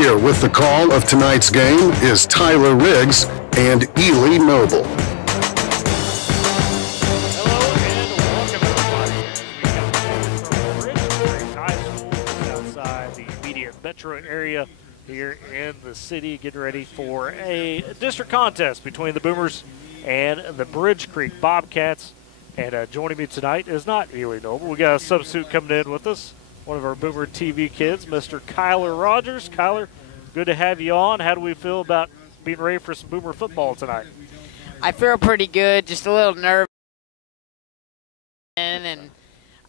Here with the call of tonight's game is Tyler Riggs and Ely Noble. Hello and welcome everybody as we come in from Bridge High School just outside the immediate metro area here in the city, getting ready for a district contest between the Boomers and the Bridge Creek Bobcats. And joining me tonight is not Ely Noble. We got a substitute coming in with us, one of our Boomer TV kids, Mr. Kyler Rogers. Kyler, good to have you on. How do we feel about being ready for some Boomer football tonight? I feel pretty good, just a little nervous, and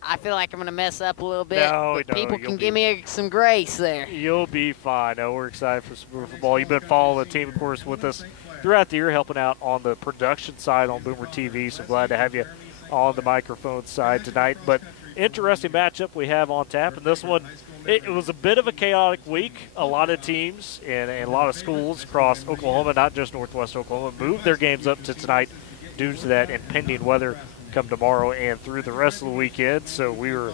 I feel like I'm going to mess up a little bit. No, people can give me some grace there. You'll be fine. No, we're excited for some Boomer football. You've been following the team, of course, with us throughout the year, helping out on the production side on Boomer TV, so glad to have you on the microphone side tonight. But interesting matchup we have on tap, and this one, it was a bit of a chaotic week. A lot of teams and a lot of schools across Oklahoma, not just Northwest Oklahoma, moved their games up to tonight due to that impending weather come tomorrow and through the rest of the weekend. So we were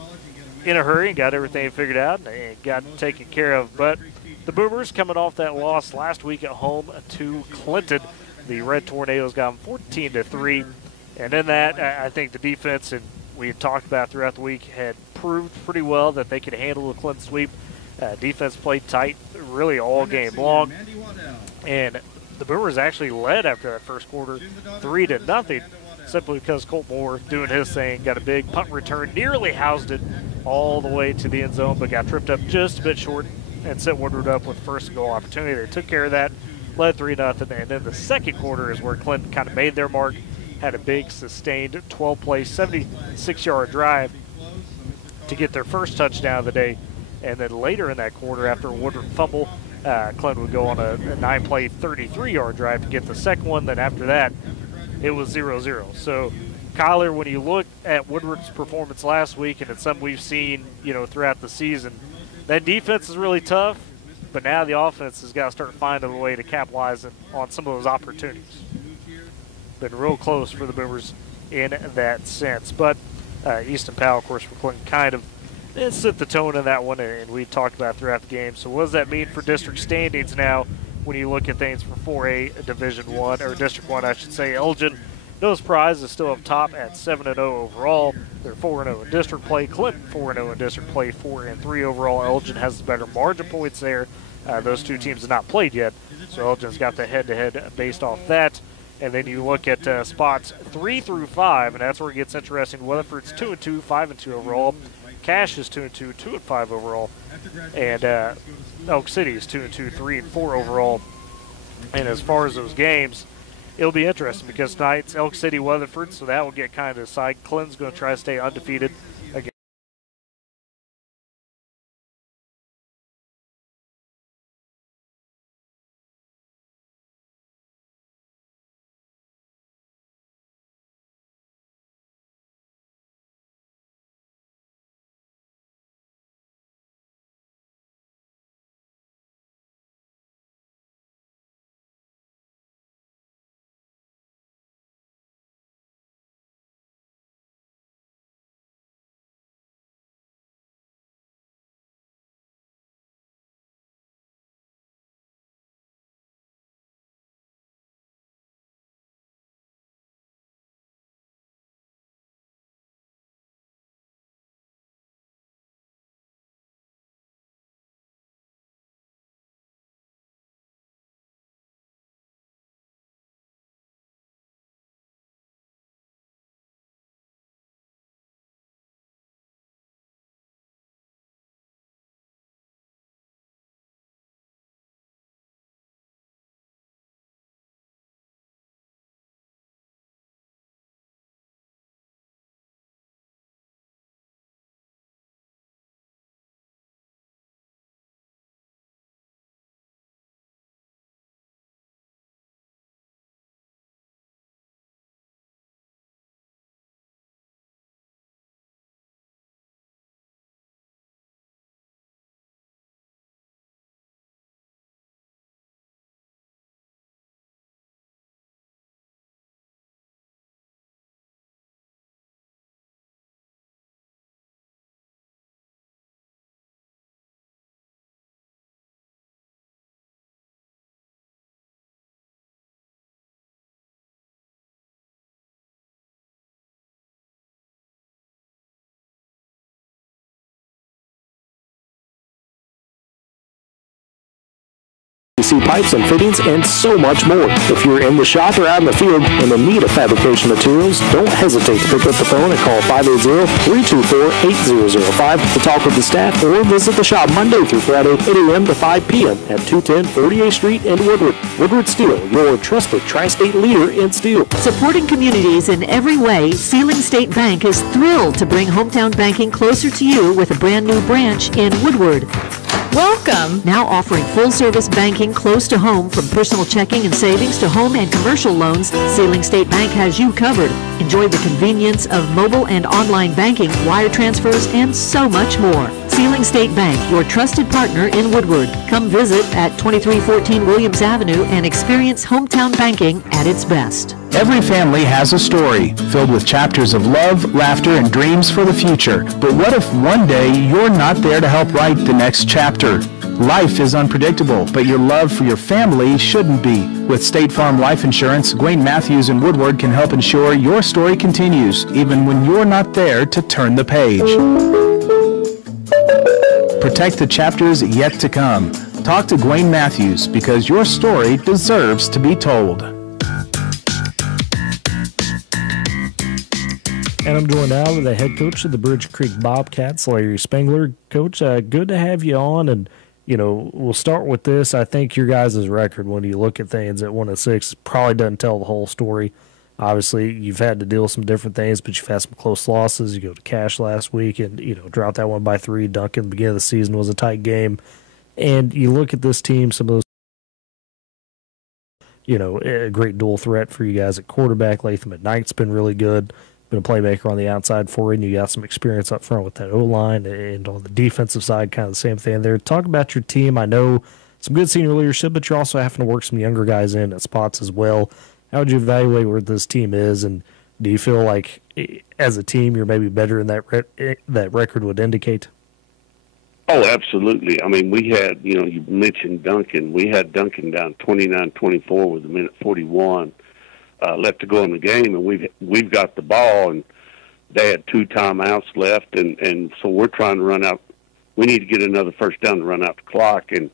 in a hurry and got everything figured out and got taken care of. But the Boomers coming off that loss last week at home to Clinton. The Red Tornadoes got them 14-3. And in that, I think the defense, and we had talked about throughout the week, had proved pretty well that they could handle the Clinton sweep. Defense played tight really all game long. And the Boomers actually led after that first quarter 3-0, simply because Colt Moore doing his thing, got a big punt return, nearly housed it all the way to the end zone, but got tripped up just a bit short and set Woodward up with first goal opportunity. They took care of that, led 3-0, and then the second quarter is where Clinton kind of made their mark, had a big sustained 12-play, 76-yard drive to get their first touchdown of the day. And then later in that quarter, after a Woodward fumble, Clinton would go on a 9-play, 33-yard drive to get the second one. Then after that, it was 0-0. So, Kyler, when you look at Woodward's performance last week, and it's something we've seen, throughout the season, that defense is really tough, but now the offense has got to start finding a way to capitalize on some of those opportunities. Been real close for the Boomers in that sense. But Easton Powell, of course, for Clinton, kind of set the tone in that one, and we talked about it throughout the game. So what does that mean for district standings now when you look at things for 4A Division 1, or District 1, I should say? Elgin, no surprise, is still up top at 7-0 overall. They're 4-0 in district play. Clinton 4-0 in district play, 4-3 overall. Elgin has the better margin points there. Those two teams have not played yet, so Elgin's got the head-to-head based off that. And then you look at spots 3 through 5, and that's where it gets interesting. Weatherford's 2-2, 5-2 overall. Cash is 2-2, 2-5 overall. And Elk City is 2-2, 3-4 overall. And as far as those games, it'll be interesting because tonight's Elk City Weatherford, so that will get kind of decided. Clinton's going to try to stay undefeated PVC pipes and fittings, and so much more. If you're in the shop or out in the field and in need of fabrication materials, don't hesitate to pick up the phone and call 580-324-8005 to talk with the staff or visit the shop Monday through Friday, 8 a.m. to 5 p.m. at 210 48th Street in Woodward. Woodward Steel, your trusted tri-state leader in steel. Supporting communities in every way, Sealing State Bank is thrilled to bring hometown banking closer to you with a brand new branch in Woodward. Welcome. Now offering full-service banking close to home, from personal checking and savings to home and commercial loans, Sealing State Bank has you covered. Enjoy the convenience of mobile and online banking, wire transfers, and so much more. Sealing State Bank, your trusted partner in Woodward. Come visit at 2314 Williams Avenue and experience hometown banking at its best. Every family has a story filled with chapters of love, laughter, and dreams for the future. But what if one day you're not there to help write the next chapter? Life is unpredictable, but your love for your family shouldn't be. With State Farm Life Insurance, Gwayne Matthews and Woodward can help ensure your story continues, even when you're not there to turn the page. Protect the chapters yet to come. Talk to Gwayne Matthews, because your story deserves to be told. And I'm joined now with the head coach of the Bridge Creek Bobcats, Larry Spengler. Coach, good to have you on. And, you know, we'll start with this. I think your guys' record, when you look at things at 1-6, probably doesn't tell the whole story. Obviously, you've had to deal with some different things, but you've had some close losses. You go to Cache last week and, you know, dropped that one by 3. Duncan, the beginning of the season, was a tight game. And you look at this team, some of those, you know, a great dual threat for you guys at quarterback. Latham at Knight's been really good. Been a playmaker on the outside for you, and you got some experience up front with that O-line, and on the defensive side, kind of the same thing there. Talk about your team. I know some good senior leadership, but you're also having to work some younger guys in at spots as well. How would you evaluate where this team is, and do you feel like as a team you're maybe better than that record would indicate? Oh, absolutely. I mean, we had, you know, you mentioned Duncan. We had Duncan down 29-24 with a minute 41. Left to go in the game, and we've got the ball, and they had 2 timeouts left, and so we're trying to run out. We need to get another first down to run out the clock, and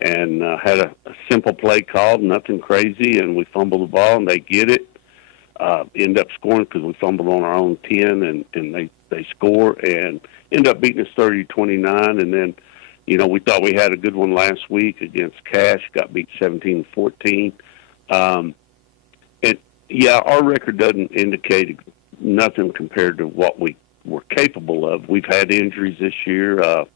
had a simple play called, nothing crazy, and we fumble the ball, and they get it, end up scoring because we fumbled on our own 10, and they score and end up beating us 30-29, and then, you know, we thought we had a good one last week against Cache, got beat 17-14. Yeah, our record doesn't indicate nothing compared to what we were capable of. We've had injuries this year.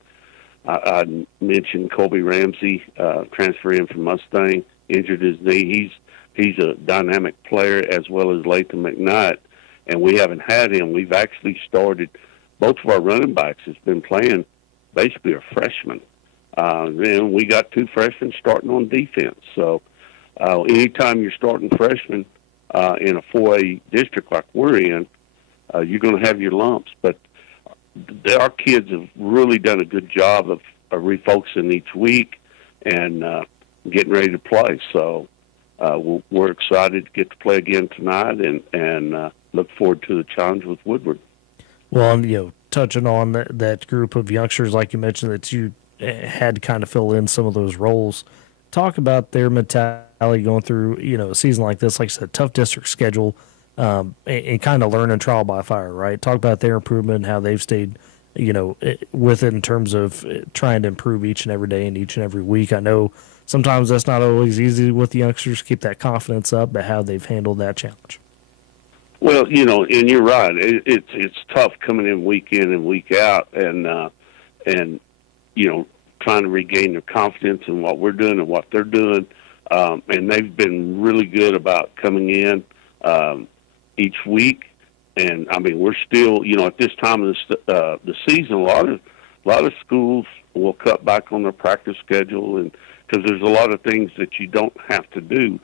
I mentioned Colby Ramsey, transfer in from Mustang, injured his knee. He's a dynamic player, as well as Latham McKnight, and we haven't had him. We've actually started, both of our running backs has been playing basically a freshman. And we got 2 freshmen starting on defense. So anytime you're starting freshmen, in a 4A district like we're in, you're going to have your lumps. But our kids have really done a good job of refocusing each week and getting ready to play. So we're excited to get to play again tonight and look forward to the challenge with Woodward. Well, and, you know, touching on that group of youngsters, like you mentioned, that you had to kind of fill in some of those roles. Talk about their mentality going through, you know, a season like this, like I said, tough district schedule, and kind of learning trial by fire, right? Talk about their improvement and how they've stayed, you know, with it in terms of trying to improve each and every day and each and every week. I know sometimes that's not always easy with the youngsters, keep that confidence up, but how they've handled that challenge. Well, you know, and you're right. It's tough coming in and week out, and you know, trying to regain their confidence in what we're doing and what they're doing. And they've been really good about coming in each week. And I mean, we're still, you know, at this time of the season, a lot of schools will cut back on their practice schedule, and because there's a lot of things that you don't have to do.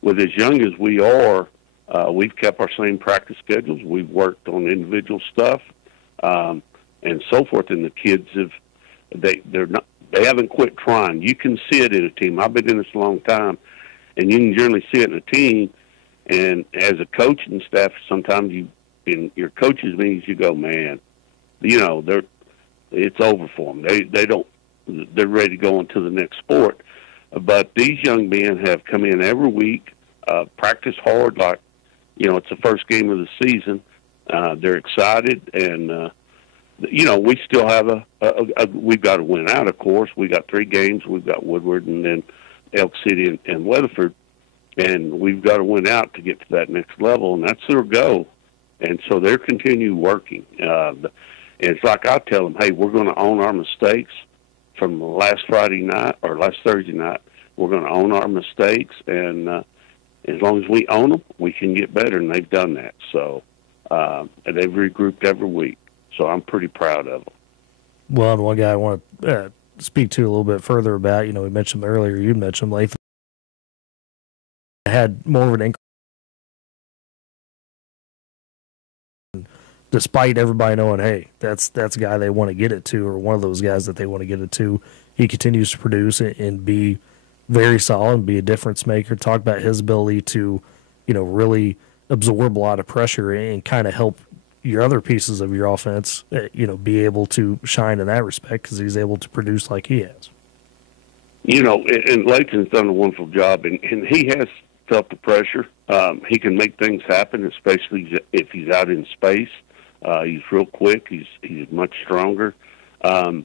With as young as we are, we've kept our same practice schedules. We've worked on individual stuff and so forth. And the kids they haven't quit trying. You can see it in a team. I've been in this a long time, and you can generally see it in a team. And as a coaching staff, sometimes in your coaches meetings, you go, man, you know, it's over for them. They're ready to go into the next sport. But these young men have come in every week, practice hard, like, it's the first game of the season. They're excited, and, we still have we've got to win out, of course. We got 3 games. We've got Woodward and then Elk City and Weatherford, and we've got to win out to get to that next level, and that's their goal. And so they're continue working. And it's like I tell them, hey, we're going to own our mistakes from last Friday night or last Thursday night. We're going to own our mistakes, and as long as we own them, we can get better, and they've done that. So and they've regrouped every week. So I'm pretty proud of them. Well, and one guy I want to speak to a little bit further about, we mentioned him earlier, you mentioned Latham had more of an increase. Despite everybody knowing, hey, that's a guy they want to get it to, or one of those guys that they want to get it to, he continues to produce and be very solid and be a difference maker. Talk about his ability to, really absorb a lot of pressure and kind of help your other pieces of your offense, be able to shine in that respect because he's able to produce like he has. And Layton's done a wonderful job, and he has felt the pressure. He can make things happen, especially if he's out in space. He's real quick. He's much stronger, and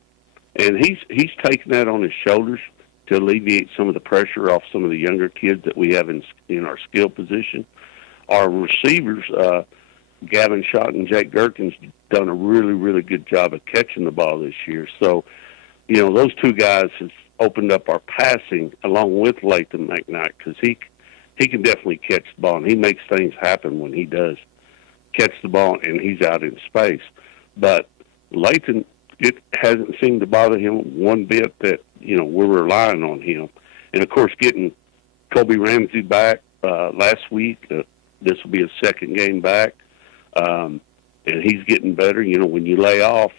he's taken that on his shoulders to alleviate some of the pressure off some of the younger kids that we have in our skill position. Our receivers, Gavin Schott and Jake Gherkin's done a really, really good job of catching the ball this year. So, those 2 guys have opened up our passing along with Latham McKnight because he can definitely catch the ball, and he makes things happen when he does catch the ball and he's out in space. But Latham, it hasn't seemed to bother him one bit that, we're relying on him. And, of course, getting Kobe Ramsey back last week, this will be his 2nd game back, and he's getting better. When you lay off,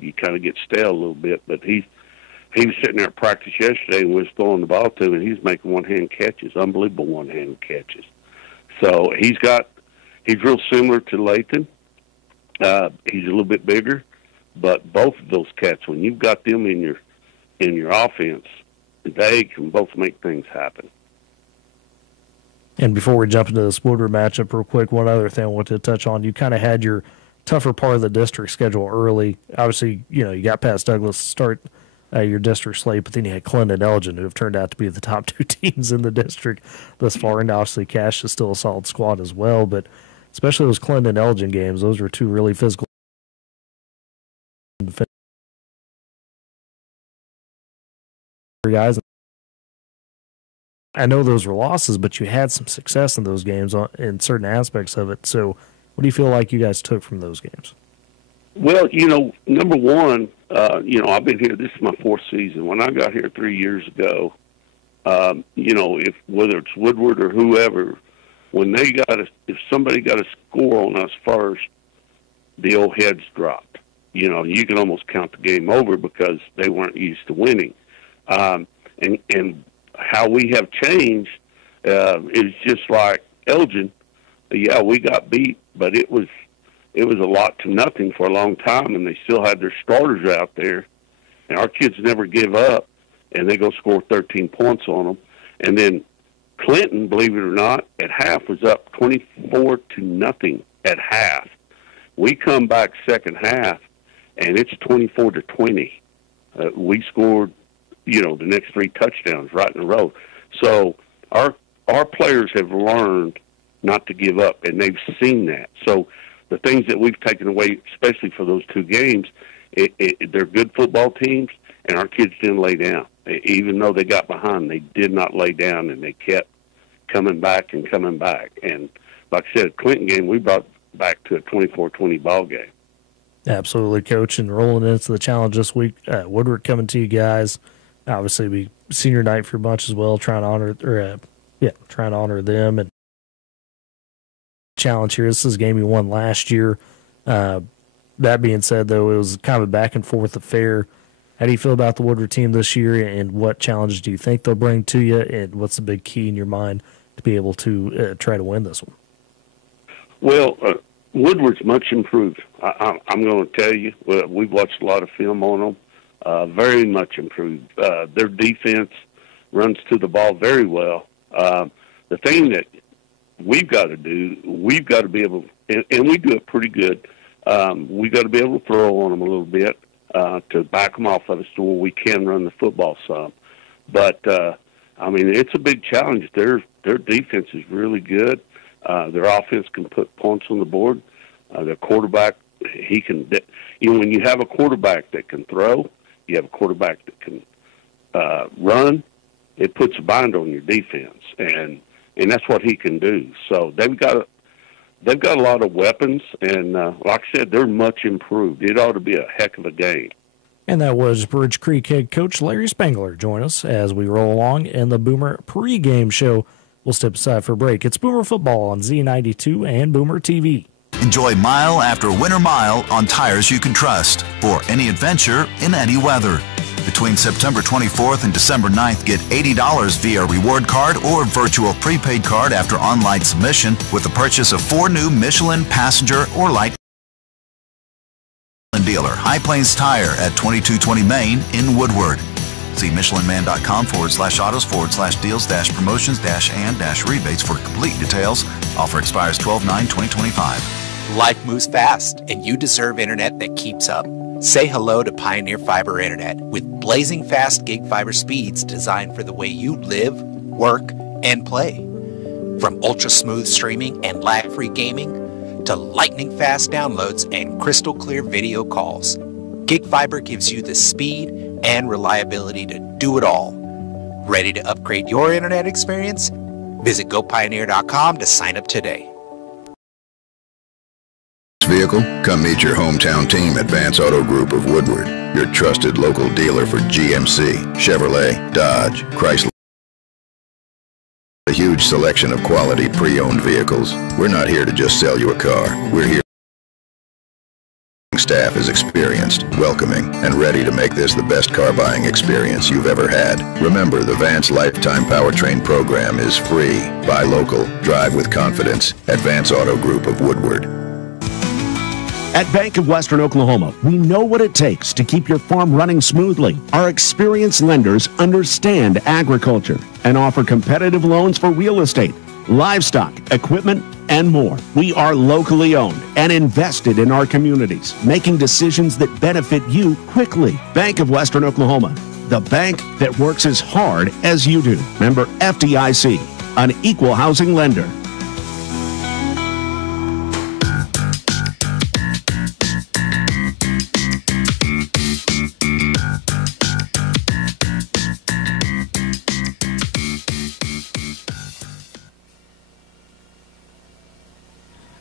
you kind of get stale a little bit. But he was sitting there at practice yesterday and we was throwing the ball to him, and he's making one-hand catches, unbelievable one-hand catches. So he's real similar to Latham. He's a little bit bigger, but both of those cats, when you've got them in your offense, they can both make things happen. And before we jump into this Woodward matchup real quick, one other thing I wanted to touch on. You kind of had your tougher part of the district schedule early. Obviously, you got past Douglas to start your district slate, but then you had Clinton and Elgin, who have turned out to be the top 2 teams in the district thus far. And obviously, Cash is still a solid squad as well, but especially those Clinton and Elgin games, those were 2 really physical guys. I know those were losses, but you had some success in those games in certain aspects of it. So what do you feel like you guys took from those games? Well, number one, I've been here. This is my 4th season. When I got here 3 years ago, if whether it's Woodward or whoever, when if somebody got a score on us first, the old heads dropped. You can almost count the game over because they weren't used to winning. And how we have changed is just like Elgin. Yeah, we got beat, but it was a lot to nothing for a long time, and they still had their starters out there. And our kids never give up, and they go score 13 points on them. And then Clinton, believe it or not, at half was up 24-0 at half. We come back second half, and it's 24-20. We scored, the next 3 touchdowns right in a row. So our players have learned not to give up, and they've seen that. So the things that we've taken away, especially for those 2 games, they're good football teams, and our kids didn't lay down. Even though they got behind, they did not lay down, and they kept coming back and coming back. And like I said, Clinton game, we brought back to a 24-20 ball game. Absolutely, Coach. And rolling into the challenge this week, Woodward coming to you guys. Obviously, we senior night for a bunch as well, trying to honor them. And challenge here, this is a game you won last year. That being said, though, it was kind of a back and forth affair. How do you feel about the Woodward team this year, and what challenges do you think they'll bring to you, and what's the big key in your mind to be able to try to win this one? Well, Woodward's much improved. I'm going to tell you, we've watched a lot of film on them. Very much improved. Their defense, runs to the ball very well. The thing that we've got to do, we've got to be able, and we do it pretty good, we got to be able to throw on them a little bit to back them off of us to where we can run the football some. But, I mean, it's a big challenge. Their defense is really good. Their offense can put points on the board. Their quarterback, he can, when you have a quarterback that can throw, you have a quarterback that can run, it puts a bind on your defense, and that's what he can do. So they've got a lot of weapons, and like I said, they're much improved. It ought to be a heck of a game. And that was Bridge Creek head coach Larry Spangler. Join us as we roll along in the Boomer pregame show. We'll step aside for a break. It's Boomer Football on Z92 and Boomer TV. Enjoy mile after winter mile on tires you can trust for any adventure in any weather. Between September 24th and December 9th, get $80 via reward card or virtual prepaid card after online submission with the purchase of 4 new Michelin passenger or light dealer, High Plains Tire at 2220 Main in Woodward. See MichelinMan.com/autos/deals-promotions-and-rebates for complete details. Offer expires 12/9/2025. Life moves fast, and you deserve internet that keeps up. Say hello to Pioneer Fiber Internet with blazing fast gig fiber speeds designed for the way you live, work, and play. From ultra-smooth streaming and lag-free gaming to lightning-fast downloads and crystal-clear video calls, Gig Fiber gives you the speed and reliability to do it all. Ready to upgrade your internet experience? Visit GoPioneer.com to sign up today. Vehicle? Come meet your hometown team at Vance Auto Group of Woodward, your trusted local dealer for GMC, Chevrolet, Dodge, Chrysler. A huge selection of quality pre-owned vehicles. We're not here to just sell you a car. We're here. Staff is experienced, welcoming, and ready to make this the best car buying experience you've ever had. Remember, the Vance Lifetime Powertrain program is free. Buy local, drive with confidence at Vance Auto Group of Woodward. At Bank of Western Oklahoma, we know what it takes to keep your farm running smoothly. Our experienced lenders understand agriculture and offer competitive loans for real estate, livestock, equipment, and more. We are locally owned and invested in our communities, making decisions that benefit you quickly. Bank of Western Oklahoma, the bank that works as hard as you do. Member FDIC, an equal housing lender.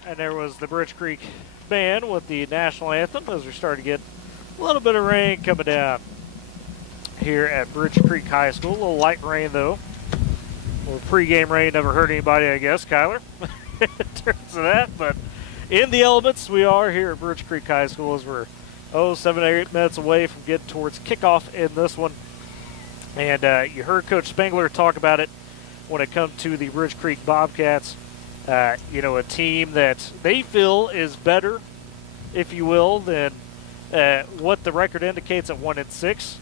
And there was the Bridge Creek band with the national anthem as we started to get a little bit of rain coming down here at Bridge Creek High School. A little light rain, though. A little pregame rain never hurt anybody, I guess, Kyler, in terms of that. But in the elements, we are here at Bridge Creek High School as we're, 7 or 8 minutes away from getting towards kickoff in this one. And you heard Coach Spangler talk about it when it comes to the Bridge Creek Bobcats. A team that they feel is better, if you will, than what the record indicates at 1-6.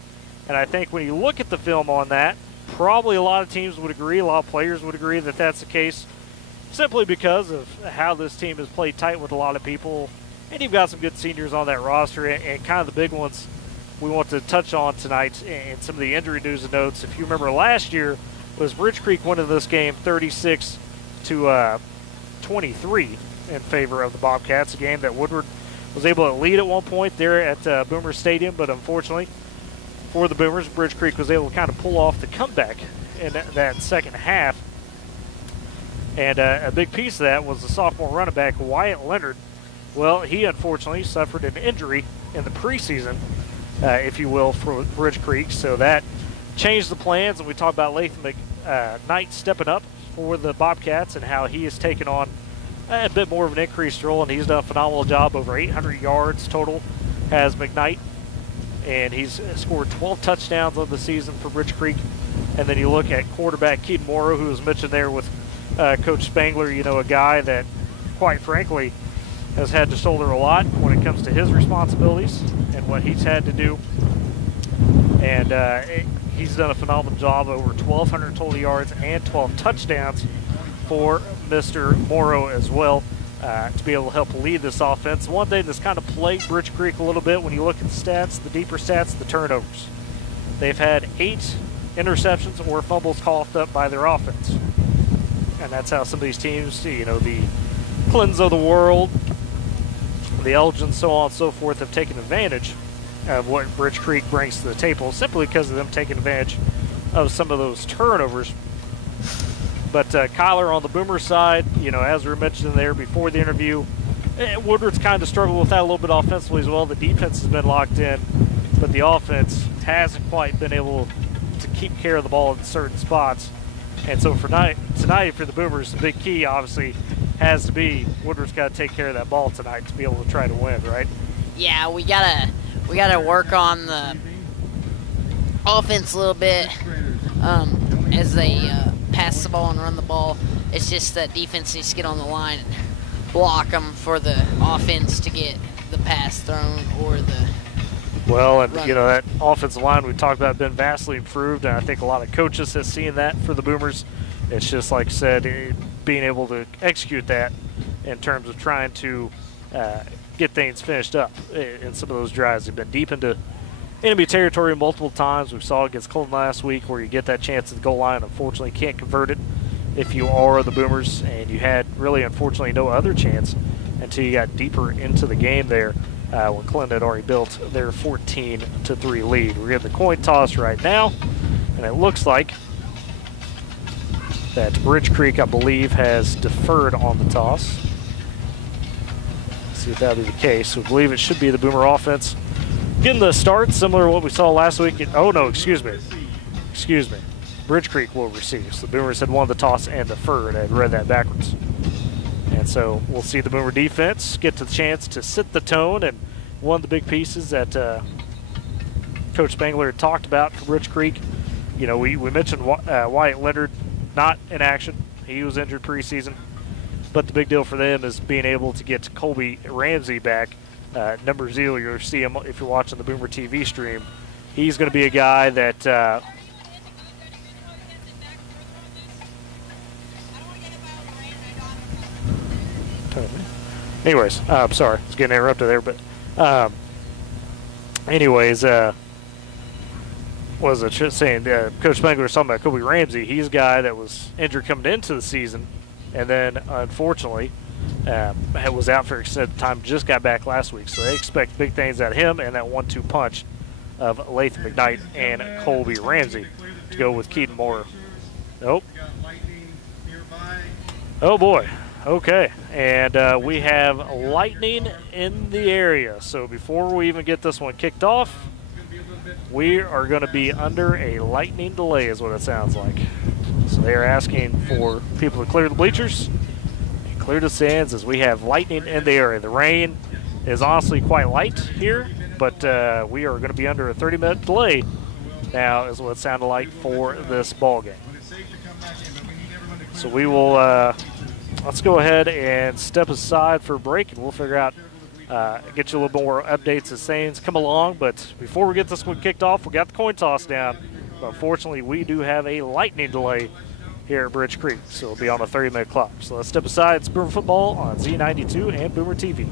And I think when you look at the film on that, probably a lot of teams would agree, a lot of players would agree that that's the case, simply because of how this team has played tight with a lot of people. And you've got some good seniors on that roster, and kind of the big ones we want to touch on tonight and some of the injury news and notes. If you remember last year, was Bridge Creek winning this game 36-23 in favor of the Bobcats, a game that Woodward was able to lead at one point there at Boomer Stadium, but unfortunately for the Boomers, Bridge Creek was able to kind of pull off the comeback in that second half. And a big piece of that was the sophomore running back, Wyatt Leonard. Well, he unfortunately suffered an injury in the preseason, if you will, for Bridge Creek, so that changed the plans, and we talked about Latham McKnight stepping up for the Bobcats and how he has taken on a bit more of an increased role, and he's done a phenomenal job. Over 800 yards total has McKnight, and he's scored 12 touchdowns on the season for Bridge Creek. And then you look at quarterback Keaton Morrow, who was mentioned there with Coach Spangler, a guy that, quite frankly, has had to shoulder a lot when it comes to his responsibilities and what he's had to do. And he's done a phenomenal job, over 1,200 total yards and 12 touchdowns for Mr. Morrow as well, to be able to help lead this offense. One thing that's kind of plagued Bridge Creek a little bit when you look at the stats, the deeper stats, the turnovers. They've had 8 interceptions or fumbles coughed up by their offense. And that's how some of these teams, the Clintons of the world, the Elgins, so on and so forth, have taken advantage of what Bridge Creek brings to the table, simply because of them taking advantage of some of those turnovers. But Kyler on the Boomer side, as we were mentioning there before the interview, Woodward's kind of struggled with that a little bit offensively as well. The defense has been locked in, but the offense hasn't quite been able to keep care of the ball in certain spots. And so for tonight for the Boomers, the big key obviously has to be Woodward's got to take care of that ball tonight to be able to try to win, right? Yeah, we gotta work on the offense a little bit as they pass the ball and run the ball. It's just that defense needs to get on the line and block them for the offense to get the pass thrown or the well, and run. that offensive line we talked about been vastly improved, and I think a lot of coaches have seen that for the Boomers. It's just like I said, being able to execute that in terms of trying to get things finished up in some of those drives. They've been deep into enemy territory multiple times. We saw against Clinton last week where you get that chance at the goal line. Unfortunately, can't convert it if you are the Boomers, and you had really, unfortunately, no other chance until you got deeper into the game there when Clinton had already built their 14-3 lead. We're getting the coin toss right now, and it looks like that Bridge Creek, I believe, has deferred on the toss. Let's see if that will be the case. We believe it should be the Boomer offense getting the start, similar to what we saw last week. Oh, no, excuse me. Bridge Creek will receive. So the Boomers had won the toss and deferred. I had read that backwards. And so we'll see the Boomer defense get to the chance to set the tone, and one of the big pieces that Coach Spangler had talked about for Bridge Creek, we mentioned Wyatt Leonard not in action. He was injured preseason. But the big deal for them is being able to get Colby Ramsey back. Number 0, you'll see him if you're watching the Boomer TV stream. He's going to be a guy that anyways, I'm sorry, I was getting interrupted there, but was it just saying Coach Spangler was talking about Kobe Ramsey. He's a guy that was injured coming into the season, and then unfortunately was out for extended time, just got back last week. So they expect big things out of him and that 1-2 punch of Latham McKnight and Colby Ramsey to go with Keaton Moore. Nope. Oh boy. Okay, and we have lightning in the area. So before we even get this one kicked off, we are going to be under a lightning delay is what it sounds like. So they are asking for people to clear the bleachers and clear the stands as we have lightning in the area. The rain is honestly quite light here, but we are going to be under a 30-minute delay now is what it sounded like for this ball game. So we will let's go ahead and step aside for a break, and we'll figure out, get you a little more updates as things come along. But before we get this one kicked off, we got the coin toss down. But unfortunately, we do have a lightning delay here at Bridge Creek, so it'll be on a 30-minute clock. So let's step aside. It's Boomer Football on Z92 and Boomer TV.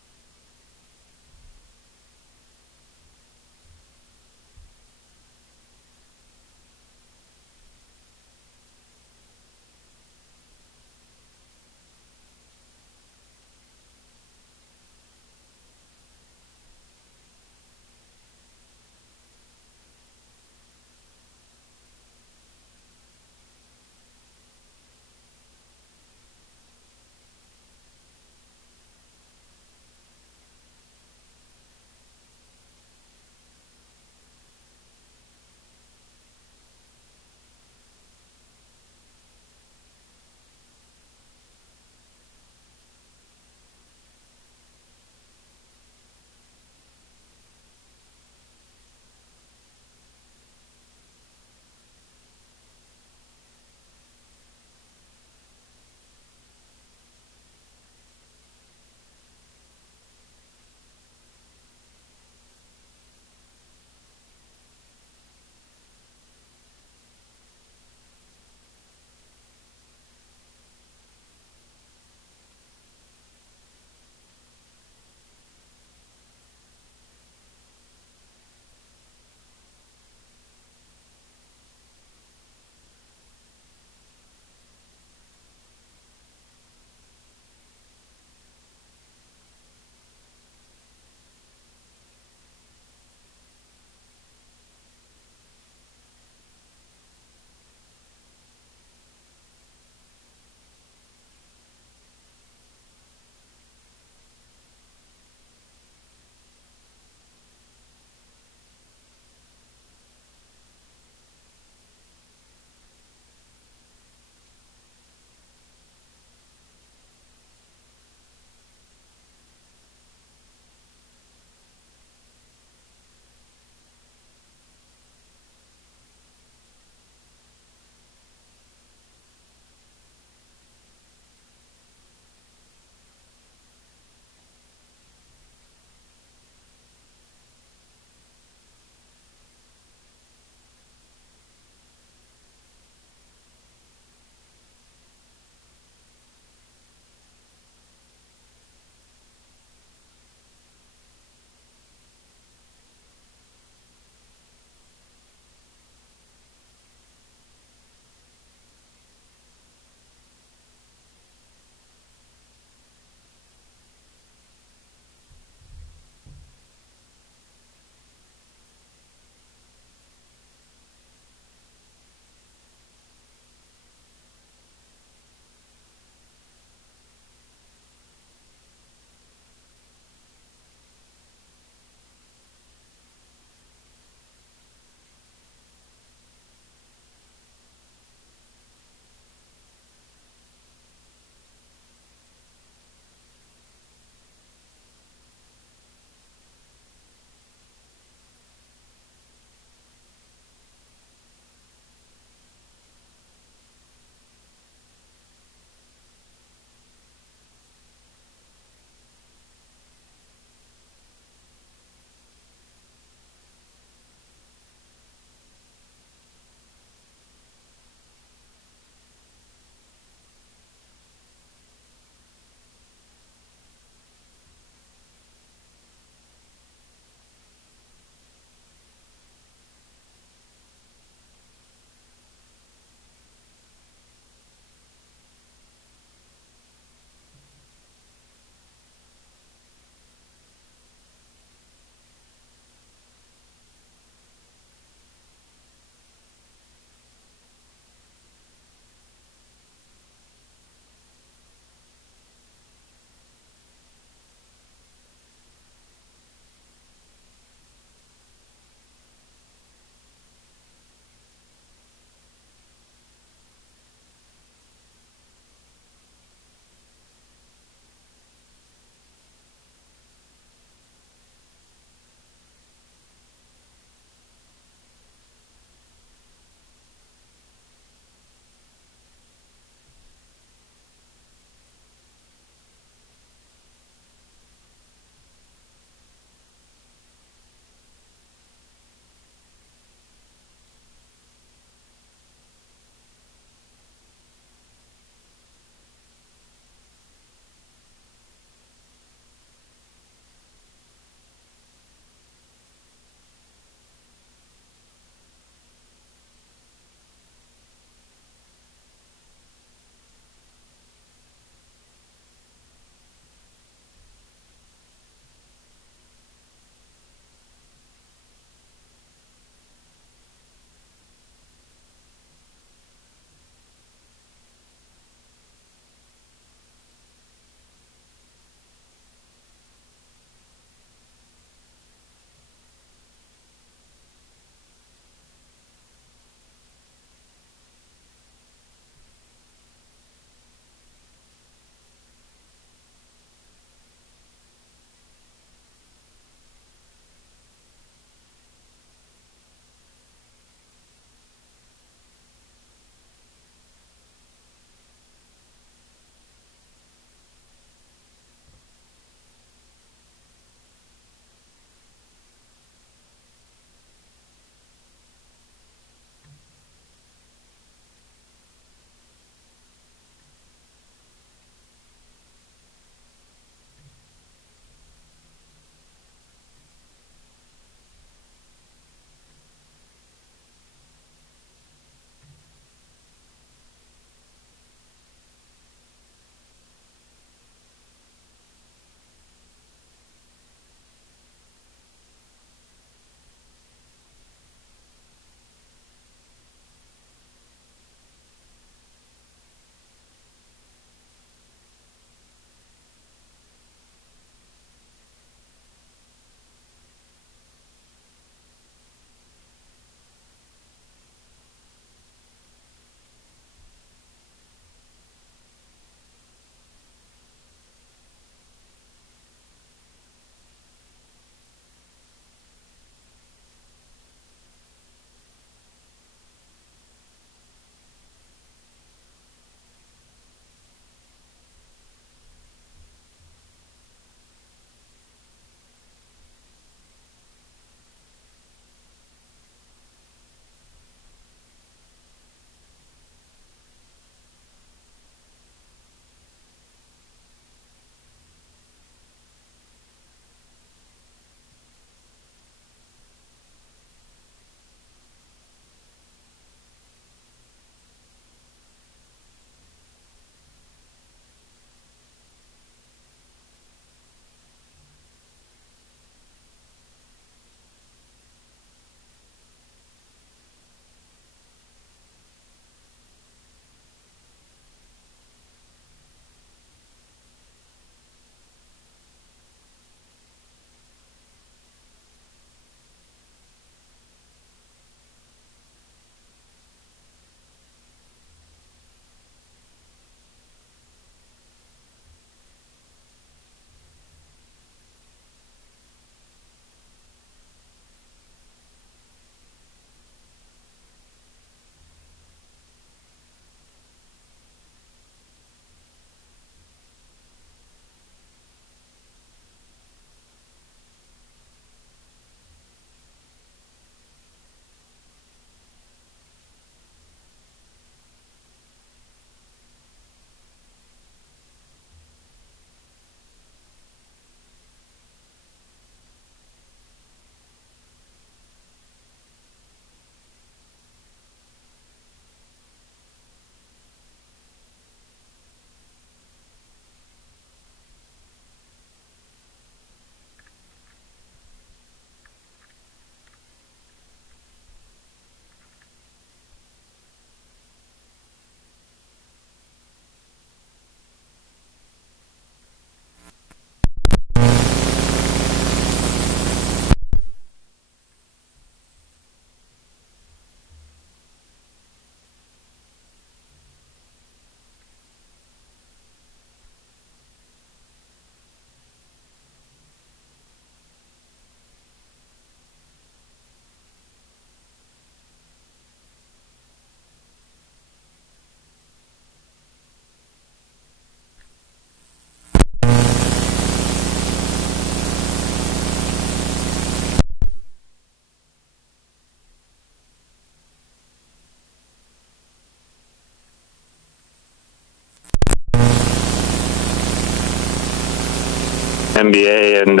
NBA, and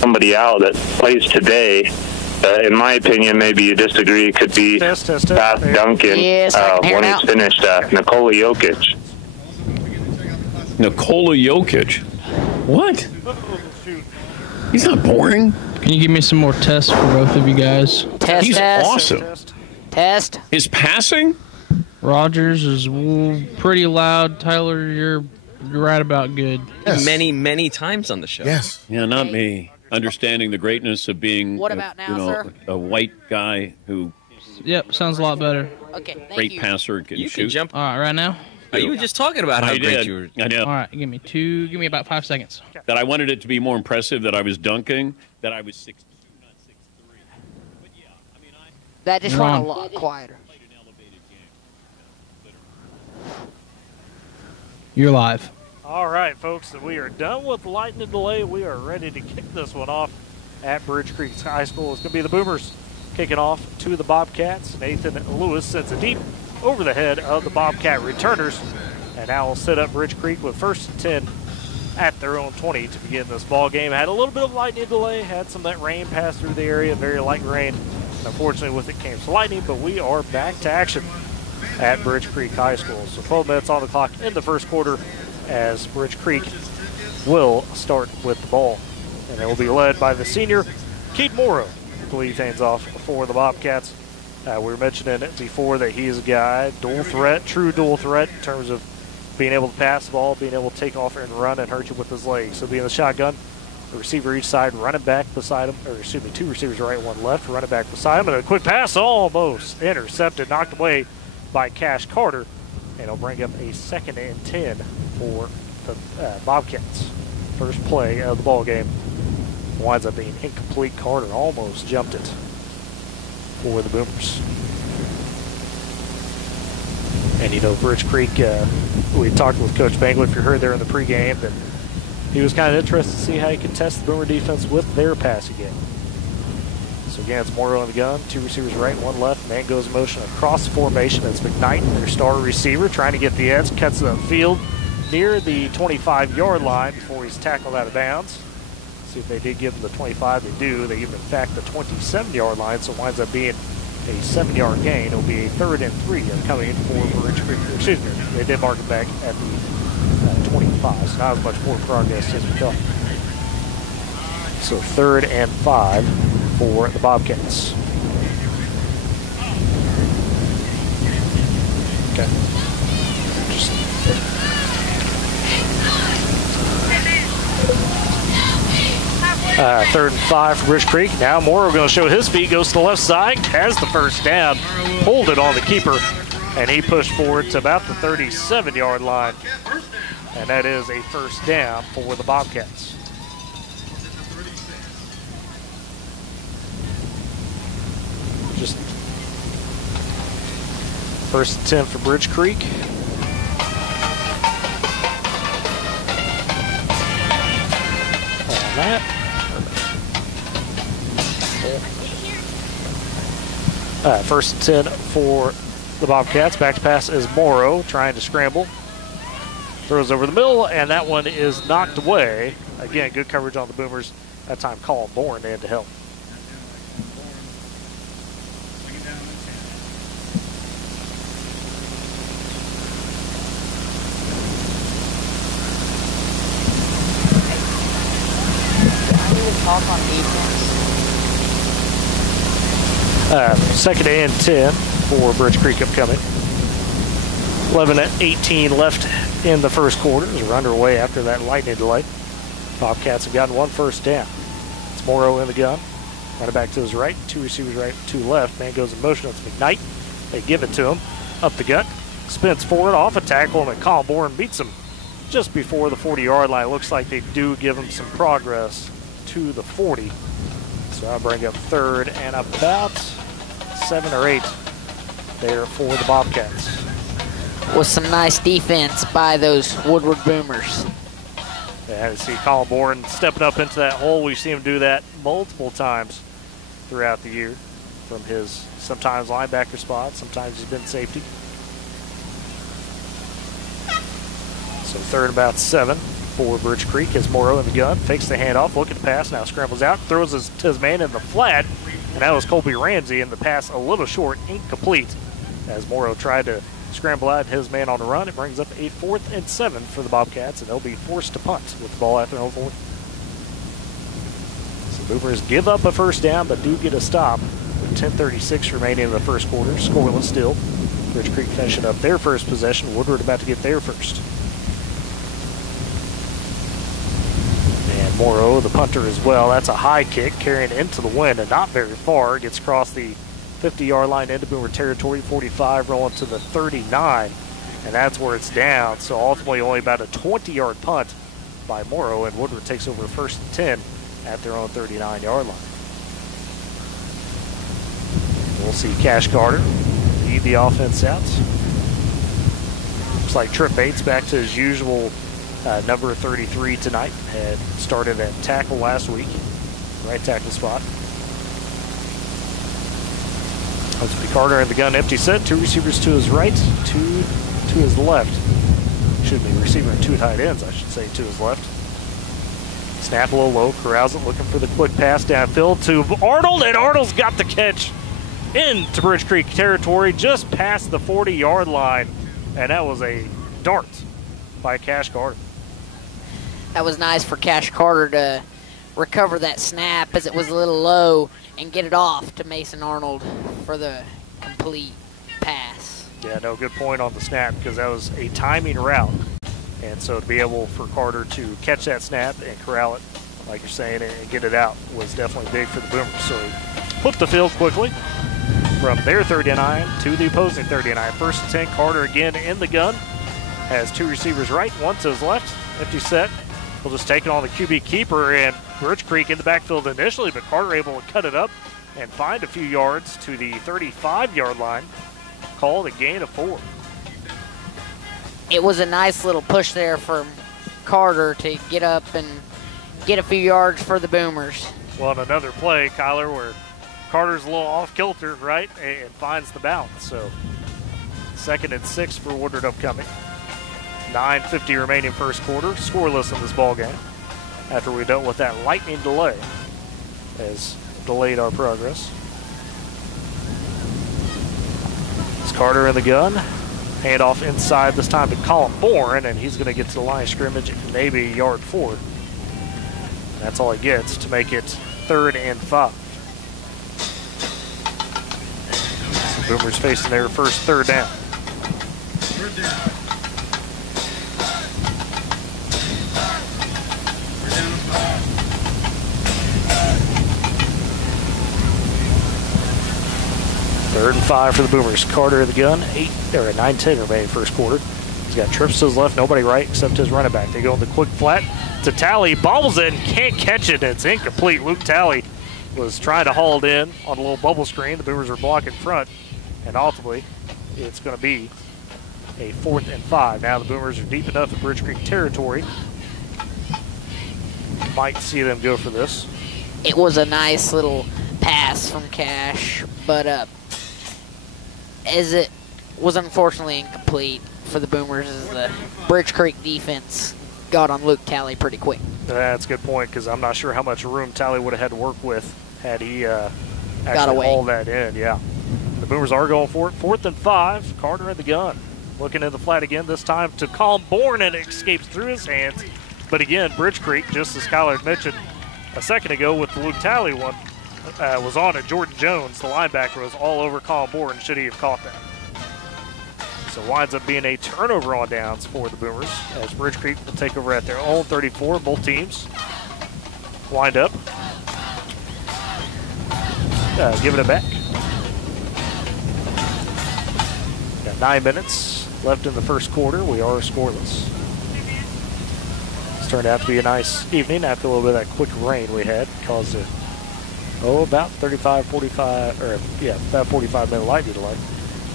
somebody out that plays today. In my opinion, maybe you disagree, could be Pat Duncan when he's finished. Nikola Jokic. Nikola Jokic? What? He's not boring. Can you give me some more tests for both of you guys? He's awesome. Test. His passing? Rogers is pretty loud. Tyler, you're right about good. Yes. Many times on the show. Yes. Yeah, not me. Understanding the greatness of being a white guy who... Yep, sounds a lot better. Okay, thank great you. passer, can You shoot. can jump. All right, right now? You were just talking about how great you were. I know. All right, give me about 5 seconds. That I wanted it to be more impressive that I was dunking, that I was 6'2", not 6'3". But yeah, I mean, That just went a lot quieter. You're live. All right, folks, we are done with lightning delay. We are ready to kick this one off at Bridge Creek High School. It's going to be the Boomers kicking off to the Bobcats. Nathan Lewis sends it deep over the head of the Bobcat returners. And now we'll set up Bridge Creek with 1st and 10 at their own 20 to begin this ball game. Had a little bit of lightning delay, had some of that rain pass through the area, very light rain. Unfortunately, with it came some lightning, but we are back to action at Bridge Creek High School. So 12 minutes on the clock in the first quarter as Bridge Creek will start with the ball. And it will be led by the senior, Keith Morrow, to lead things off for the Bobcats. We were mentioning it before that he is a guy, dual threat, true dual threat in terms of being able to pass the ball, being able to take off and run and hurt you with his legs. So being the shotgun, a receiver each side, running back beside him, or excuse me, 2 receivers right, 1 left, running back beside him, and a quick pass almost intercepted, knocked away by Cash Carter, and it'll bring up a 2nd and 10 for the Bobcats. First play of the ball game winds up being incomplete. Carter almost jumped it for the Boomers. And you know, Bridge Creek, we talked with Coach Bangle, if you heard there in the pregame, that he was kind of interested to see how he could test the Boomer defense with their passing game. So again, it's Morrow in the gun, 2 receivers right, 1 left. Man goes in motion across the formation. It's McKnight, their star receiver, trying to get the edge, cuts the field near the 25-yard line before he's tackled out of bounds. See if they did give him the 25. They do. They give him, in fact, the 27-yard line, so it winds up being a 7-yard gain. It'll be a 3rd and 3 coming in for Bridge Creek. Excuse me, they did mark it back at the 25, so not as much more progress as we thought. So 3rd and 5 for the Bobcats. Okay. Just 3rd and 5 for Bridge Creek. Now Morrow going to show his feet, goes to the left side, has the first down, pulled it on the keeper, and he pushed forward to about the 37-yard line. And that is a first down for the Bobcats. Just 1st and 10 for Bridge Creek. On that. 1st and 10 for the Bobcats. Back to pass is Morrow trying to scramble. Throws over the middle, and that one is knocked away. Again, good coverage on the Boomers. That time Colin Bourne in to help. Talk on defense. 2nd and 10 for Bridge Creek upcoming. 11:18 left in the first quarter as we're underway after that lightning delay. Bobcats have gotten 1 first down. It's Morrow in the gun. Running back to his right, 2 receivers right, 2 left. Man goes in motion. It's McKnight. They give it to him. Up the gut. Spins forward off a tackle, and Colin Bourne beats him just before the 40-yard line. Looks like they do give him some progress to the 40. So I'll bring up 3rd and about 7 or 8 there for the Bobcats. With some nice defense by those Woodward Boomers. Yeah, to see Colin Bourne stepping up into that hole. We've seen him do that multiple times throughout the year from his sometimes linebacker spot, sometimes he's been safety. So 3rd and about 7 for Bridge Creek as Morrow in the gun. Fakes the handoff, looking to pass, now scrambles out, throws his man in the flat, and that was Colby Ramsey, and the pass a little short, incomplete, as Morrow tried to scramble out his man on the run. It brings up a 4th and 7 for the Bobcats, and they'll be forced to punt with the ball after 0-4. So Boomers give up a first down, but do get a stop with 10:36 remaining in the first quarter. Scoreless still. Bridge Creek finishing up their first possession. Woodward about to get their first. And Morrow, the punter as well. That's a high kick carrying into the wind and not very far. It gets across the 50-yard line into Boomer territory, 45 rolling to the 39, and that's where it's down. So ultimately only about a 20-yard punt by Morrow, and Woodward takes over 1st and 10 at their own 39-yard line. We'll see Cash Carter lead the offense out. Looks like Trip Bates back to his usual number 33 tonight. Had started at tackle last week, right tackle spot. That's Carter in the gun, empty set. 2 receivers to his right, 2 to his left. Should be receiver and 2 tight ends, I should say, to his left. Snap a little low, corrals it, looking for the quick pass downfield to Arnold, and Arnold's got the catch into Bridge Creek territory, just past the 40-yard line, and that was a dart by Cash Carter. That was nice for Cash Carter to recover that snap as it was a little low and get it off to Mason Arnold for the complete pass. Yeah, no, good point on the snap, because that was a timing route. And so to be able for Carter to catch that snap and corral it, like you're saying, and get it out was definitely big for the Boomers. So he flipped the field quickly from their 39 to the opposing 39. 1st and 10, Carter again in the gun. Has 2 receivers right, 1 to his left. Empty set. He'll just take it on the QB keeper, and Bridge Creek in the backfield initially, but Carter able to cut it up and find a few yards to the 35-yard line. Called a gain of 4. It was a nice little push there from Carter to get up and get a few yards for the Boomers. Well, and another play, Kyler, where Carter's a little off kilter, right, and finds the balance. So 2nd and 6 for Woodward upcoming. 9:50 remaining first quarter. Scoreless in this ball game after we dealt with that lightning delay has delayed our progress. It's Carter in the gun. Handoff inside this time to Colin Bourne, and he's going to get to the line of scrimmage maybe a yard forward. And that's all he gets to make it 3rd and 5. So Boomers facing their first 3rd down. Third and 5 for the Boomers. Carter in the gun, 9:10 remaining first quarter. He's got trips to his left, nobody right except his running back. They go in the quick flat to Talley, bobbles it, can't catch it, it's incomplete. Luke Talley was trying to haul it in on a little bubble screen. The Boomers are blocking front, and ultimately it's going to be a 4th and 5. Now the Boomers are deep enough in Bridge Creek territory. Might see them go for this. It was a nice little pass from Cash, but as it was unfortunately incomplete for the Boomers as the Bridge Creek defense got on Luke Talley pretty quick. That's a good point, because I'm not sure how much room Talley would have had to work with had he actually hauled that in. Yeah, the Boomers are going for it. 4th and 5. Carter in the gun, looking in the flat again. This time to Colin Bourne, and it escapes through his hands. But again, Bridge Creek, just as Kyler had mentioned a second ago with the Luke Talley one, was on it. Jordan Jones, the linebacker, was all over Colin Bourne should he have caught that. So winds up being a turnover on downs for the Boomers as Bridge Creek will take over at their own 34. Both teams wind up giving it back. Got 9 minutes left in the first quarter. We are scoreless. It's turned out to be a nice evening after a little bit of that quick rain we had. Caused about 45-minute lightning delay.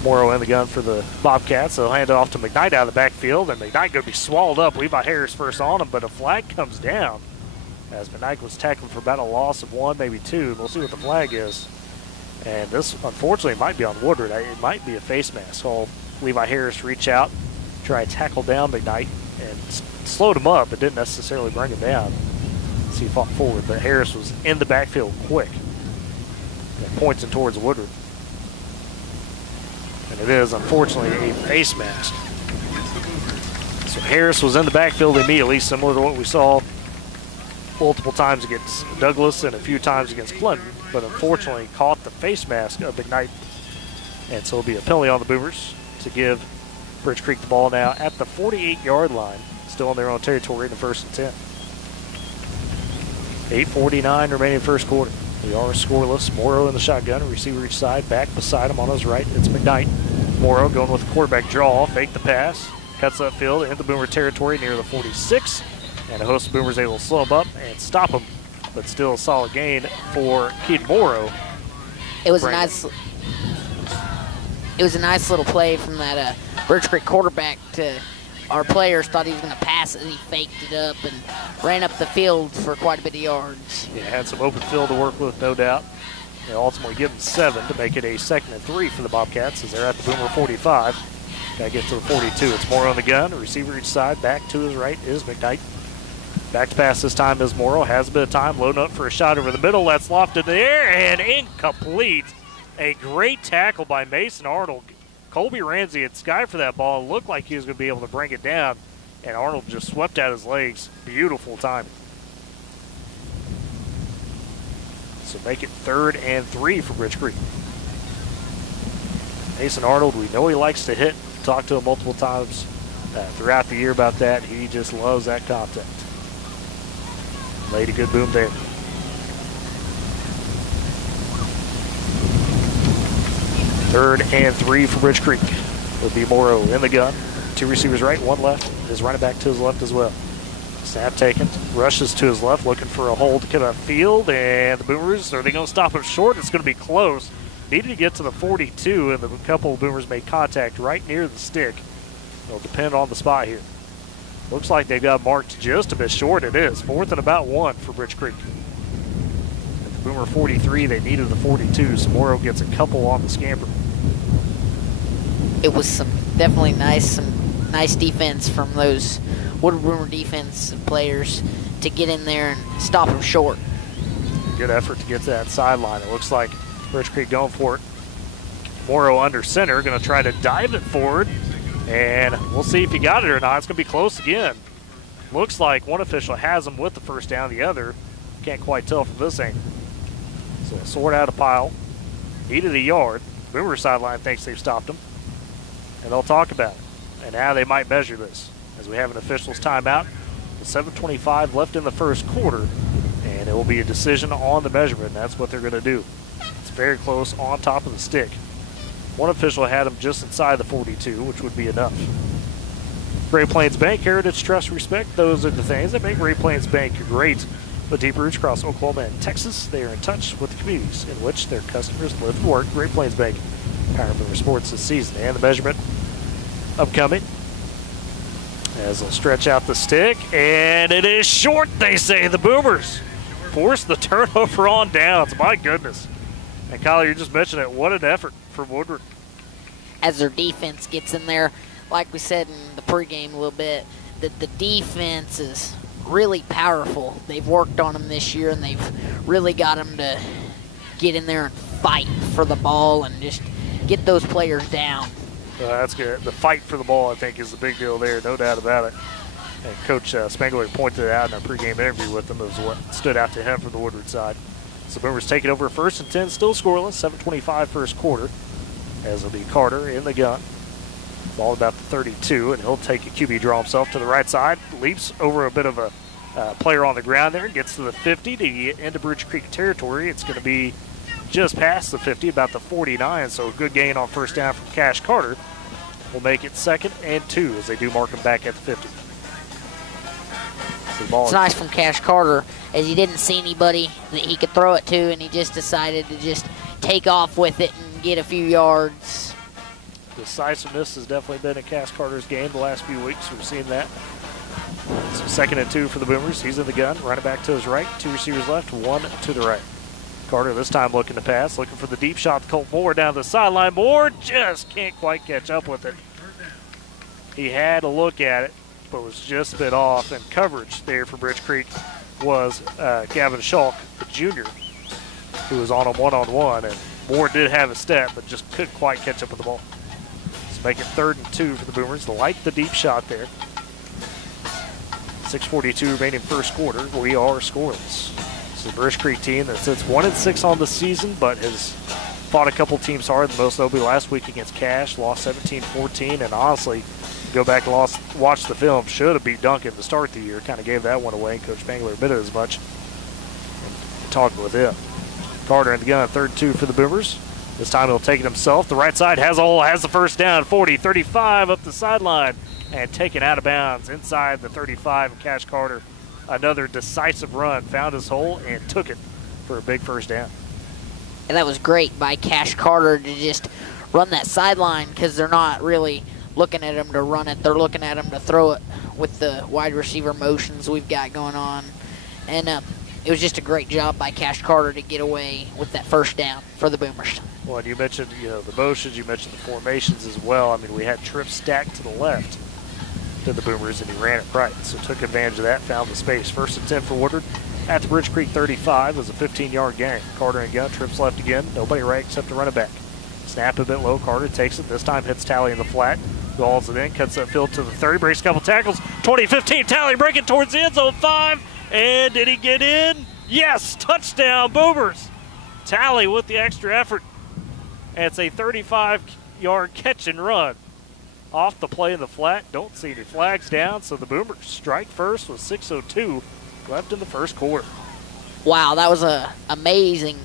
Morrow in the gun for the Bobcats. They'll hand it off to McKnight out of the backfield, and McKnight going to be swallowed up. Levi Harris first on him, but a flag comes down as McKnight was tackling for about a loss of 1, maybe 2. We'll see what the flag is. And this, unfortunately, might be on Woodward. It might be a face mask. So Levi Harris reach out, try to tackle down McKnight. and slowed him up, but didn't necessarily bring him down. So he fought forward, but Harris was in the backfield quick. And points him towards Woodward. And it is, unfortunately, a face mask. So Harris was in the backfield immediately, similar to what we saw multiple times against Douglas and a few times against Clinton, but unfortunately caught the face mask of McKnight. And so it'll be a penalty on the Boomers to give Bridge Creek the ball now at the 48-yard line, still in their own territory in the 1st and 10. 8:49 remaining first quarter. We are scoreless. Morrow in the shotgun, receiver each side, back beside him on his right. It's McKnight. Morrow going with the quarterback draw, fake the pass, cuts upfield into Boomer territory near the 46, and a host of Boomers able to slow him up and stop him, but still a solid gain for Keaton Morrow. It was a nice little play from that Birch Creek quarterback to our players. Thought he was going to pass it, and he faked it up and ran up the field for quite a bit of yards. Yeah, had some open field to work with, no doubt. They ultimately give him 7 to make it a 2nd and 3 for the Bobcats as they're at the Boomer 45. Got to get to the 42. It's Morrow on the gun. A receiver each side. Back to his right is McKnight. Back to pass this time is Morrow. Has a bit of time. Loading up for a shot over the middle. That's lofted in the air and incomplete. A great tackle by Mason Arnold. Colby Ramsey had skied for that ball. It looked like he was going to be able to bring it down, and Arnold just swept out his legs. Beautiful timing. So make it 3rd and 3 for Bridge Creek. Mason Arnold, we know he likes to hit. Talked to him multiple times throughout the year about that. He just loves that contact. Laid a good boom there. Third and 3 for Bridge Creek. It'll be Morrow in the gun. 2 receivers right, 1 left. His running back to his left as well. Snap taken. Rushes to his left, looking for a hole to get upfield. And the Boomers, are they going to stop him short? It's going to be close. Needed to get to the 42, and a couple of Boomers made contact right near the stick. It'll depend on the spot here. Looks like they've got marked just a bit short. It is 4th and about 1 for Bridge Creek. At the Boomer 43, they needed the 42, so Morrow gets a couple on the scamper. It was definitely nice defense from those Woodward Boomer defensive players to get in there and stop them short. Good effort to get to that sideline. It looks like Bridge Creek going for it. Morrow under center, going to try to dive it forward, and we'll see if he got it or not. It's going to be close again. Looks like one official has him with the first down, the other can't quite tell from this angle. So a sort out a pile. Needed a yard. Boomer sideline thinks they've stopped him, and they'll talk about it and how they might measure this as we have an official's timeout. With 7:25 left in the first quarter, and it will be a decision on the measurement, and that's what they're going to do. It's very close on top of the stick. One official had him just inside the 42, which would be enough. Great Plains Bank, Heritage, Trust, Respect, those are the things that make Great Plains Bank great. With deep roots across Oklahoma and Texas, they are in touch with the communities in which their customers live and work. Great Plains Bank, powering Boomer sports this season. And the measurement upcoming as they'll stretch out the stick, and it is short, they say. The Boomers force the turnover on downs. My goodness. And Kyle, you just mentioned it. What an effort from Woodward. As their defense gets in there, like we said in the pregame a little bit, that the defense is really powerful. They've worked on them this year, and they've really got them to get in there and fight for the ball and just get those players down. That's good. The fight for the ball, I think, is the big deal there, no doubt about it. And Coach Spangler pointed it out in our pregame interview with them. It was what stood out to him from the Woodward side. So Boomers take it over 1st and 10, still scoreless, 7:25 first quarter, as it'll be Carter in the gun. Ball about the 32, and he'll take a QB draw himself to the right side, leaps over a bit of a player on the ground there, gets to the 50 to get into Bridge Creek territory. It's going to be just past the 50, about the 49, so a good gain on first down from Cash Carter. Will make it 2nd and 2 as they do mark him back at the 50. So it's nice from Cash Carter, as he didn't see anybody that he could throw it to, and he just decided to just take off with it and get a few yards. Decisiveness has definitely been in Cash Carter's game the last few weeks. We've seen that. So 2nd and 2 for the Boomers. He's in the gun, running back to his right, 2 receivers left, 1 to the right. Carter this time looking to pass, looking for the deep shot to Colt Moore down the sideline. Moore just can't quite catch up with it. He had a look at it, but was just a bit off, and coverage there for Bridge Creek was Gavin Schalk, the junior, who was on him one-on-one, and Moore did have a step, but just couldn't quite catch up with the ball. So make it 3rd and 2 for the Boomers. They like the deep shot there. 6:42 remaining first quarter. We are scoreless. It's a Bridge Creek team that sits 1-6 on the season, but has fought a couple teams hard, the most notably last week against Cash, lost 17-14, and honestly, go back and watch the film, should have beat Duncan to start the year, kind of gave that one away, and Coach Bangler admitted as much. And talking with him. Carter in the gun, 3rd and 2 for the Boomers. This time he'll take it himself. The right side has the first down, 40-35 up the sideline, and taken out of bounds inside the 35. And Cash Carter, another decisive run, found his hole and took it for a big first down. And that was great by Cash Carter to just run that sideline, because they're not really looking at him to run it. They're looking at him to throw it with the wide receiver motions we've got going on. And it was just a great job by Cash Carter to get away with that first down for the Boomers. Well, and you mentioned the motions, you mentioned the formations as well. I mean, we had trips stacked to the left to the Boomers, and he ran it right. So took advantage of that, found the space. 1st and 10 for Woodward at the Bridge Creek 35 was a 15-yard gain. Carter and gun, trips left again. Nobody right except to run it back. Snap a bit low. Carter takes it. This time hits Talley in the flat. Balls it in, cuts that field to the 30, breaks a couple tackles. 20-15, Talley breaking towards the end zone 5. And did he get in? Yes, touchdown Boomers. Talley with the extra effort. And it's a 35-yard catch and run. Off the play in the flat. Don't see any flags down, so the Boomers strike first with 6:02 left in the first quarter. Wow, that was a amazing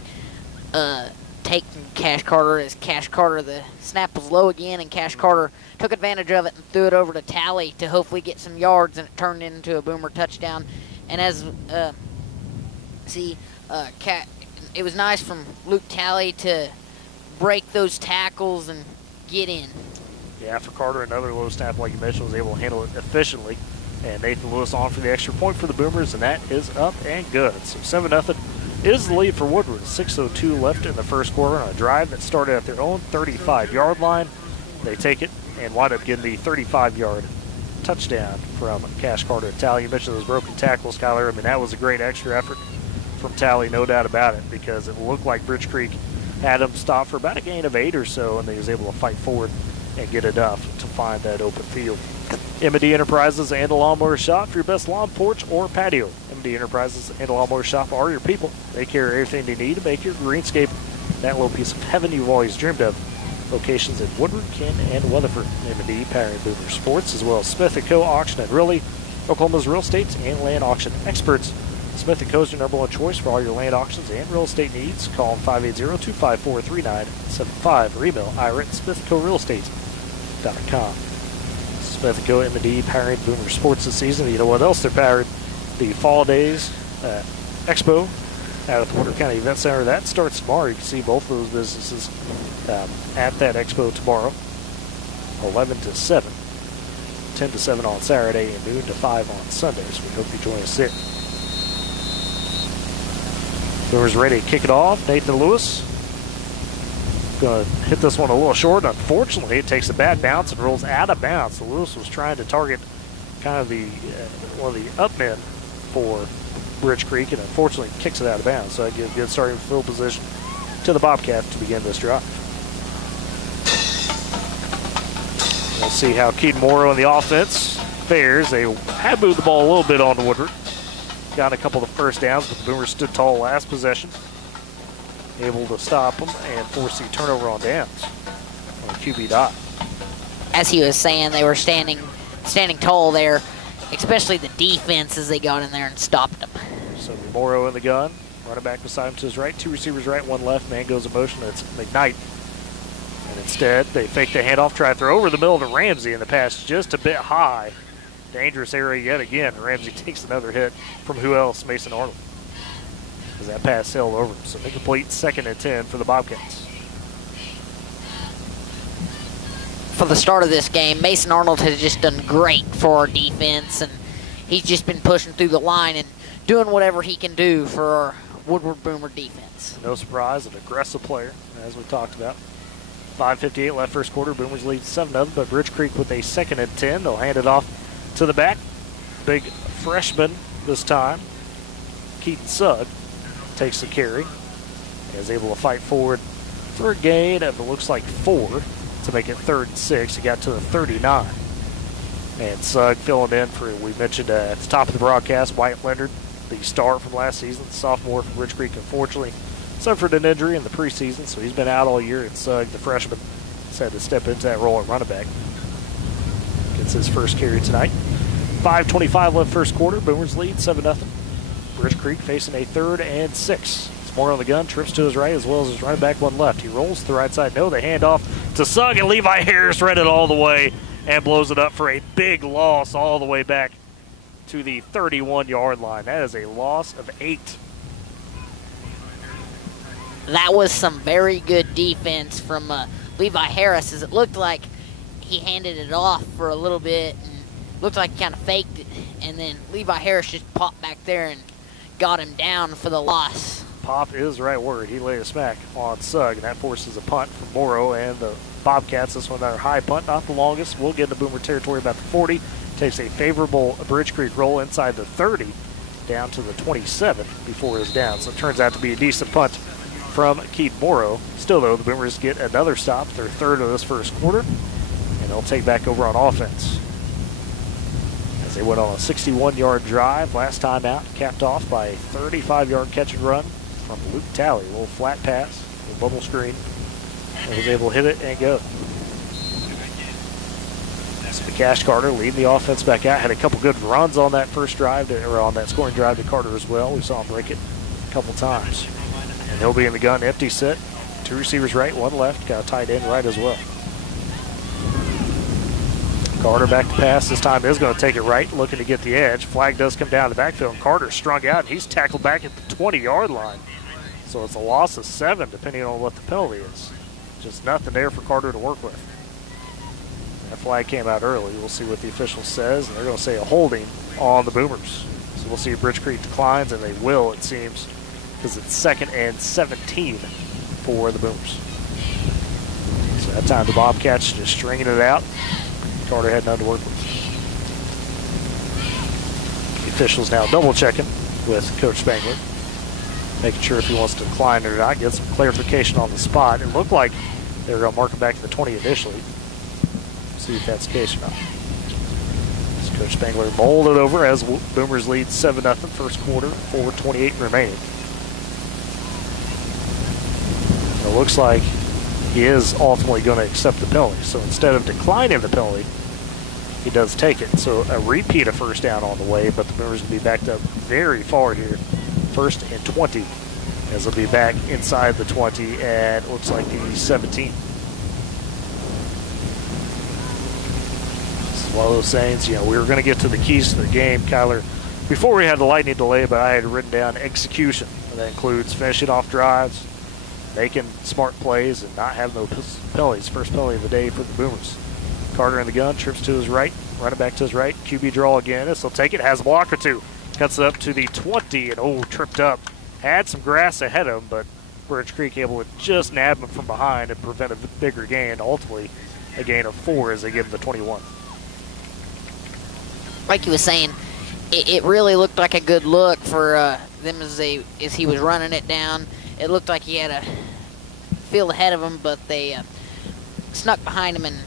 take from Cash Carter. As Cash Carter, the snap was low again, and Cash Carter took advantage of it and threw it over to Talley to hopefully get some yards, and it turned into a Boomer touchdown. And as it was nice from Luke Talley to break those tackles and get in. Yeah, for Carter, another low snap, like you mentioned, was able to handle it efficiently. And Nathan Lewis on for the extra point for the Boomers, and that is up and good. So 7-0 is the lead for Woodward. 6:02 left in the first quarter on a drive that started at their own 35-yard line. They take it and wind up getting the 35-yard touchdown from Cash Carter and Talley. You mentioned those broken tackles, Skyler. I mean, that was a great extra effort from Talley, no doubt about it, because it looked like Bridge Creek had him stopped for about a gain of 8 or so, and he was able to fight forward and get enough to find that open field. M&D Enterprises and a Lawnmower Shop for your best lawn, porch, or patio. M&D Enterprises and a Lawnmower Shop are your people. They carry everything they need to make your greenscape that little piece of heaven you've always dreamed of. Locations in Woodward, Canton, and Weatherford. M&D powering Boomer Sports, as well as Smith & Co. Auction and Riley, Oklahoma's real estate and land auction experts. Smith & Co. is your #1 choice for all your land auctions and real estate needs. Call them 580-254-3975 or email Ira at smithcorealestate.com. Smith & Co. M&D powering Boomer Sports this season. You know what else they're powering? The Fall Days Expo out at the Woodward County Event Center. That starts tomorrow. You can see both of those businesses at that expo tomorrow, 11 to 7, 10 to 7 on Saturday, and noon to 5 on Sunday. So we hope you join us there. Boomers ready to kick it off. Nathan Lewis going to hit this one a little short. Unfortunately, it takes a bad bounce and rolls out of bounds. So Lewis was trying to target kind of the one of the up men for Bridge Creek, and unfortunately kicks it out of bounds. So I give a good starting field position to the Bobcats to begin this drive. We'll see how Keaton Morrow and the offense fares. They had moved the ball a little bit on Woodward. Got a couple of first downs, but the Boomers stood tall last possession. Able to stop them and force the turnover on downs on QB dot. As he was saying, they were standing tall there, especially the defense as they got in there and stopped them. So Morrow in the gun, running back beside him to his right, 2 receivers right, 1 left, man goes in motion, it's McKnight. And instead, they fake the handoff, try to throw over the middle to Ramsey, and the pass just a bit high. Dangerous area yet again. Ramsey takes another hit from who else? Mason Arnold. As that pass sailed over him. So incomplete, 2nd and 10 for the Bobcats. For the start of this game, Mason Arnold has just done great for our defense, and he's just been pushing through the line and doing whatever he can do for our Woodward Boomer defense. No surprise, an aggressive player, as we talked about. 5:58 left first quarter. Boomers lead 7-0, but Bridge Creek with a 2nd and 10. They'll hand it off To the back, big freshman this time, Keaton Sugg, takes the carry and is able to fight forward for a gain of, it looks like 4 to make it 3rd and 6. He got to the 39. And Sugg filling in for, we mentioned at the top of the broadcast, Wyatt Leonard, the star from last season, the sophomore from Rich Creek, unfortunately suffered an injury in the preseason, so he's been out all year. And Sugg, the freshman, has had to step into that role at running back. Gets his first carry tonight. 5:25 left first quarter. Boomers lead 7-0. Rich Creek facing a 3rd and 6. It's more on the gun, trips to his right as well as his running back one left. He rolls to the right side. No, the handoff to Sugg, and Levi Harris read it all the way and blows it up for a big loss all the way back to the 31-yard line. That is a loss of 8. That was some very good defense from Levi Harris, as it looked like he handed it off for a little bit and looked like he kind of faked it, and then Levi Harris just popped back there and got him down for the loss. Pop is the right word. He laid a smack on Sugg, and that forces a punt from Morrow and the Bobcats. This one, another high punt, not the longest. We'll get into Boomer territory about the 40. Takes a favorable Bridge Creek roll inside the 30 down to the 27 before it's down. So it turns out to be a decent punt from Keith Morrow. Still, though, the Boomers get another stop, their 3rd of this first quarter, and they'll take back over on offense. As they went on a 61-yard drive last time out, capped off by a 35-yard catch and run from Luke Talley. A little flat pass, a little bubble screen, and was able to hit it and go. So Cash Carter leading the offense back out. Had a couple good runs on that first drive, or on that scoring drive to Carter as well. We saw him break it a couple times. And he'll be in the gun, empty set. 2 receivers right, 1 left. Got a tight end right as well. Carter back to pass. This time is going to take it right, looking to get the edge. Flag does come down the backfield, and Carter's strung out, and he's tackled back at the 20-yard line. So it's a loss of 7, depending on what the penalty is. Just nothing there for Carter to work with. That flag came out early. We'll see what the official says, and they're going to say a holding on the Boomers. So we'll see if Bridge Creek declines, and they will, it seems, because it's 2nd and 17 for the Boomers. So that time the Bobcats just stringing it out. Carter had none to work with. The officials now double checking with Coach Spangler, making sure if he wants to decline it or not, get some clarification on the spot. It looked like they were going to mark him back to the 20 initially. See if that's the case or not. So Coach Spangler bowled it over as Boomers lead 7-0 first quarter, 4:28 remaining. It looks like he is ultimately going to accept the penalty. So instead of declining the penalty, he does take it. So a repeat of first down on the way, but the Boomers will be backed up very far here. 1st and 20, as they'll be back inside the 20 and it looks like the 17. This is one of those sayings, you know, we were going to get to the keys to the game, Kyler, before we had the lightning delay, but I had written down execution. And that includes finishing off drives, making smart plays, and not having those penalties. First penalty of the day for the Boomers. Carter in the gun, trips to his right, running back to his right. QB draw again. This will take it, has a block or two. Cuts it up to the 20, and tripped up. Had some grass ahead of him, but Bridge Creek able to just nab him from behind and prevent a bigger gain. Ultimately, a gain of 4 as they give him the 21. Like you was saying, it really looked like a good look for them as he was running it down. It looked like he had a field ahead of him, but they snuck behind him and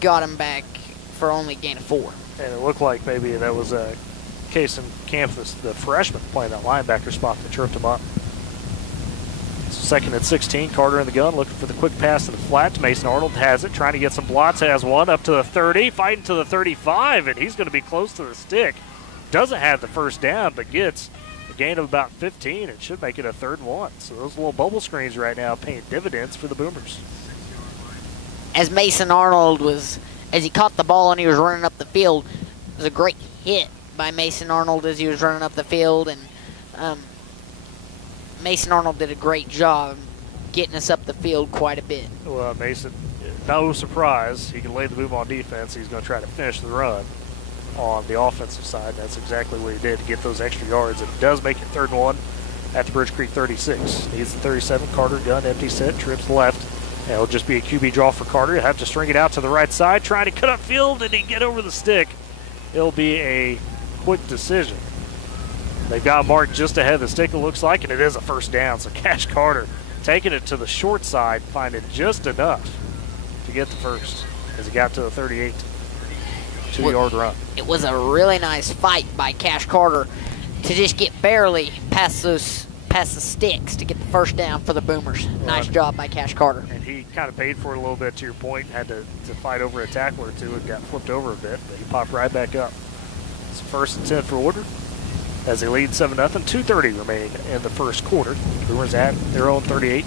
got him back for only a gain of 4. And it looked like maybe that was a case in camp, the freshman playing that linebacker spot that tripped him up. So 2nd and 16, Carter in the gun, looking for the quick pass to the flat to Mason Arnold. Has it, trying to get some blots, has one up to the 30, fighting to the 35, and he's going to be close to the stick. Doesn't have the first down, but gets a gain of about 15 and should make it a 3rd and 1. So those little bubble screens right now paying dividends for the Boomers. As Mason Arnold as he caught the ball and he was running up the field, it was a great hit by Mason Arnold as he was running up the field, and Mason Arnold did a great job getting us up the field quite a bit. Well, Mason, no surprise, he can lay the boom on defense. He's going to try to finish the run on the offensive side. That's exactly what he did to get those extra yards, and it does make it 3rd and 1 at the Bridge Creek 36. Needs the 37, Carter gun, empty set, trips left. And it'll just be a QB draw for Carter. He'll have to string it out to the right side, trying to cut up field, and he get over the stick. it'll be a quick decision. They've got marked just ahead of the stick, it looks like, and it is a first down. So Cash Carter taking it to the short side, finding just enough to get the first as he got to the 38. 2-yard run. It was a really nice fight by Cash Carter to just get barely past the sticks to get the first down for the Boomers. Nice job by Cash Carter. And he kind of paid for it a little bit, to your point. Had to fight over a tackle or two and got flipped over a bit, but he popped right back up. It's 1st and 10 for Woodward as they lead 7-0. 2:30 remaining in the first quarter. Boomers at their own 38.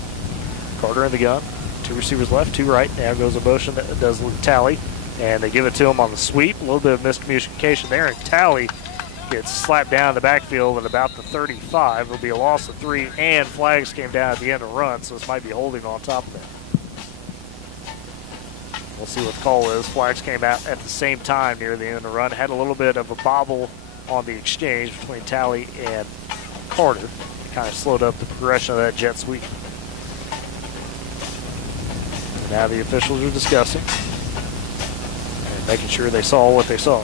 Carter in the gun. 2 receivers left, 2 right. Now goes a motion that does Tally, and they give it to him on the sweep. A little bit of miscommunication there, and Tally gets slapped down in the backfield at about the 35. It'll be a loss of 3, and flags came down at the end of the run, so this might be holding on top of that. We'll see what the call is. Flags came out at the same time near the end of the run. Had a little bit of a bobble on the exchange between Tally and Carter. Kind of slowed up the progression of that jet sweep. And now the officials are discussing and making sure they saw what they saw.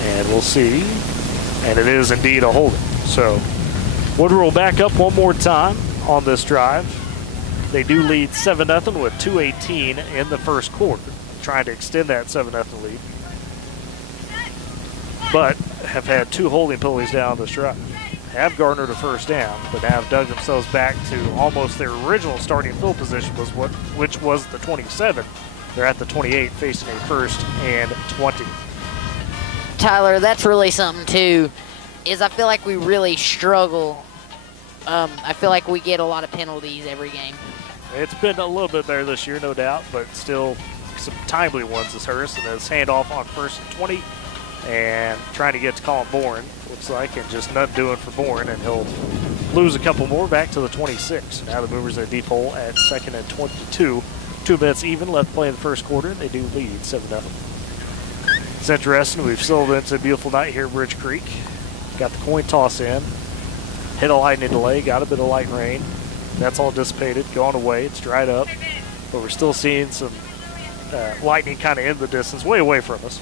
And we'll see. And it is indeed a holding. So Woodward will back up one more time on this drive. They do lead 7-0 with 2:18 in the first quarter, trying to extend that 7-0 lead. But have had 2 holding penalties down this drive. Have garnered a first down, but have dug themselves back to almost their original starting field position, which was the 27. They're at the 28, facing a 1st and 20. Tyler, that's really something too, is I feel like we really struggle. I feel like we get a lot of penalties every game. It's been a little bit better this year, no doubt, but still some timely ones this hurts. And this handoff on 1st and 20 and trying to get to Colin Bourne, looks like, and just nothing doing for Bourne, and he'll lose a couple more back to the 26. Now the Boomers in a deep hole at 2nd and 22. 2 minutes even left to play in the first quarter, and they do lead 7-0. It's interesting. We've settled into a beautiful night here at Bridge Creek. Got the coin toss in. Hit a lightning delay. Got a bit of light rain. That's all dissipated, gone away. It's dried up. But we're still seeing some lightning kind of in the distance, way away from us.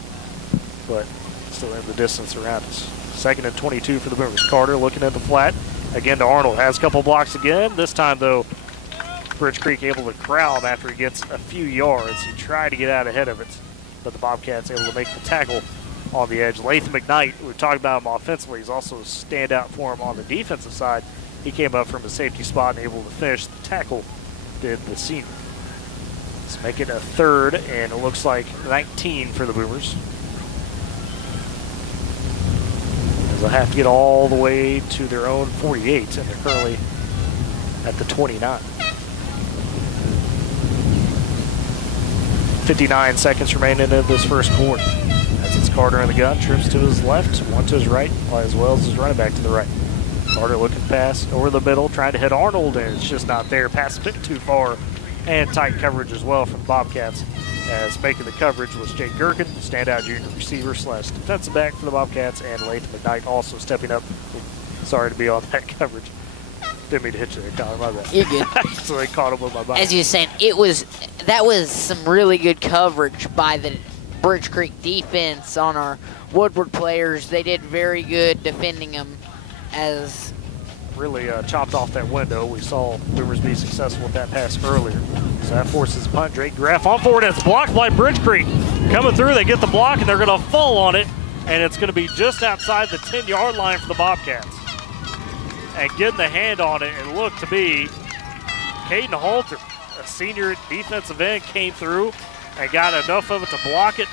But still in the distance around us. 2nd and 22 for the Boomers. Carter looking at the flat. Again to Arnold. Has a couple blocks again. This time, though, Bridge Creek able to corral him after he gets a few yards. He tried to get out ahead of it, but the Bobcats able to make the tackle on the edge. Latham McKnight, we've talked about him offensively. He's also a standout for him on the defensive side. He came up from a safety spot and able to finish the tackle, did the senior. Let's make it a 3rd, and it looks like 19 for the Boomers. As they'll have to get all the way to their own 48, and they're currently at the 29. 59 seconds remaining in this first quarter. As it's Carter in the gun, trips to his left, one to his right, as well as his running back to the right. Carter looking pass over the middle, trying to hit Arnold, and it's just not there. Pass a bit too far, and tight coverage as well from the Bobcats. As making the coverage was Jake Gherkin, standout junior receiver / defensive back for the Bobcats, and Latham McKnight also stepping up. Sorry to be on that coverage. Didn't mean to hit you there, Tyler. My bad. You're good. So they caught him with my body. As you were saying, that was some really good coverage by the Bridge Creek defense on our Woodward players. They did very good defending them as really chopped off that window. We saw Boomers be successful with that pass earlier. So that forces a punt. Drake Graff on forward. It's blocked by Bridge Creek. Coming through, they get the block, and they're going to fall on it, and it's going to be just outside the 10-yard line for the Bobcats. And getting the hand on it, it looked to be Caden Halter, a senior defensive end, came through and got enough of it to block it.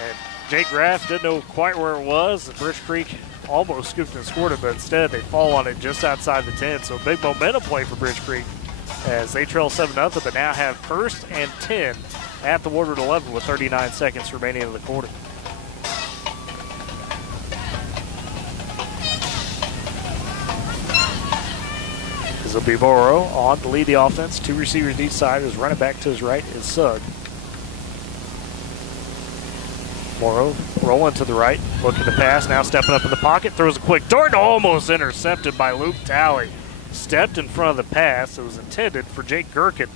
And Jake Graff didn't know quite where it was. And Bridge Creek almost scooped and scored it, but instead they fall on it just outside the 10. So big momentum play for Bridge Creek as they trail 7-0, but now have 1st and 10 at the Woodward 11 with 39 seconds remaining in the quarter. It'll be Morrow on to lead the offense. 2 receivers each side. His running back to his right is Sugg. Morrow rolling to the right, looking to pass, now stepping up in the pocket, throws a quick dart, almost intercepted by Luke Talley. stepped in front of the pass that was intended for Jake Gherkin,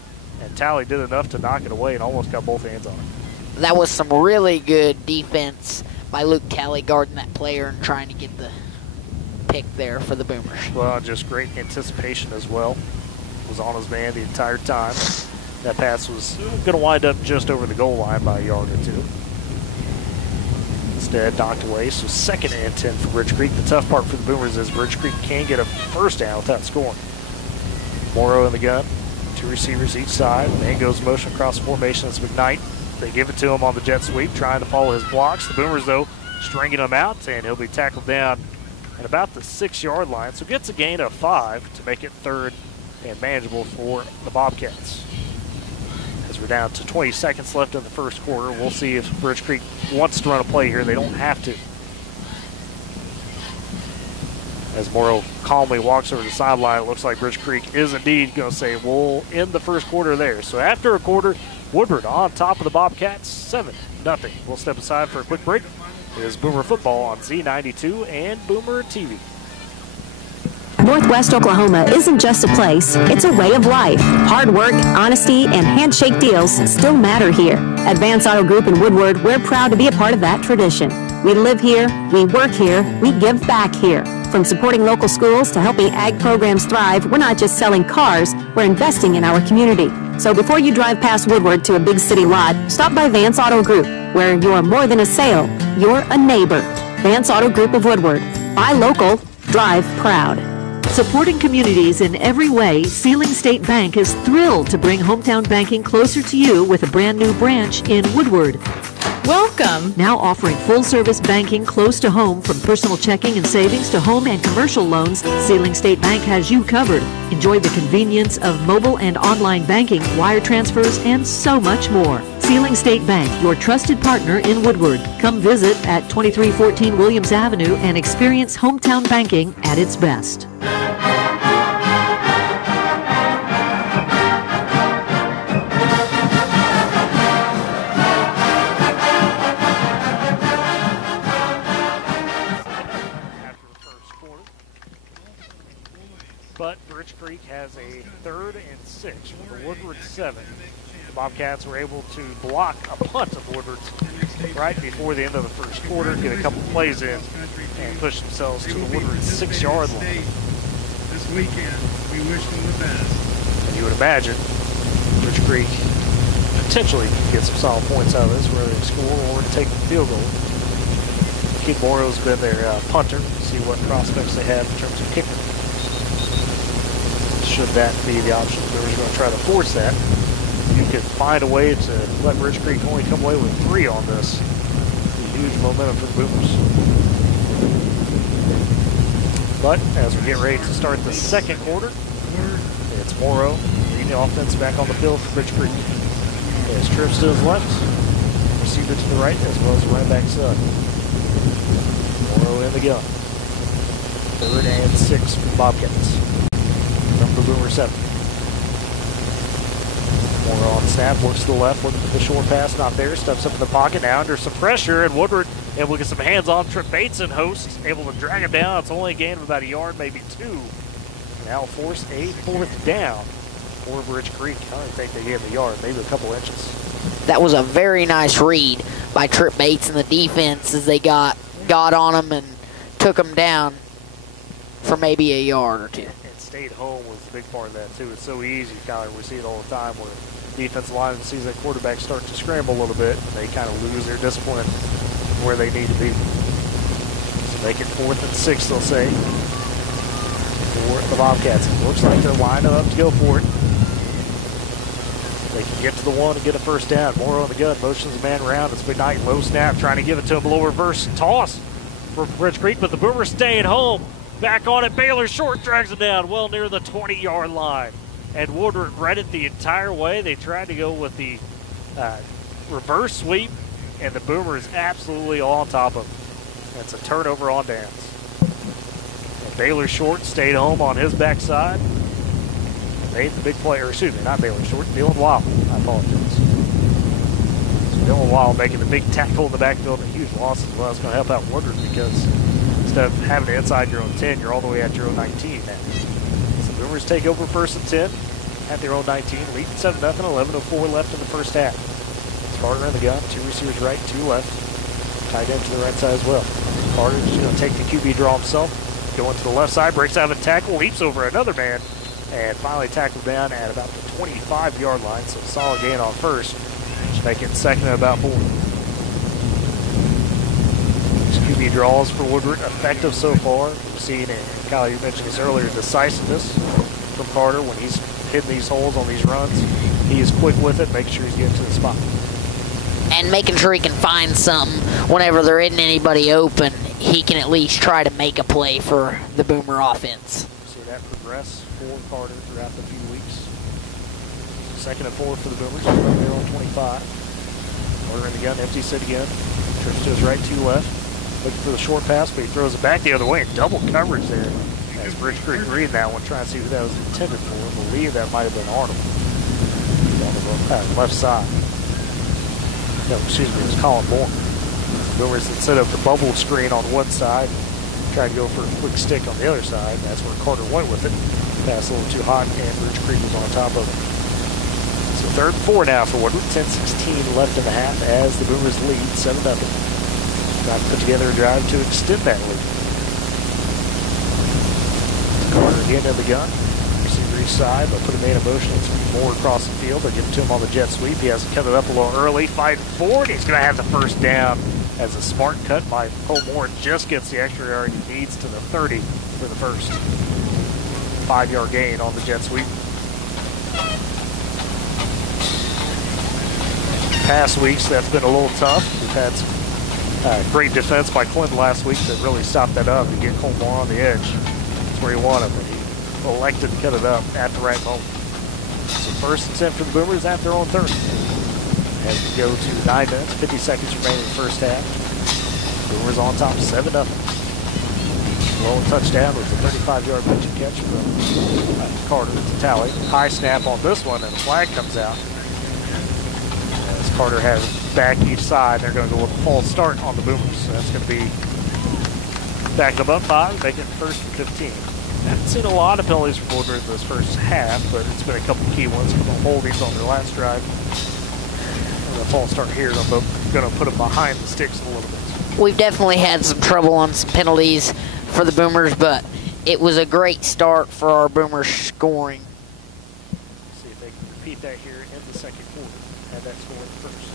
and Talley did enough to knock it away and almost got both hands on it. That was some really good defense by Luke Talley guarding that player and trying to get the pick there for the Boomers. Well, just great anticipation as well. Was on his man the entire time. That pass was going to wind up just over the goal line by a yard or two. Instead, knocked away, so 2nd and 10 for Bridge Creek. The tough part for the Boomers is Bridge Creek can get a first down without scoring. Morrow in the gun, 2 receivers each side. Man goes motion across the formation. It's McKnight. They give it to him on the jet sweep, trying to follow his blocks. The Boomers, though, stringing him out, and he'll be tackled down at about the 6-yard line. So gets a gain of 5 to make it 3rd and manageable for the Bobcats. As we're down to 20 seconds left in the first quarter, we'll see if Bridge Creek wants to run a play here. They don't have to. As Morrow calmly walks over the sideline, it looks like Bridge Creek is indeed going to say, we'll end the first quarter there. So after a quarter, Woodward on top of the Bobcats, 7-0. We'll step aside for a quick break. It is Boomer Football on Z92 and Boomer TV. Northwest Oklahoma isn't just a place, it's a way of life. Hard work, honesty, and handshake deals still matter here. At Vance Auto Group in Woodward, we're proud to be a part of that tradition. We live here, we work here, we give back here. From supporting local schools to helping ag programs thrive, we're not just selling cars, we're investing in our community. So before you drive past Woodward to a big city lot, stop by Vance Auto Group, where you're more than a sale, you're a neighbor. Vance Auto Group of Woodward. Buy local, drive proud. Supporting communities in every way, Sealing State Bank is thrilled to bring hometown banking closer to you with a brand new branch in Woodward. Welcome. Now offering full-service banking close to home, from personal checking and savings to home and commercial loans, Sealing State Bank has you covered. Enjoy the convenience of mobile and online banking, wire transfers, and so much more. Sealing State Bank, your trusted partner in Woodward. Come visit at 2314 Williams Avenue and experience hometown banking at its best. But Bridge Creek has a 3rd and 6 for Woodward 7. The Bobcats were able to block a punt of Woodward's right before the end of the first quarter, get a couple plays in, and push themselves to the Woodward 6-yard line. This weekend, we wish them the best. And you would imagine Bridge Creek potentially could get some solid points out of this, whether they score or take a field goal. Keith Morrow's been their punter. See what prospects they have in terms of kicker. Should that be the option, we're going to try to force that. You could find a way to let Bridge Creek only come away with 3 on this. Huge momentum for the Boomers. But as we get ready to start the second quarter, it's Morrow leading the offense back on the field for Bridge Creek. As trips to his left, receiver to the right, as well as running back side. Morrow in the gun. 3rd and 6 for the Bobcats. From the Boomer 7. Morrow on snap, works to the left, looking for the short pass, not there, steps up in the pocket, now under some pressure, and Woodward able to get some hands on Trip Bateson, host, able to drag him down. It's only a gain of about a yard, maybe 2. Now force a 4th down for Bridge Creek. I don't think they gave him a yard, maybe a couple inches. That was a very nice read by Trip Bates and the defense as they got on him and took him down for maybe a yard or 2. Stayed home was a big part of that too. It's so easy, Kyler. We see it all the time where defensive line sees that quarterback start to scramble a little bit, and they kind of lose their discipline where they need to be. So make it 4th and 6, they'll say, for the Bobcats. It looks like they're lining up to go for it. They can get to the 1 and get a first down. More on the gun, motions the man around. It's McKnight, low snap, trying to give it to him, a low reverse toss for Bridge Creek, but the Boomers staying home. Back on it, Baylor short drags him down well near the 20-yard line. And Woodward read it the entire way. They tried to go with the reverse sweep, and the Boomers absolutely all on top of him. It's a turnover on downs. And Baylor Short stayed home on his backside. Made the big play, or excuse me, not Baylor Short, Dylan Wild. I apologize. So Dylan Wild making the big tackle in the backfield, a huge loss as well. It's going to help out Woodward because instead of having it inside your own 10, you're all the way at your own 19 now. So the Boomers Boomers take over first and 10 at their own 19, leading 7-0, 11:04 left in the first half. Carter in the gun, 2 receivers right, 2 left. Tight end to the right side as well. Carter's going to take the QB draw himself, going to the left side, breaks out of a tackle, leaps over another man, and finally tackled down at about the 25-yard line. So solid gain on first, which make it second and about 4. These QB draws for Woodward effective so far. We've seen, and Kyle, you mentioned this earlier, decisiveness from Carter when he's hitting these holes on these runs. He is quick with it, making sure he's getting to the spot. And making sure he can find something whenever there isn't anybody open, he can at least try to make a play for the Boomer offense. See that progress for Carter throughout the few weeks. Second and 4 for the Boomers. They're on 25. Carter in the gun, empty set again. Trips to his right, 2 left. Looking for the short pass, but he throws it back the other way. Double coverage there. As Bridge Creek reading that one, trying to see who that was intended for. I believe that might have been Arnold. On the left side. No, excuse me, it was Colin Bourne. Boomers had set up the bubble screen on one side, tried to go for a quick stick on the other side. That's where Carter went with it. Pass a little too hot, and Bridge Creek was on top of it. So 3rd and 4 now for Woodward. 10-16 left in the half as the Boomers lead 7-0. Trying to put together a drive to extend that lead. Carter again in the gun. Receiver each side, but put a man in motion. It's more across the field. They give it to him on the jet sweep. He has to cut it up a little early. Fighting forward. He's going to have the first down as a smart cut by Cole Moore. Just gets the extra yard he needs to the 30 for the first. 5-yard gain on the jet sweep. Past weeks, that's been a little tough. We've had some great defense by Clinton last week that really stopped that up and get Cole Moore on the edge. That's where he wanted him. Elected to cut it up at the right moment. So first and 10 for the Boomers at their own 30. As we go to 9 minutes, 50 seconds remaining in the first half. Boomers on top, 7-0. Lone touchdown was a 35-yard pitch and catch from Carter to Talley. High snap on this one, and the flag comes out. As Carter has back each side, they're going to go with a false start on the Boomers. So that's going to be back them up 5, making it first and 15. Haven't seen a lot of penalties for Woodward in this first half, but it's been a couple key ones. A couple holdings on their last drive. And a false start here. I'm going to put them behind the sticks a little bit. We've definitely had some trouble on some penalties for the Boomers, but it was a great start for our Boomers scoring. See if they can repeat that here in the second quarter. Had that score in the first.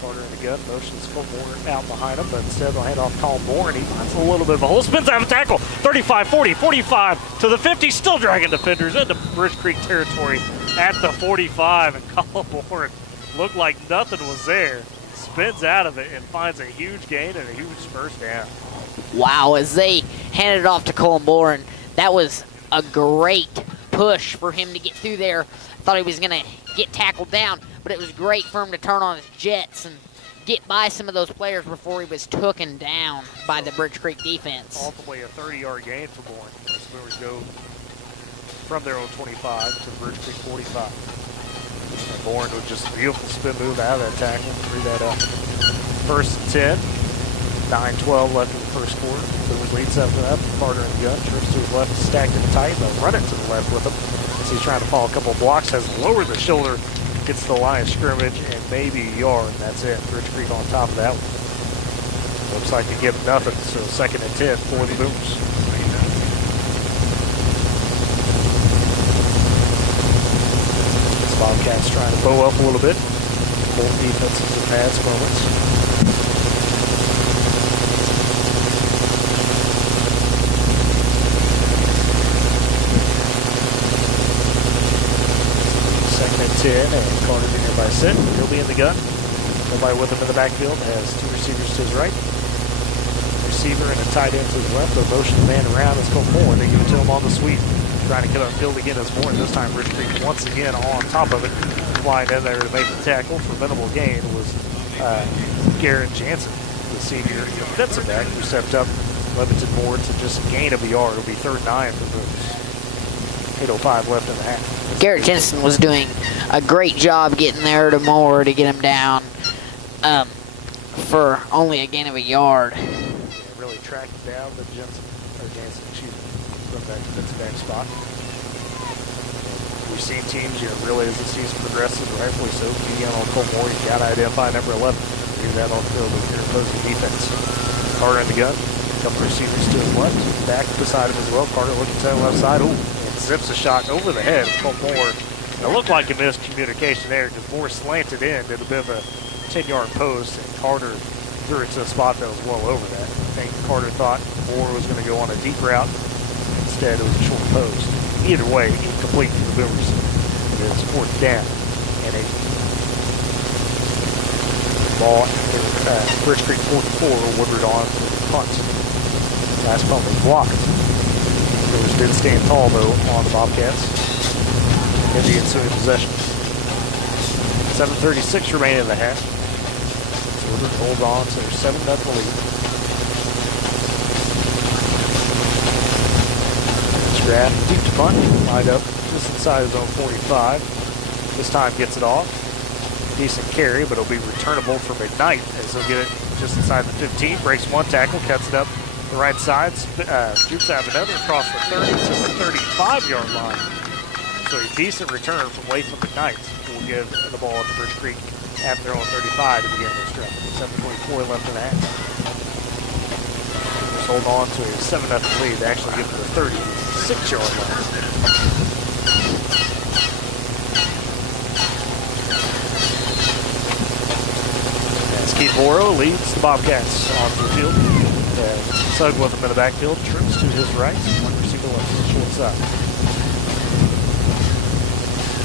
Carter in the gun, motions Moore out behind him, but instead they'll hand off Colin Moore, and he finds a little bit of a hole. Spins out of a tackle. 35, 40, 45 to the 50. Still dragging defenders into Bridge Creek territory at the 45, and Colin Moore looked like nothing was there. Spins out of it and finds a huge gain and a huge first down. Wow, as they handed it off to Colin Moore, and that was a great push for him to get through there. Thought he was going to get tackled down, but it was great for him to turn on his jets and get by some of those players before he was taken down by the Bridge Creek defense. Ultimately a 30-yard gain for Bourne. As Boomers go from their own 25 to the Bridge Creek 45. And Bourne with just a beautiful spin move out of that tackle, threw that up. First and 10, 9-12 left in the first quarter. Boomers lead 7-0. Carter in the gun, trips to his left, stacked it tight, but run it to the left with him. As he's trying to follow a couple of blocks, has lowered the shoulder, gets to the line of scrimmage, and maybe a yard, and that's it. Bridge Creek on top of that one. Looks like they give nothing, so second and 10 for the Boomers. This Bobcats trying to bow up a little bit. Both defenses have had some moments. Second and 10, and Carter Jr. by sit. He'll be in the gun. Nobody with him in the backfield. Has 2 receivers to his right. Receiver and a tight end to his left. They'll motion the man around. Let's go Moore. They give it to him on the sweep. Trying to get upfield again as Moore. This time Bridge Creek once again on top of it. Flying in there to make the tackle for minimal gain was Garrett Jansen, the senior defensive back, who stepped up, limited Moore to just a gain of a yard. It'll be 3rd and 9 for Boomers. 8:05 left in the half. Garrett Jensen was doing a great job getting there to Moore to get him down for only a gain of a yard. Yeah, really tracked down the Jansen, excuse me, from that defensive back spot. We've seen teams, really as the season progresses, rightfully so, being on Cole Moore, you got to identify number 11. Do that on the field with your opposing defense. Carter in the gun. A couple receivers to his left. Back beside him as well. Carter looking to the left side. Ooh, and zips a shot over the head of Cole Moore. It looked like a miscommunication there because Moore slanted in, did a bit of a 10-yard post, and Carter threw it to a spot that was well over that. I think Carter thought Moore was going to go on a deep route. Instead, it was a short post. Either way, incomplete for the Boomers. It's fourth down. And a ball at Bridge Creek 44, Woodward on for the punt. Last punt was blocked. Boomers did stand tall, though, on the Bobcats. In the ensuing possession. 7:36 remaining in the half. So Woodward holds on to their 7-0 lead. Grab, deep to punt, lined up just inside his own 45. This time gets it off. Decent carry, but it'll be returnable for McKnight as he'll get it just inside the 15. Breaks one tackle, cuts it up the right side, shoots out another across the 30 to the 35-yard line. So a decent return from Latham McKnight who will give the ball at the Bridge Creek at their own 35 to begin this drive. 7:24 left in the half. Just hold on to a 7-0 lead. They actually give it the 36-yard line. As Keith Morrow leads the Bobcats onto the field. Sugg with him in the backfield, trips to his right, one receiver left to the short side.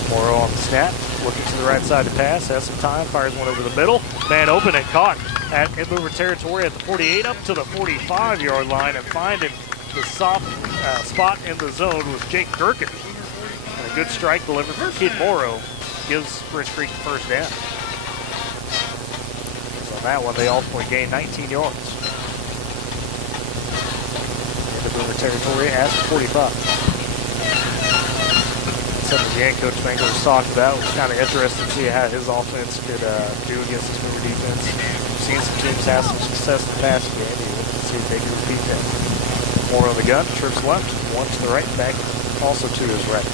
Morrow on the snap, looking to the right side to pass, has some time, fires one over the middle. Man open and caught at in-mover territory at the 48 up to the 45-yard line, and finding the soft spot in the zone was Jake Gherkin. And a good strike delivered from Keith Morrow gives Bridge Creek the first down. So on that one, they ultimately gained 19 yards. In-mover territory at the 45. Something the Coach Mangler was talking about. It was kind of interesting to see how his offense could do against this Boomer defense. We've seen some teams have some success in the passing game. Let's see if they can repeat that. More on the gun, trips left, one to the right, back also to his right.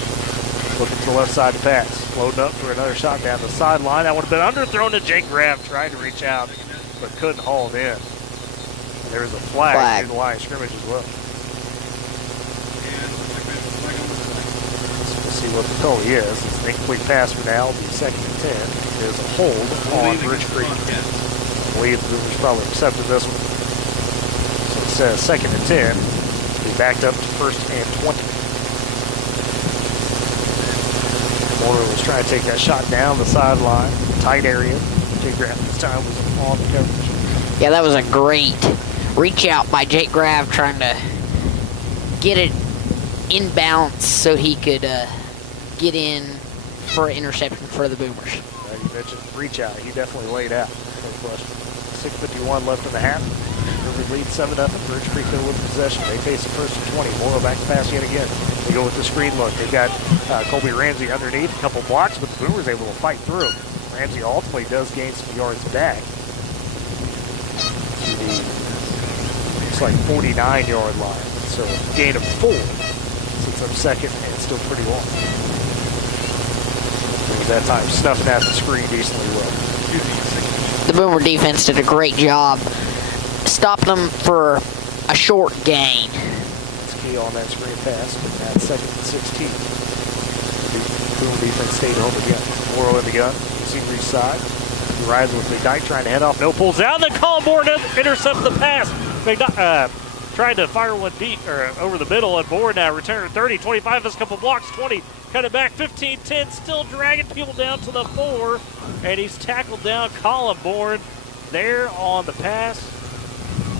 Looking to the left side to pass. Loading up for another shot down the sideline. That would have been underthrown to Jake Graff, trying to reach out, but couldn't haul it in. And there is a flag near the line of scrimmage as well. See what the call is. It's an incomplete pass for now. It'll be 2nd and 10. There's a hold on Bridge Creek. I believe the Boomers probably accepted this one. So it says 2nd and 10. It'll be backed up to 1st and 20. Morrow was trying to take that shot down the sideline. Tight area. Jake Graff this time was on the coverage. Yeah, that was a great reach out by Jake Graff, trying to get it in balance so he could get in for an interception for the Boomers. You mentioned reach out. He definitely laid out. No question. 6:51 left in the half. River lead 7-0. Bridge Creek with possession. They face the 1st and 20. Morrow back to pass yet again. They go with the screen look. They've got Colby Ramsey underneath. A couple blocks, but the Boomers able to fight through. Ramsey ultimately does gain some yards back to the, looks like 49-yard line. So gain of 4. Sits up 2nd and still pretty long. That time snuffing out the screen decently well. The Boomer defense did a great job stopping them for a short gain. That's key on that screen pass, but at 2nd and 16. The Boomer defense stayed home again. Morrow in the gun, receiver each side. He rides with McKnight trying to head off. No pulls down. Then Colborn intercepts the pass. McKnight trying to fire one deep or over the middle, and Bourne now return 30, 25, has a couple blocks, 20, cut it back, 15, 10, still dragging people down to the 4, and he's tackled down Colin Bourne there on the pass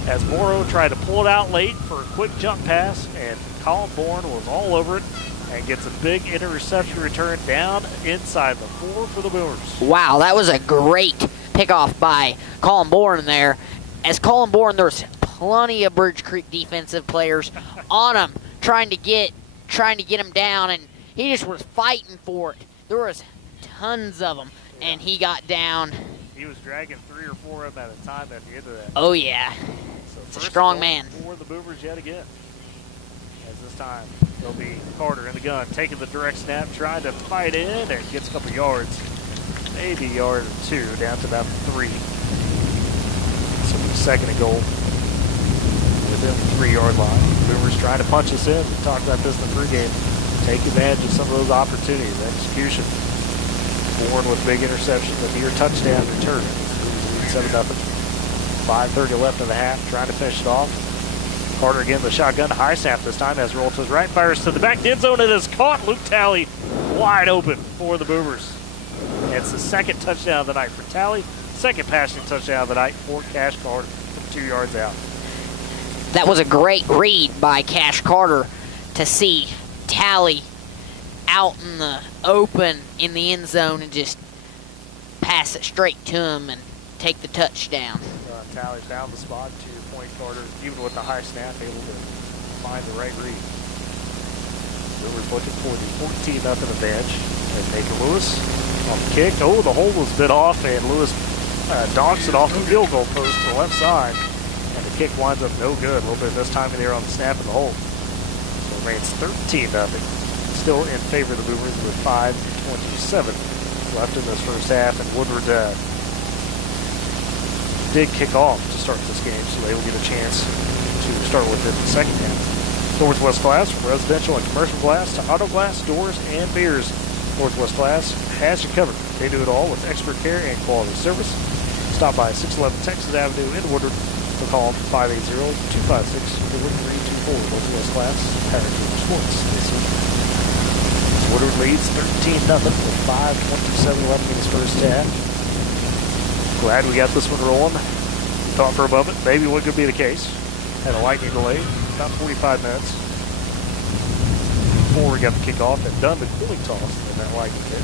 as Morrow tried to pull it out late for a quick jump pass, and Colin Bourne was all over it and gets a big interception return down inside the 4 for the Boomers. Wow, that was a great pickoff by Colin Bourne there. As Colin Bourne, there's plenty of Bridge Creek defensive players on him, trying to get him down, and he just was fighting for it. There was tons of them, and he got down. He was dragging 3 or 4 of them at a time at the end of that. Oh yeah, so it's a strong man. For the Boomers yet again, as this time It'll be Carter in the gun, taking the direct snap, trying to fight in, and gets a couple yards. Maybe a yard or two, down to about 3. So second and goal within the 3-yard line. Boomers trying to punch us in. We talked about this in the pregame. Take advantage of some of those opportunities. Execution. Bourne with big interception, a near touchdown return. 7-0. 5:30 left in the half. Trying to finish it off. Carter again, the shotgun. High snap this time as roll to his right. Fires to the back end zone. It is caught. Luke Talley wide open for the Boomers. It's the second touchdown of the night for Talley. Second passing touchdown of the night for Cash Carter from 2 yards out. That was a great read by Cash Carter to see Talley out in the open in the end zone and just pass it straight to him and take the touchdown. Talley found the spot. To your point, Carter, even with the high snap, able to find the right read. Boomers looking for the 14-0 advantage as Nathan Lewis on the kick. Oh, the hole was bit off, and Lewis donks it off the field goal post to the left side. And the kick winds up no good. A little bit of this timing there on the snap and the hole. So it remains 13-0. Still in favor of the Boomers with 5:27 left in this first half. And Woodward did kick off to start this game, so they will get a chance to start with it in the second half. Northwest Glass, from residential and commercial glass to auto glass, doors, and mirrors. Northwest Glass has you covered. They do it all with expert care and quality service. Stop by 611 Texas Avenue in Woodward or call them 580-256-4324. Northwest Glass, Heritage Sports. Woodward leads 13-0 with 5:27 left in this first half. Glad we got this one rolling. Thought for a moment maybe what could be the case. Had a lightning delay, about 45 minutes before we got the kickoff and done the cooling toss in that lightning hit.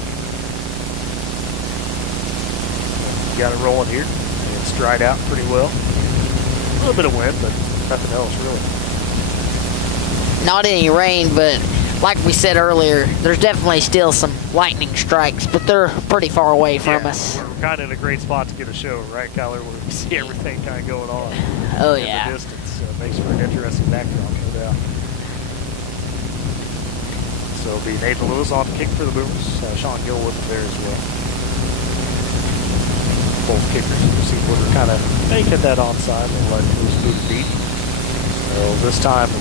Got it rolling here. It's dried out pretty well. A little bit of wind, but nothing else really. Not any rain, but like we said earlier, there's definitely still some lightning strikes, but they're pretty far away from us. We're kind of in a great spot to get a show, right, Kyler, where we see everything kind of going on. Oh, in yeah. the distance. So it makes for an interesting backdrop, no doubt. So it'll be Nathan Lewis on the kick for the Boomers. Sean Gill with him there as well. Both kickers. You see Woodward kind of making that onside and let Lewis move the beat. So this time,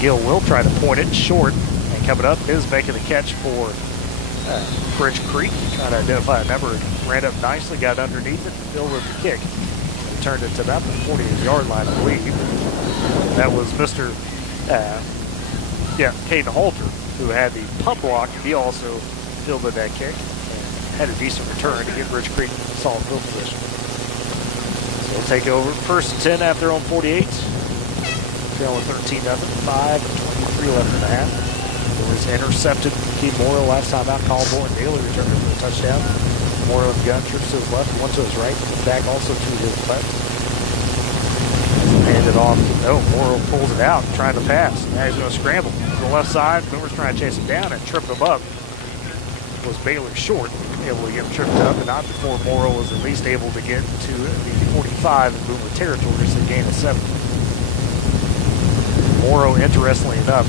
Gill will try to point it short, and coming up is making the catch for Bridge Creek. Trying to identify a number, ran up nicely, got underneath it, filled with the kick. And turned it to about the 40-yard line, I believe. That was Mr. Caden Halter, who had the pump block. He also fielded that kick and had a decent return to get Bridge Creek in solid field position. So we'll take over first and 10 after on 48. Trailing 13-0, 5:23 left in the half. It was intercepted Keith Morrow last time out. Colin Bourne Daly returned for a touchdown. Morrow in the gun, trips to his left, one to his right, and back also to his left. Handed off. No, Morrow pulls it out, trying to pass. Now he's going to scramble to the left side. Boomers trying to chase him down and trip him up. Was Baylor short, able to get him tripped up, and not before Morrow was at least able to get to the 45 in Boomer territory, so gain of 7. Morrow, interestingly enough,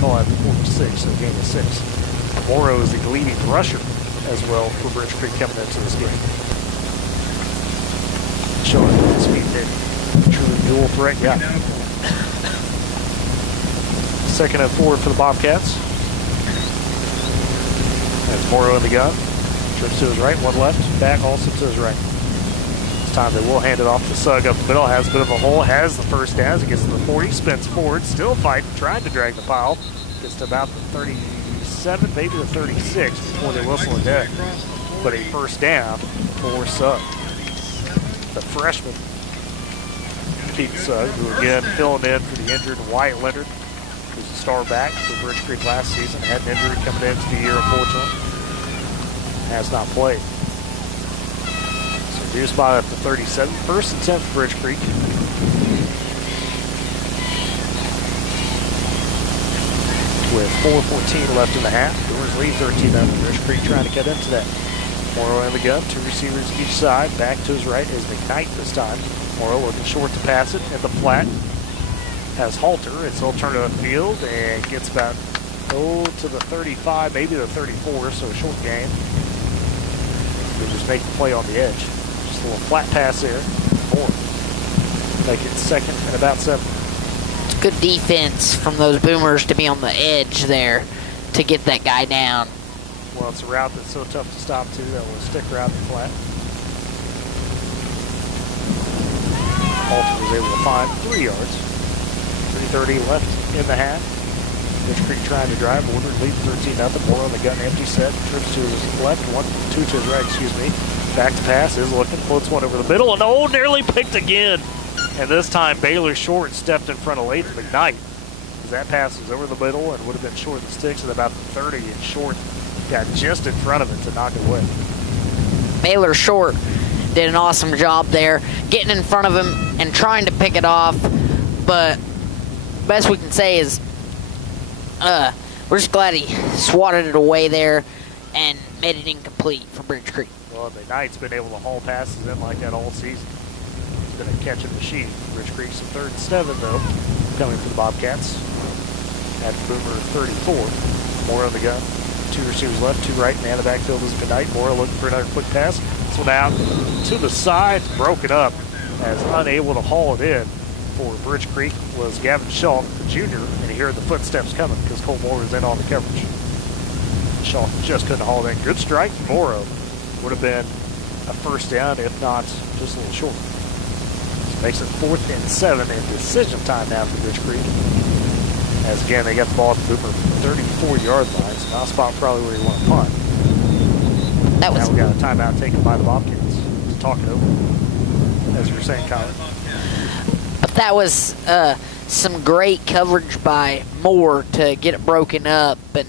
call out the 46, so gain of 6. Morrow is the leading rusher as well for Bridge Creek coming into this game. Showing the speed that truly dual threat guy. Second and 4 for the Bobcats. That's Morrow in the gun. Trips to his right, one left, back also to his right. This time they will hand it off to Sugg up the middle. Has a bit of a hole, has the first down as he gets to the 40, spins forward, still fighting, trying to drag the pile. Gets to about the 37, maybe the 36 before they whistle it dead. But a first down for Sugg. The freshman, Keith Sugg, who again filling in for the injured Wyatt Leonard, who's a star back for Bridge Creek last season. Had an injury coming into the year, unfortunately. Has not played. So new spot at the 37. First and 10 for Bridge Creek. With 4:14 left in the half. Brewers lead 13-0. Bridge Creek trying to get into that. Morrow in the gun. Two receivers each side. Back to his right is McKnight this time. Morrow looking short to pass it at the flat. has Halter. It's he'll turn to the field and gets about to the 35, maybe the 34, so a short game. They just make the play on the edge. Just a little flat pass there. Moore make it second and about 7. It's good defense from those Boomers to be on the edge there to get that guy down. Well, it's a route that's so tough to stop, too. That was a stick route and flat. Halter was able to find 3 yards. 3:30 left in the half. Ridge Creek trying to drive. Woodward leads 13-0. More on the gun, empty set. Trips to his left, 2 to his right, excuse me. Back to pass, is looking, floats one over the middle, and nearly picked again. And this time Baylor Short stepped in front of Latham McKnight. That pass was over the middle and would have been short of the sticks at about the 30, and Short got just in front of it to knock it away. Baylor Short did an awesome job there, getting in front of him and trying to pick it off, but best we can say is we're just glad he swatted it away there and made it incomplete for Bridge Creek. Well, the Knight's been able to haul passes in like that all season. He's been a catching machine. Bridge Creek's in 3rd and 7, though, coming for the Bobcats at Boomer 34. Moore on the gun. 2 receivers left, 2 right, man in the backfield is McKnight. Moore looking for another quick pass. This one out to the side, broken up, as unable to haul it in for Bridge Creek was Gavin Shaw, Jr., and he heard the footsteps coming because Cole Moore was in on the coverage. Shaw just couldn't haul it in. Good strike from Morrow. Would have been a first down, if not just a little short. Makes it 4th and 7 and decision time now for Bridge Creek. As again, they got the ball at the Boomer 34-yard line, so now spot probably where you want to punt. Now we got a timeout taken by the Bobcats to talk it over, as you were saying, Colin. But that was some great coverage by Moore to get it broken up. And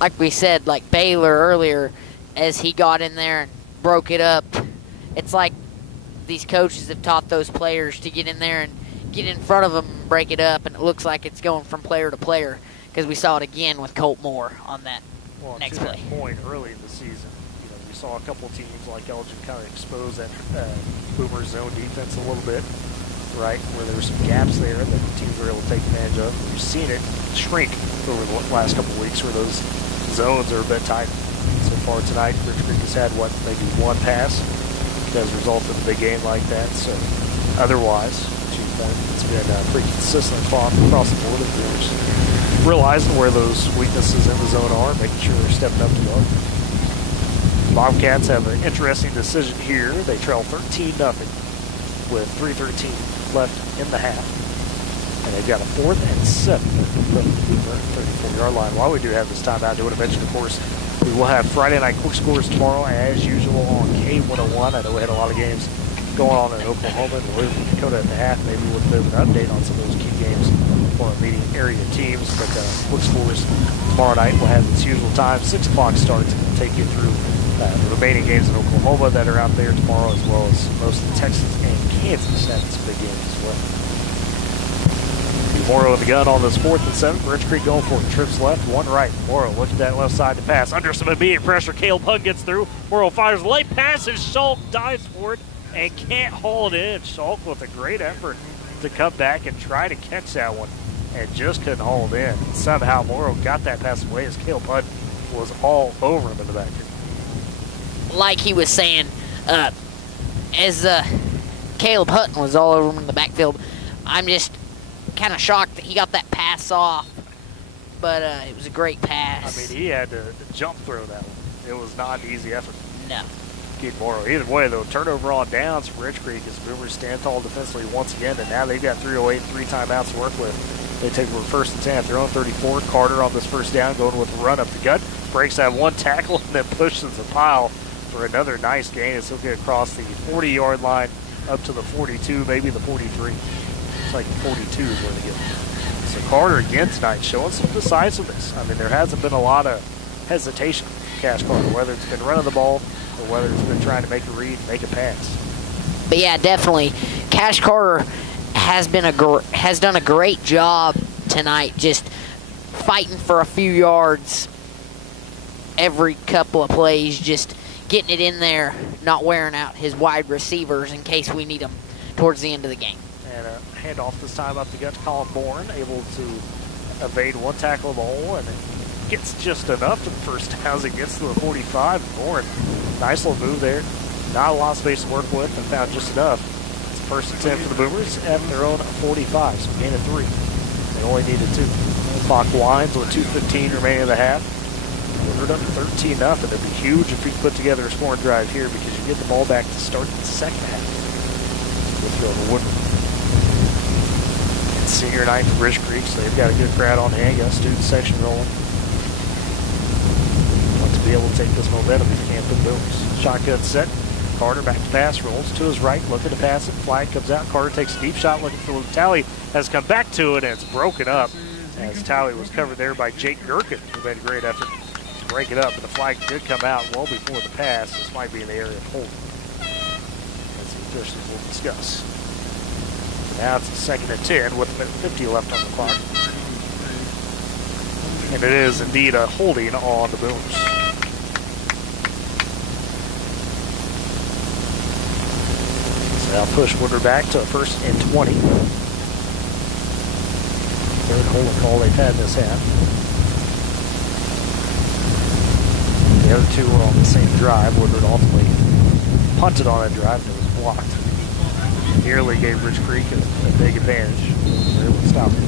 like we said, like Baylor earlier, as he got in there and broke it up, it's like these coaches have taught those players to get in there and get in front of them and break it up, and it looks like it's going from player to player because we saw it again with Colt Moore on that next play. That point early in the season, we saw a couple teams like Elgin kind of expose that Boomer zone defense a little bit, right, where there were some gaps there that the teams were able to take advantage of. We've seen it shrink over the last couple of weeks where those zones are a bit tighter. So far tonight, Bridge Creek has had, maybe 1 pass as a result of a big game like that. So otherwise, to your point, it's been pretty consistent across the board. They're realizing where those weaknesses in the zone are, making sure they're stepping up to guard. Bobcats have an interesting decision here. They trail 13-0 with 3:13 left in the half. And they've got a 4th and 7 from the 34-yard line. While we do have this timeout, I would have mentioned, of course, we will have Friday night quick scores tomorrow, as usual, on K101. I know we had a lot of games going on in Oklahoma and North Dakota at the half. Maybe we'll do an update on some of those key games for our leading area teams. But quick scores tomorrow night will have its usual time, 6 o'clock starts, and we'll take you through the remaining games in Oklahoma that are out there tomorrow, as well as most of Texas and Kansas have some big games as well. Morrow with the gun on this 4th and 7. Bridge Creek going for it. Trips left, 1 right. Morrow looking at that left side to pass. Under some immediate pressure, Caleb Hunt gets through. Morrow fires a late pass, and Schulk dives for it and can't haul it in. Schulk with a great effort to come back and try to catch that one and just couldn't haul it in. Somehow Morrow got that pass away as Caleb Hunt was all over him in the backfield. Like he was saying, as Caleb Hutton was all over him in the backfield, I'm just kind of shocked that he got that pass off, but it was a great pass. I mean, he had to jump throw that one. It was not an easy effort. No. Keith Morrow. Either way, though, turnover on downs for Ridge Creek as Boomers stand tall defensively once again, and now they've got 3:08, 3 timeouts to work with. They take over 1st and 10 at their own 34. Carter on this first down going with a run up the gut. Breaks that 1 tackle and then pushes the pile for another nice gain as he'll get across the 40-yard line up to the 42, maybe the 43. Like 42 is where they get. So Carter again tonight showing some decisiveness. I mean, there hasn't been a lot of hesitation from Cash Carter, whether it's been running the ball or whether it's been trying to make a read and make a pass. But yeah, definitely, Cash Carter has done a great job tonight, just fighting for a few yards every couple of plays, just getting it in there, not wearing out his wide receivers in case we need them towards the end of the game. And handoff this time up the gut to Colin Bourne, able to evade one tackle of the hole, and it gets just enough to the first down as it gets to the 45. Bourne, nice little move there. Not a lot of space to work with, but found just enough. It's first and 10 for the Boomers at their own 45, so gain of 3. They only needed 2. Clock winds with 2:15 remaining in the half. Woodward up 13-0. It'd be huge if we could put together a scoring drive here because you get the ball back to start the second half. With Woodward. It's senior night for Bridge Creek, so they've got a good crowd on hand. Got a student section rolling. Want to be able to take this momentum if you can for the Boomers. Shotgun set. Carter back to pass, rolls to his right, looking to pass it. Flag comes out. Carter takes a deep shot, looking for Talley. Has come back to it, and it's broken up. As Talley was covered there by Jake Gherkin, who made a great effort to break it up. But the flag did come out well before the pass. This might be in the area of holding, as the officials will discuss. Now it's a second and 10 with a minute 50 left on the clock. And it is indeed a holding on the Boomers. So now push Woodward back to a first and 20. Third holding call they've had this half. The other two were on the same drive. Woodward ultimately punted on that drive and it was blocked. Nearly gave Bridge Creek a big advantage. They were able to stop it.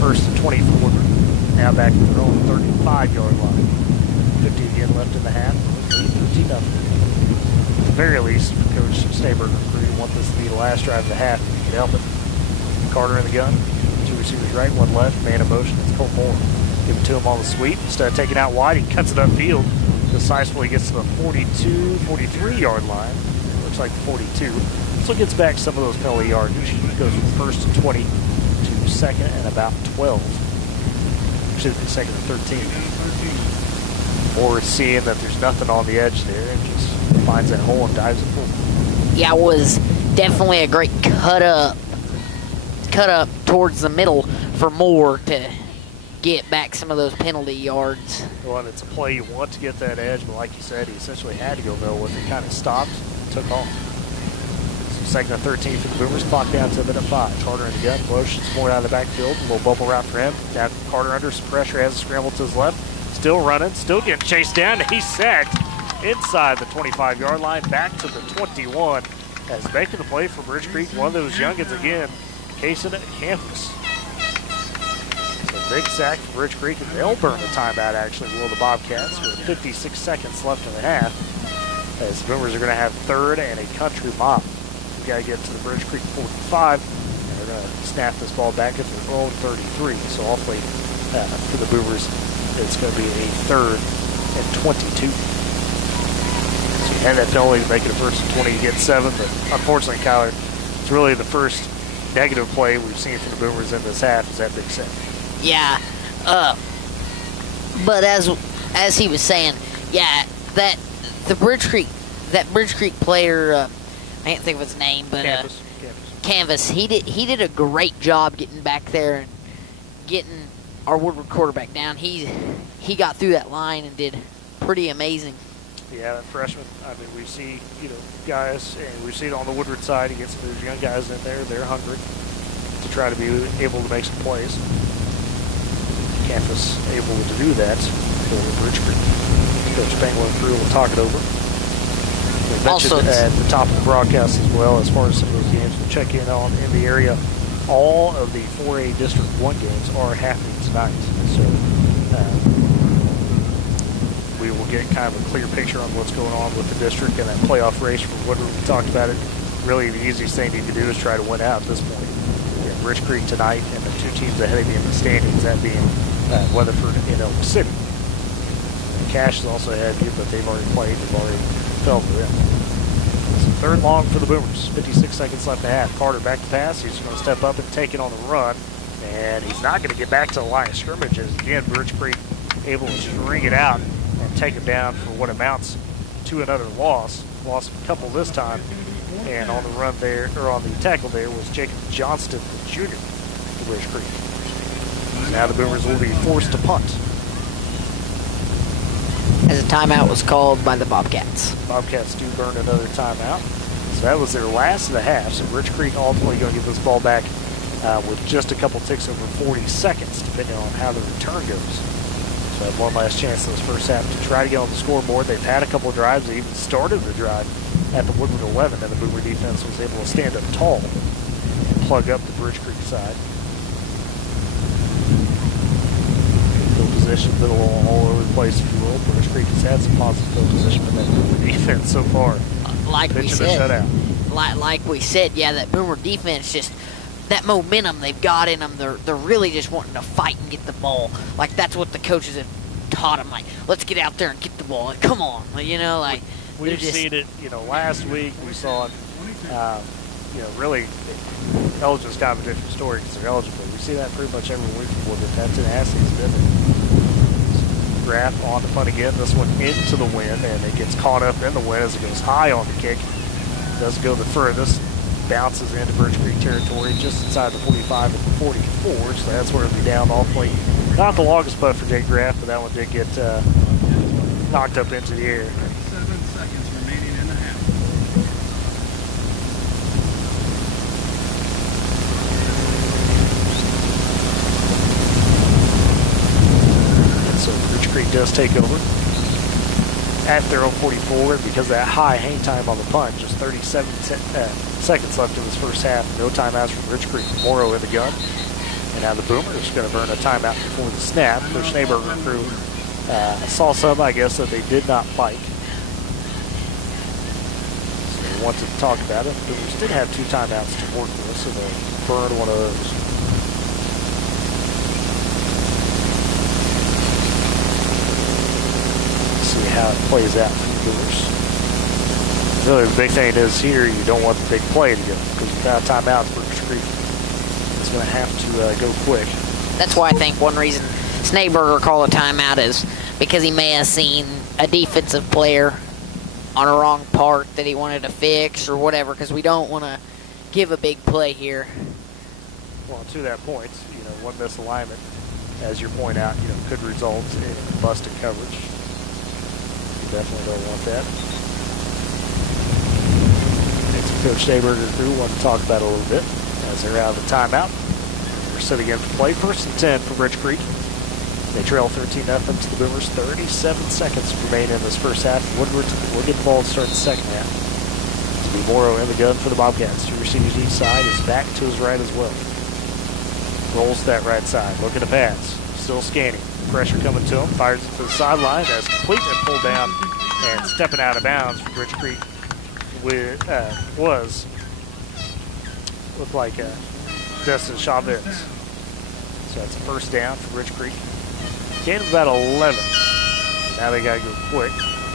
First and 20 for Woodward. Now back to their own 35-yard line. 50 again left in the half. 13-0. At the very least, Coach Stayberger and crew want this to be the last drive of the half if you can help it. Carter in the gun. 2 receivers right, 1 left. Man in motion. It's Cole Moore. Give it to him on the sweep. Instead of taking out wide, he cuts it upfield. Decisively gets to the 42, 43-yard line. Looks like 42. So gets back some of those penalty yards. He goes from first and 20 to second and about 12. Excuse me, second and 13. Moore seeing that there's nothing on the edge there and just finds that hole and dives it full. Yeah, it was definitely a great cut up towards the middle for Moore to get back some of those penalty yards. Well, and it's a play you want to get that edge, but like you said, he essentially had to go middle with it. Kind of stopped and took off. So second and 13 for the Boomers. Clock down to a minute 5. Carter in the gun. Motions more out of the backfield. A little bubble route for him. Now Carter under some pressure. Has a scramble to his left. Still running. Still getting chased down. He's sacked inside the 25-yard line. Back to the 21. As making the play for Bridge Creek. One of those youngins again. Casing at campus. Big sack for Bridge Creek, and they'll burn the timeout, actually, will the Bobcats, with 56 seconds left in the half, as the Boomers are going to have third and a country mile. We've got to get to the Bridge Creek 45, and they're going to snap this ball back at their own 33. So hopefully, for the Boomers, it's going to be a third and 22. So you had that penalty to make it a first and 20, you get 7, but unfortunately, Kyler, it's really the first negative play we've seen from the Boomers in this half is that big sack. Yeah, but as he was saying, yeah, that Bridge Creek player, I can't think of his name, but Canvas. He did a great job getting back there and getting our Woodward quarterback down. He got through that line and did pretty amazing. Yeah, that freshman. I mean, we see guys, and we see it on the Woodward side. He gets some of those young guys in there. They're hungry to try to be able to make some plays. Campus able to do that for Bridge Creek. Coach Spangler and crew will talk it over. We mentioned at the top of the broadcast as well, as far as some of those games we'll check in on in the area. All of the 4A District 1 games are happening tonight. So we will get kind of a clear picture on what's going on with the district and that playoff race for Woodward. We talked about it. Really, the easiest thing you can do is try to win out at this point. We have Bridge Creek tonight and the 2 teams ahead of you in the standings, that being Weatherford and Elk City. And Cash is also ahead of you, but they've already played. They've already fell to them. So third long for the Boomers. 56 seconds left to half. Carter back to pass. He's going to step up and take it on the run. And he's not going to get back to the line of scrimmage. As again, Bridge Creek able to string it out and take him down for what amounts to another loss. Lost a couple this time. And on the run there, or on the tackle there, was Jacob Johnston Jr. for Bridge Creek. Now the Boomers will be forced to punt. As a timeout was called by the Bobcats. Bobcats do burn another timeout. So that was their last of the half. So Rich Creek ultimately going to get this ball back with just a couple ticks over 40 seconds, depending on how the return goes. So have one last chance in this first half to try to get on the scoreboard. They've had a couple of drives. They even started the drive at the Woodward 11, and the Boomer defense was able to stand up tall and plug up the Bridge Creek side. Field position, been a little all over the place, if you will. Bridge Creek has had some positive field position in that Boomer defense so far. Like we Pitching a said, shutout. like we said, yeah, that Boomer defense just that momentum they've got in them. They're really just wanting to fight and get the ball. Like that's what the coaches have taught them. Like, let's get out there and get the ball. Like, come on, you know, like we've seen it. You know, last week we saw it. You know, really, Elgin's kind of a different story because they're eligible. We see that pretty much every week before the Tennessee has been. Graf on the punt again. This one into the wind, and it gets caught up in the wind as it goes high on the kick. Doesn't go the furthest. Bounces into Bridge Creek territory just inside the 45 and 44, so that's where it'll be down awfully. Not the longest putt for Jake Graf, but that one did get knocked up into the air. 7 seconds remaining in the half. And so Bridge Creek does take over at their own 44, and because of that high hang time on the punt, just 37 seconds left in this first half. No timeouts from Bridge Creek. Morrow in the gun. And now the Boomers going to burn a timeout before the snap. Their Schneeberger crew saw some, I guess, that they did not like. So they wanted to talk about it. The Boomers did have 2 timeouts to work with, so they'll burn one of those. See how it plays out for the Boomers. Really, the big thing is here, you don't want the big play to go because without timeouts, Bridge Creek is going to have to go quick. That's why I think one reason Schneeberger called a timeout is because he may have seen a defensive player on a wrong part that he wanted to fix or whatever, because we don't want to give a big play here. Well, to that point, you know, one misalignment, as you point out, you know, could result in busted coverage. You definitely don't want that. Coach Schneeberger crew want to talk about it a little bit as they're out of the timeout. They're sitting in for play. 1st and 10 for Bridge Creek. They trail 13-0 to the Boomers. 37 seconds remain in this first half. Woodward will get the ball to start the second half. To be Morrow in the gun for the Bobcats. 2 receivers each side. Is back to his right as well. Rolls to that right side. Looking to pass. Still scanning. Pressure coming to him. Fires it to the sideline. That's complete and pulled down and stepping out of bounds for Bridge Creek. Looked like Destin Chavez. So that's a first down for Bridge Creek. Gain of about 11. Now they got to go quick,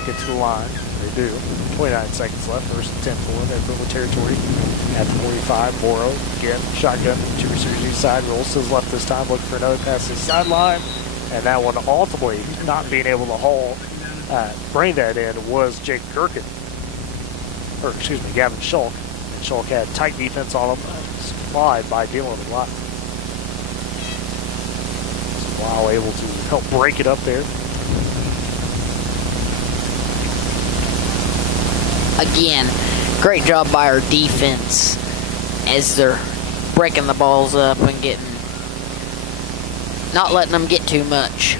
get to the line. They do. 29 seconds left. 1st and 10 for them at Boomer territory. At the 45, Morrow again, shotgun, 2 receivers each side. Rolls to his left this time, looking for another pass to the sideline. And that one ultimately not being able to bring that in was Jake Gherkin. Or excuse me, Gavin Schulk. And Schulk had tight defense on him, supplied by Dylan Watt. So Wow able to help break it up there. Again, great job by our defense as they're breaking the balls up and not letting them get too much.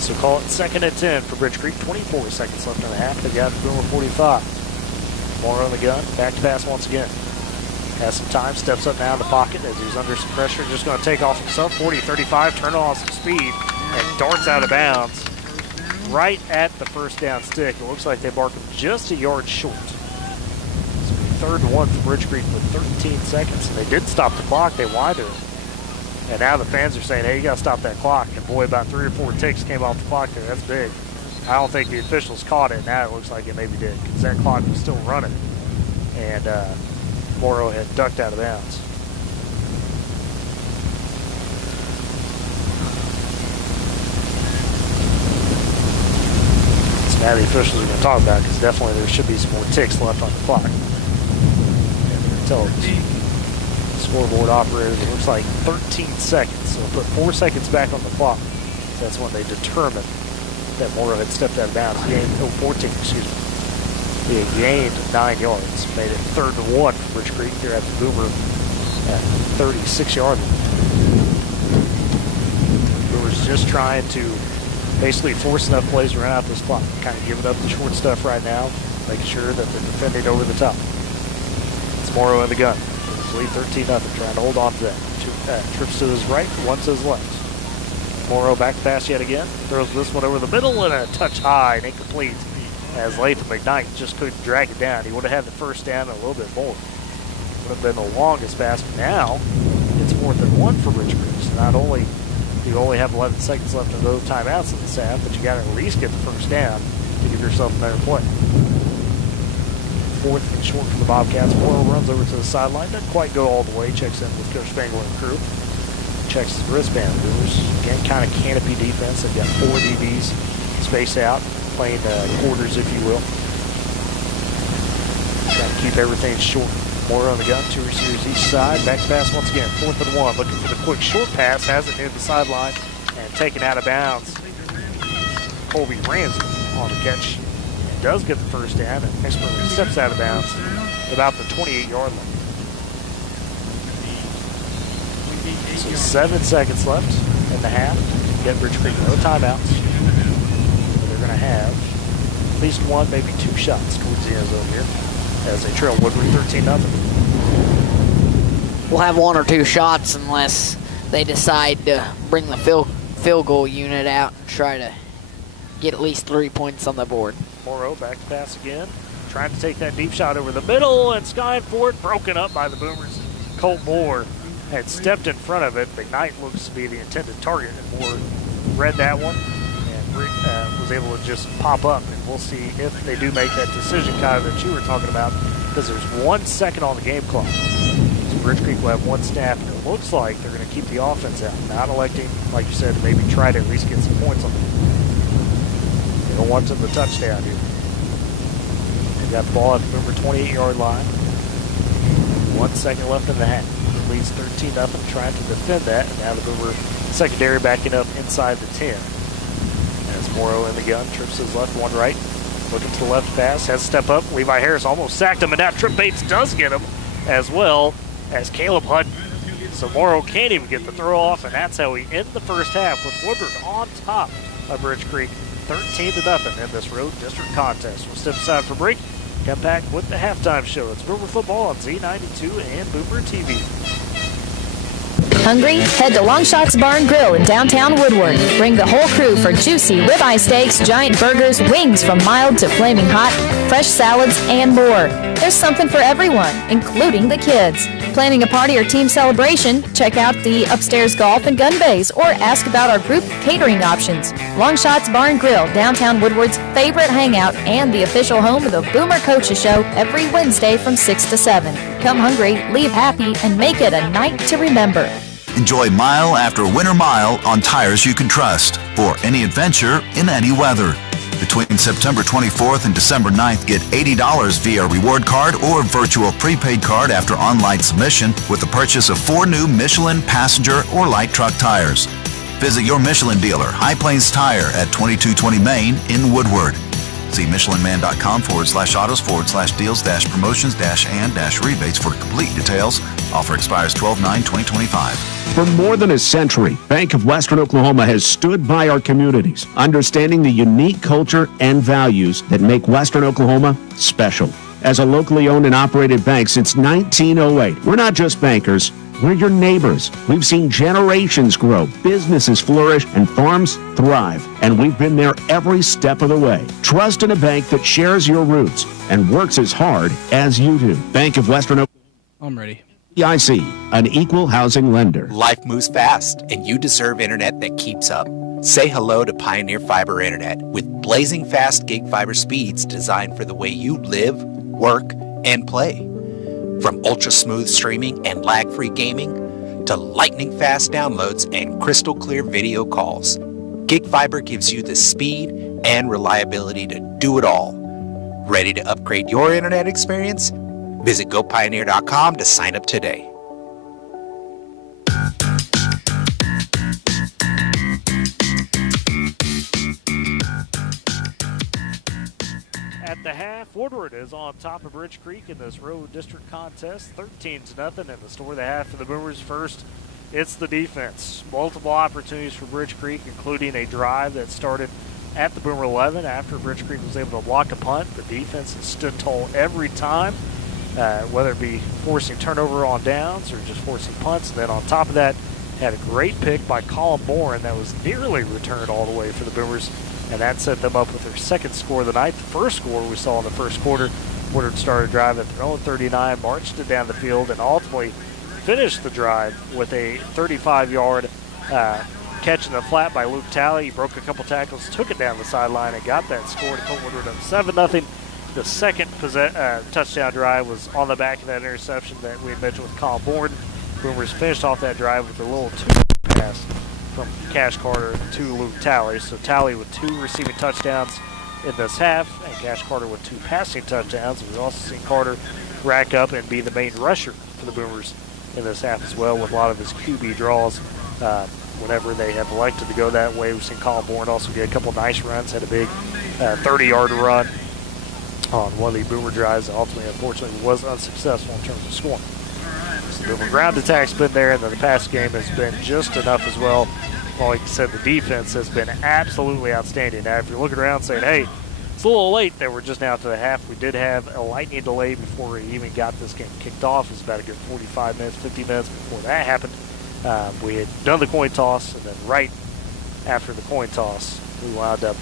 So call it 2nd and 10 for Bridge Creek. 24 seconds left in the half. They got Boomer 45. More on the gun. Back to pass once again. Has some time. Steps up now in the pocket as he's under some pressure. Just going to take off himself. 40-35. Turn on some speed and darts out of bounds right at the first down stick. It looks like they marked him just a yard short. So 3rd and 1 for Bridge Creek with 13 seconds. And they did stop the clock. They winded it. And now the fans are saying, hey, you got to stop that clock. And boy, about 3 or 4 ticks came off the clock there. That's big. I don't think the officials caught it. Now it looks like it maybe did because that clock was still running. And Morrow had ducked out of bounds. So now the officials are going to talk about it because definitely there should be some more ticks left on the clock. And they're going to tell us. Scoreboard operator, it looks like 13 seconds. So we'll put 4 seconds back on the clock. So that's when they determined that Morrow had stepped out of bounds. 14, excuse me. He had gained 9 yards, made it 3rd and 1 for Rich Creek here at the Boomer at 36-yard line. Boomers just trying to basically force enough plays to run out this clock. Kind of giving up the short stuff right now, making sure that they're defending over the top. It's Morrow in the gun. Lead 13-0, trying to hold on to that. Trips to his right, one to his left. Morrow back pass yet again. Throws this one over the middle and a touch high and incomplete as Latham McKnight just couldn't drag it down. He would have had the first down and a little bit more. Would have been the longest pass, but now it's 4th and 1 for Rich Creek. So not only do you only have 11 seconds left of those timeouts in this half, but you got to at least get the first down to give yourself a better play. 4th and short for the Bobcats. Morrow runs over to the sideline. Doesn't quite go all the way. Checks in with Coach Spangler and crew. Checks his wristband. Boomers, again, kind of canopy defense. They've got 4 DBs spaced out, playing quarters, if you will. Trying to keep everything short. Morrow on the gun. 2 receivers each side. Back pass once again. 4th and 1. Looking for the quick short pass. Has it near the sideline and taken out of bounds. Colby Ramsey on the catch. Does get the first down and expertly steps out of bounds at about the 28-yard line. So 7 seconds left in the half. Get Rich Creek no timeouts. They're going to have at least 1, maybe 2 shots towards the end zone here as they trail Woodward 13-0. We'll have 1 or 2 shots unless they decide to bring the field goal unit out and try to get at least 3 points on the board. Morrow back to pass again. Trying to take that deep shot over the middle and skying for it. Broken up by the Boomers. Colt Moore had stepped in front of it. McKnight looks to be the intended target, and Moore read that one and was able to just pop up. And we'll see if they do make that decision, Kyle, that you were talking about, because there's 1 second on the game clock. So Rich Creek will have 1 snap, and it looks like they're going to keep the offense out, not electing, like you said, to maybe try to at least get some points on the board. They don't want to the touchdown here. They got the ball at the Boomer 28-yard line. 1 second left in the half. It leads 13-0, trying to defend that. And now the Boomer secondary backing up inside the 10. As Morrow in the gun, trips to his left, 1 right. Looking to the left pass, has to step up. Levi Harris almost sacked him, and now Trip Bates does get him, as well as Caleb Hutton. So Morrow can't even get the throw off, and that's how we end the first half with Woodward on top of Rich Creek. 13-0 in this road district contest. We'll step aside for break. Come back with the halftime show. It's Boomer Football on Z92 and Boomer TV. Hungry? Head to Longshots Bar and Grill in downtown Woodward. Bring the whole crew for juicy ribeye steaks, giant burgers, wings from mild to flaming hot, fresh salads, and more. There's something for everyone, including the kids. Planning a party or team celebration? Check out the upstairs golf and gun bays or ask about our group catering options. Longshots Bar and Grill, downtown Woodward's favorite hangout and the official home of the Boomer Coaches Show every Wednesday from 6 to 7. Come hungry, leave happy, and make it a night to remember. Enjoy mile after winter mile on tires you can trust for any adventure in any weather. Between September 24th and December 9th, get $80 via reward card or virtual prepaid card after online submission with the purchase of 4 new Michelin passenger or light truck tires. Visit your Michelin dealer, High Plains Tire at 2220 Main in Woodward. See MichelinMan.com/autos/deals-promotions-and-rebates for complete details. Offer expires 12/9/2025. For more than a century, Bank of Western Oklahoma has stood by our communities, understanding the unique culture and values that make Western Oklahoma special. As a locally owned and operated bank since 1908, we're not just bankers, we're your neighbors. We've seen generations grow, businesses flourish, and farms thrive. And we've been there every step of the way. Trust in a bank that shares your roots and works as hard as you do. Bank of Western Oklahoma. I'm ready. EIC, an equal housing lender. Life moves fast, and you deserve internet that keeps up. Say hello to Pioneer Fiber Internet with blazing fast gig fiber speeds designed for the way you live, work, and play. From ultra-smooth streaming and lag-free gaming to lightning-fast downloads and crystal-clear video calls, Gig Fiber gives you the speed and reliability to do it all. Ready to upgrade your internet experience? Visit GoPioneer.com to sign up today. At the the half. Woodward is on top of Bridge Creek in this road district contest, 13-0 in the story of the half for the Boomers. First, it's the defense. Multiple opportunities for Bridge Creek, including a drive that started at the Boomer 11 after Bridge Creek was able to block a punt. The defense has stood tall every time, whether it be forcing turnover on downs or just forcing punts. And then on top of that, had a great pick by Colin Bourne that was nearly returned all the way for the Boomers, and that set them up with their second score of the night. The first score we saw in the first quarter, Woodward started a drive at their own 39, marched it down the field, and ultimately finished the drive with a 35-yard catch in the flat by Luke Talley. He broke a couple tackles, took it down the sideline, and got that score to put Woodward up 7-0. The second touchdown drive was on the back of that interception that we had mentioned with Colin Bourne. Boomers finished off that drive with a little two pass from Cash Carter to Luke Talley. So Talley with 2 receiving touchdowns in this half, and Cash Carter with 2 passing touchdowns. We've also seen Carter rack up and be the main rusher for the Boomers in this half as well, with a lot of his QB draws whenever they have elected to go that way. We've seen Colin Bourne also get a couple nice runs, had a big 30-yard run on one of the Boomer drives that ultimately, unfortunately, was unsuccessful in terms of scoring. So the Boomer ground attack's been there, and then the pass game has been just enough as well. Well, like I said, the defense has been absolutely outstanding. Now, if you're looking around saying, hey, it's a little late that we're just now to the half, we did have a lightning delay before we even got this game kicked off. It was about a good 45 minutes, 50 minutes before that happened. We had done the coin toss, and then right after the coin toss, we wound up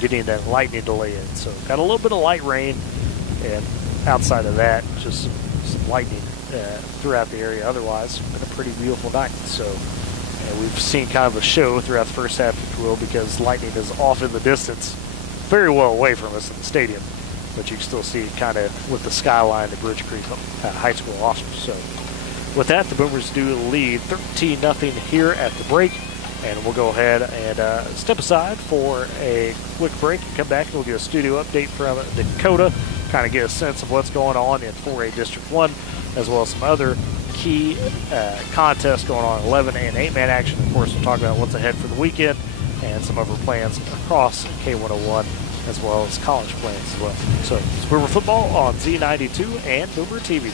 getting that lightning delay in. So got a little bit of light rain, and outside of that, just some lightning throughout the area. Otherwise, it's been a pretty beautiful night. So we've seen kind of a show throughout the first half, if you will, because lightning is off in the distance, very well away from us in the stadium, but you can still see it kind of with the skyline of Bridge Creek High School officers. So with that, the Boomers do lead 13-0 here at the break, and we'll go ahead and step aside for a quick break and come back and we'll get a studio update from Dakota, kind of get a sense of what's going on in 4A District 1, as well as some other key contests going on, 11 and 8-man action. Of course, we'll talk about what's ahead for the weekend and some of our plans across K101, as well as college plans as well. So it's Boomer Football on Z92 and Boomer TV.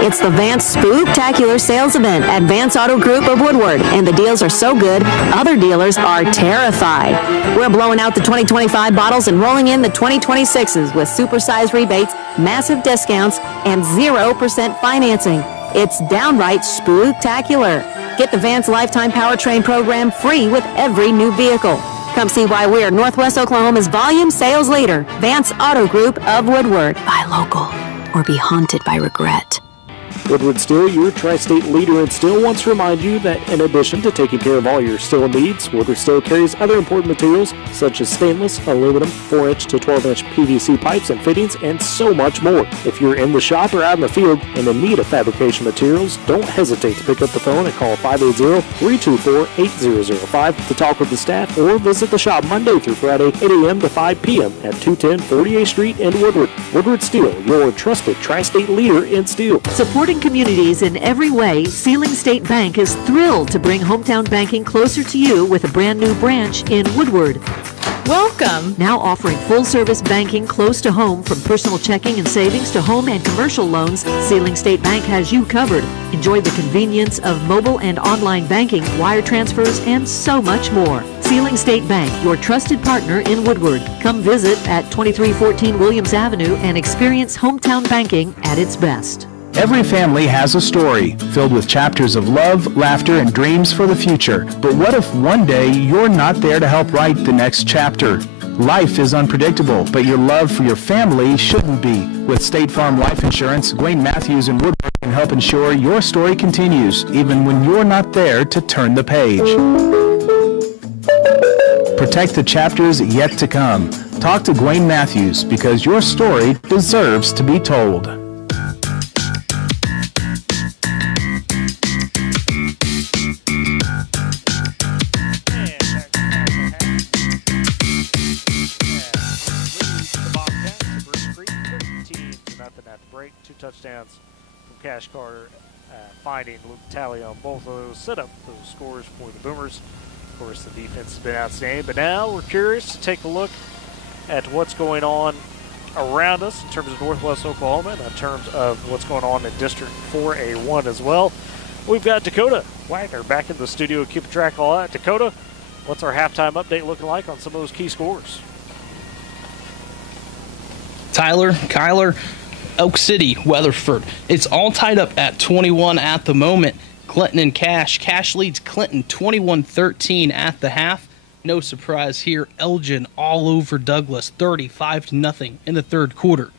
It's the Vance Spooktacular Sales Event at Vance Auto Group of Woodward, and the deals are so good, other dealers are terrified. We're blowing out the 2025 bottles and rolling in the 2026s with supersized rebates, massive discounts, and 0% financing. It's downright spooktacular. Get the Vance Lifetime Powertrain program free with every new vehicle. Come see why we're Northwest Oklahoma's volume sales leader, Vance Auto Group of Woodward. Buy local or be haunted by regret. Woodward Steel, your tri-state leader in steel, wants to remind you that in addition to taking care of all your steel needs, Woodward Steel carries other important materials such as stainless, aluminum, 4-inch to 12-inch PVC pipes and fittings, and so much more. If you're in the shop or out in the field and in need of fabrication materials, don't hesitate to pick up the phone and call 580-324-8005 to talk with the staff, or visit the shop Monday through Friday, 8 a.m. to 5 p.m. at 210 48th Street in Woodward. Woodward Steel, your trusted tri-state leader in steel. Supporting communities in every way, Sealing State Bank is thrilled to bring hometown banking closer to you with a brand new branch in Woodward. Welcome. Now offering full-service banking close to home, from personal checking and savings to home and commercial loans, Sealing State Bank has you covered. Enjoy the convenience of mobile and online banking, wire transfers, and so much more. Sealing State Bank, your trusted partner in Woodward. Come visit at 2314 Williams Avenue and experience hometown banking at its best. Every family has a story filled with chapters of love, laughter, and dreams for the future. But what if one day you're not there to help write the next chapter? Life is unpredictable, but your love for your family shouldn't be. With State Farm Life Insurance, Wayne Matthews and Woodward can help ensure your story continues, even when you're not there to turn the page. Protect the chapters yet to come. Talk to Wayne Matthews, because your story deserves to be told. Touchdowns from Cash Carter, finding Luke Talley on both of those, set up those scores for the Boomers. Of course, the defense has been outstanding. But now we're curious to take a look at what's going on around us in terms of Northwest Oklahoma and in terms of what's going on in District 4A1 as well. We've got Dakota Wagner back in the studio keeping track of all that. Dakota, what's our halftime update looking like on some of those key scores? Tyler, Kyler, Elk City, Weatherford. It's all tied up at 21 at the moment. Clinton and Cash. Cash leads Clinton 21-13 at the half. No surprise here. Elgin all over Douglas, 35-0 in the third quarter.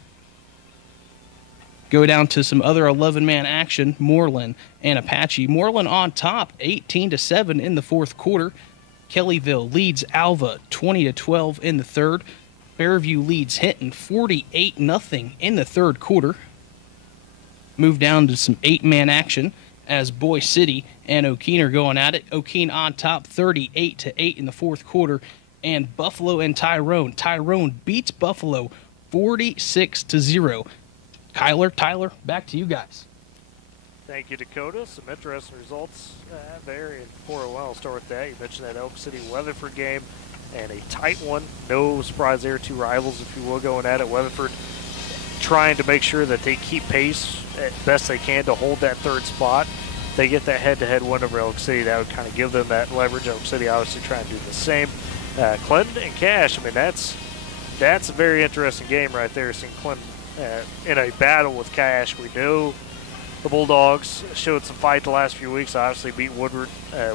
Go down to some other 11-man action. Moreland and Apache. Moreland on top, 18-7 in the fourth quarter. Kellyville leads Alva, 20-12 in the third. Fairview leads Hinton 48-0 in the third quarter. Move down to some 8-man action as Boy City and O'Keene are going at it. O'Keene on top 38-8 in the fourth quarter. And Buffalo and Tyrone. Tyrone beats Buffalo 46-0. Kyler, Tyler, back to you guys. Thank you, Dakota. Some interesting results there in 401. I'll start with that. You mentioned that Elk City Weatherford game. And a tight one. No surprise there. Two rivals, if you will, going at it. Weatherford trying to make sure that they keep pace as best they can to hold that third spot. They get that head-to-head win over Elk City. That would kind of give them that leverage. Elk City obviously trying to do the same. Clinton and Cash, I mean, that's a very interesting game right there, seeing Clinton in a battle with Cash. We know the Bulldogs showed some fight the last few weeks. Obviously beat Woodward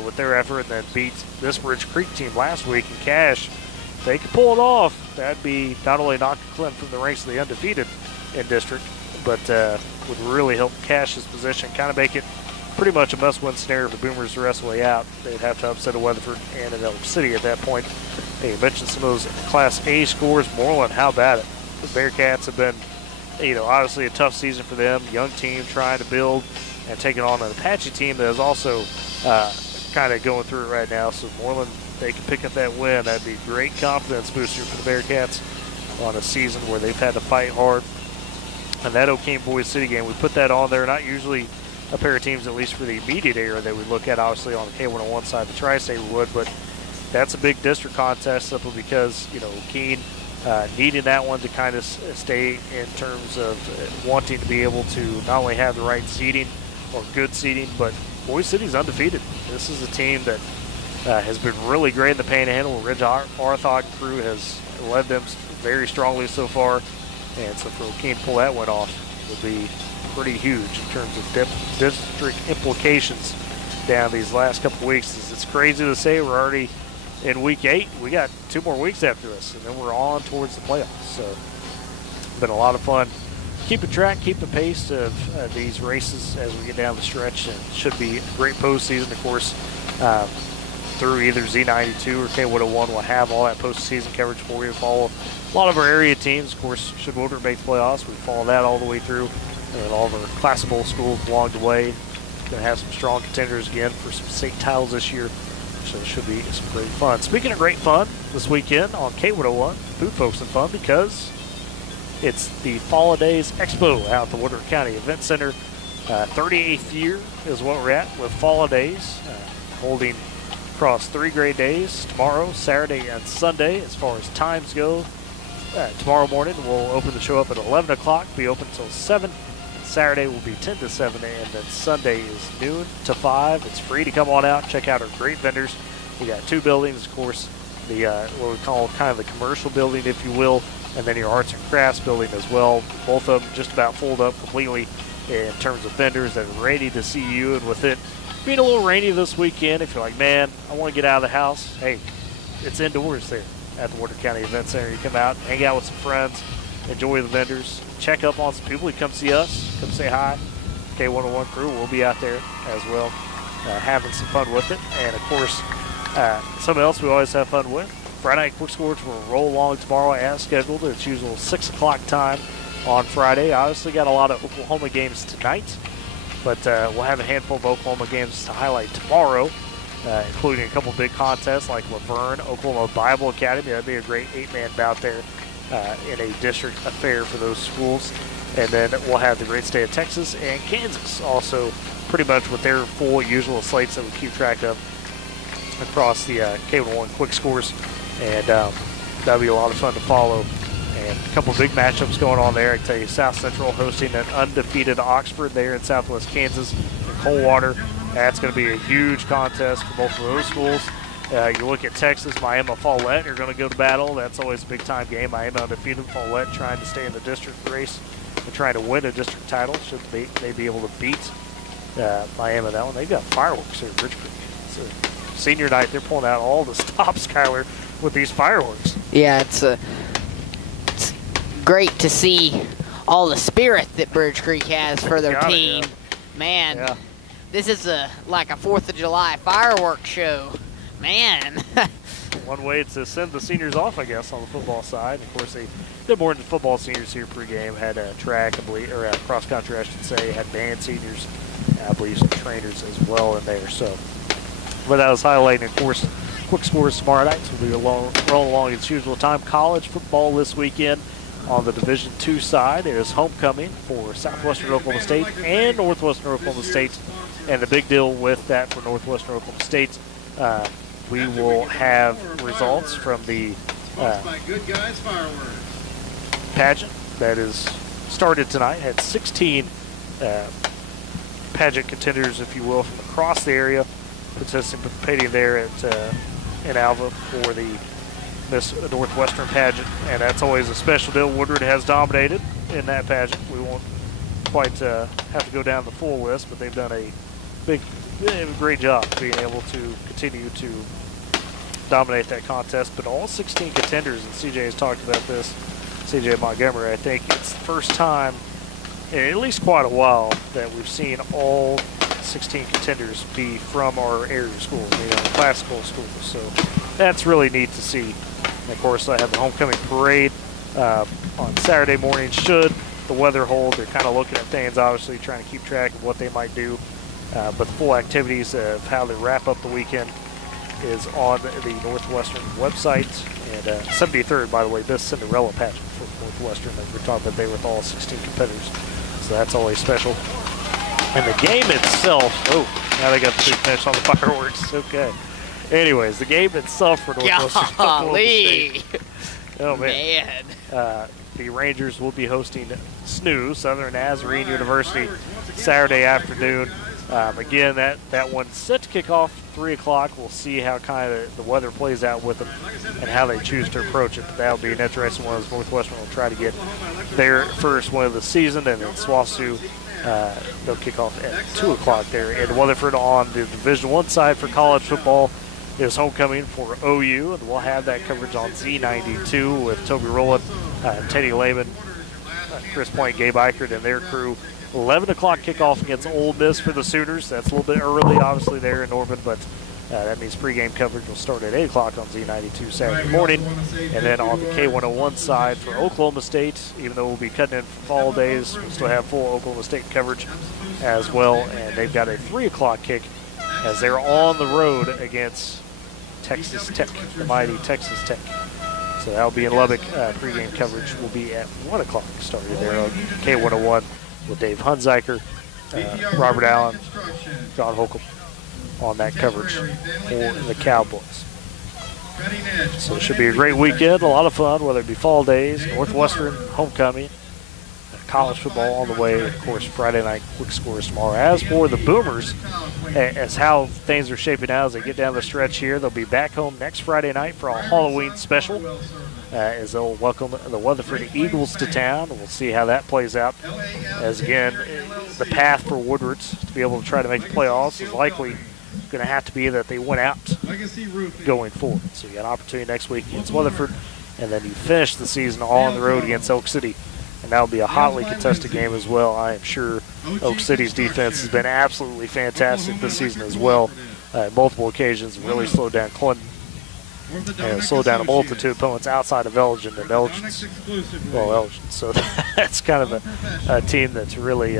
with their effort and then beat this Ridge Creek team last week. And Cash, if they could pull it off, that'd be not only knocking Clinton from the ranks of the undefeated in district, but would really help Cash's position, kind of make it pretty much a must-win scenario for the Boomers the rest of the way out. They'd have to upset a Weatherford and an Elk City at that point. Hey, you mentioned some of those Class A scores. Moreland, how about it? The Bearcats have been, obviously a tough season for them. Young team trying to build and taking on an Apache team that is also kind of going through it right now. So Moreland, they can pick up that win. That'd be a great confidence booster for the Bearcats on a season where they've had to fight hard. And that O'Keene Boys City game, we put that on there. Not usually a pair of teams, at least for the immediate area, that we look at. Obviously on the K101 side, the Tri-State would, but that's a big district contest simply because, O'Keene needing that one to kind of stay in terms of wanting to be able to not only have the right seeding or good seeding, but Boys City's undefeated. This is a team that has been really great in the Panhandle. Ridge Arthog crew has led them very strongly so far, and so for O'Keene to pull that one off would be pretty huge in terms of district implications down these last couple of weeks. It's crazy to say we're already in week 8. We got 2 more weeks after this, and then we're on towards the playoffs. So it's been a lot of fun keeping track, keeping pace of these races as we get down the stretch, and it should be a great postseason. Of course, through either Z92 or K101, we'll have all that postseason coverage for you. Follow a lot of our area teams. Of course, should Woodward make the playoffs, we follow that all the way through. And all of our Class Bowl schools along the way. Going to have some strong contenders again for some state titles this year. So it should be some great fun. Speaking of great fun, this weekend on K101, Food Folks and Fun, because it's the Fall Days Expo out at the Woodward County Event Center. 38th year is what we're at with Fall Days, holding across 3 great days, tomorrow, Saturday, and Sunday. As far as times go, tomorrow morning we'll open the show up at 11 o'clock, be open until 7. Saturday will be 10 to 7, and then Sunday is noon to 5. It's free to come on out, check out our great vendors. We got 2 buildings, of course, the what we call kind of the commercial building, if you will, and then your arts and crafts building as well. Both of them just about fold up completely in terms of vendors that are ready to see you. And with it being a little rainy this weekend, if you're like, man, I want to get out of the house, hey, it's indoors there at the Woodward County Event Center. You come out, hang out with some friends, enjoy the vendors, check up on some people. You come see us, come say hi. K101 crew will be out there as well, having some fun with it. And of course, something else we always have fun with, Friday Night Quick Scores will roll along tomorrow as scheduled. It's usual 6 o'clock time on Friday. Obviously got a lot of Oklahoma games tonight, but we'll have a handful of Oklahoma games to highlight tomorrow, including a couple big contests like Laverne, Oklahoma Bible Academy. That'd be a great 8-man bout there in a district affair for those schools. And then we'll have the great state of Texas and Kansas also pretty much with their full usual slates that we keep track of. across the K1 quick scores, and that'll be a lot of fun to follow. And a couple big matchups going on there. I can tell you, South Central hosting an undefeated Oxford there in Southwest Kansas in Coldwater. That's going to be a huge contest for both of those schools. You look at Texas, Miami, Follett are going to go to battle. That's always a big-time game. Miami undefeated, Follett trying to stay in the district race and trying to win a district title. Should they be able to beat Miami that one? They've got fireworks here at Bridge Creek. It's a senior night. They're pulling out all the stops, Skyler, with these fireworks. Yeah, it's great to see all the spirit that Bridge Creek has for their team. Man, this is like a 4th of July fireworks show. Man. One way to send the seniors off, I guess, on the football side. Of course, they did more than football seniors here pregame. Had track, I believe, or cross country, I should say. Had band seniors, I believe, some trainers as well in there. So, but that was highlighting, of course, quick scores tomorrow night. So we'll be rolling along its usual time. College football this weekend on the Division II side is homecoming for Southwestern Oklahoma State and Northwestern Oklahoma State. And the big deal with that for Northwestern Oklahoma State, we will have results from the pageant that is started tonight. Had 16 pageant contenders, if you will, from across the area participating there at in Alva for the Miss Northwestern pageant, and that's always a special deal. Woodward has dominated in that pageant. We won't quite have to go down the full list, but they've done a great job being able to continue to dominate that contest. But all 16 contenders, and CJ has talked about this, CJ Montgomery, I think it's the first time in at least quite a while that we've seen all 16 contenders be from our area schools, classical schools. So that's really neat to see. And of course, I have the homecoming parade on Saturday morning. Should the weather hold, they're kind of looking at things, obviously trying to keep track of what they might do. But the full activities of how they wrap up the weekend is on the Northwestern website. And 73rd, by the way, best Cinderella pageant for Northwestern. As we're talking about, they with all 16 competitors. So that's always special. And the game itself, now they got the big finish on the fireworks. Okay. Anyways, the game itself for Northwestern Oklahoma State. Oh, man. The Rangers will be hosting SNU, Southern Nazarene University, Saturday afternoon. Again, that one's set to kick off 3 o'clock. We'll see how kind of the weather plays out with them and how they choose to approach it. But that'll be an interesting one as Northwestern will try to get their first win of the season. And then SWOSU, they'll kick off at 2 o'clock there. And Weatherford on the Division I side for college football is homecoming for OU. And we'll have that coverage on Z92 with Toby Rowland, Teddy Lehman, Chris Point, Gabe Eichert, and their crew. 11 o'clock kickoff against Ole Miss for the Sooners. That's a little bit early, obviously, there in Norman, but that means pregame coverage will start at 8 o'clock on Z92 Saturday morning. And then on the K101 side for Oklahoma State, even though we'll be cutting in for fall days, we'll still have full Oklahoma State coverage as well. And they've got a 3 o'clock kick as they're on the road against Texas Tech, the mighty Texas Tech. So that'll be in Lubbock. Pregame coverage will be at 1 o'clock started there on K101. With Dave Hunziker, Robert Allen, John Holcomb on that coverage for the Cowboys. So it should be a great weekend, a lot of fun, whether it be fall days, Northwestern, homecoming, college football on the way, of course, Friday night quick scores tomorrow. As for the Boomers, as how things are shaping out as they get down the stretch here, they'll be back home next Friday night for a Halloween special. As they'll welcome the Weatherford Eagles to town. We'll see how that plays out. As again, the path for Woodwards to be able to try to make the playoffs is likely going to have to be that they win out going forward. So you got an opportunity next week against Weatherford, and then you finish the season all on the road against Elk City. And that'll be a hotly contested game as well. I am sure Oak City's defense has been absolutely fantastic this season as well. Multiple occasions really slowed down Clinton. And slowed down a multitude of opponents outside of Elgin and Elgin. So that's kind of a team that's really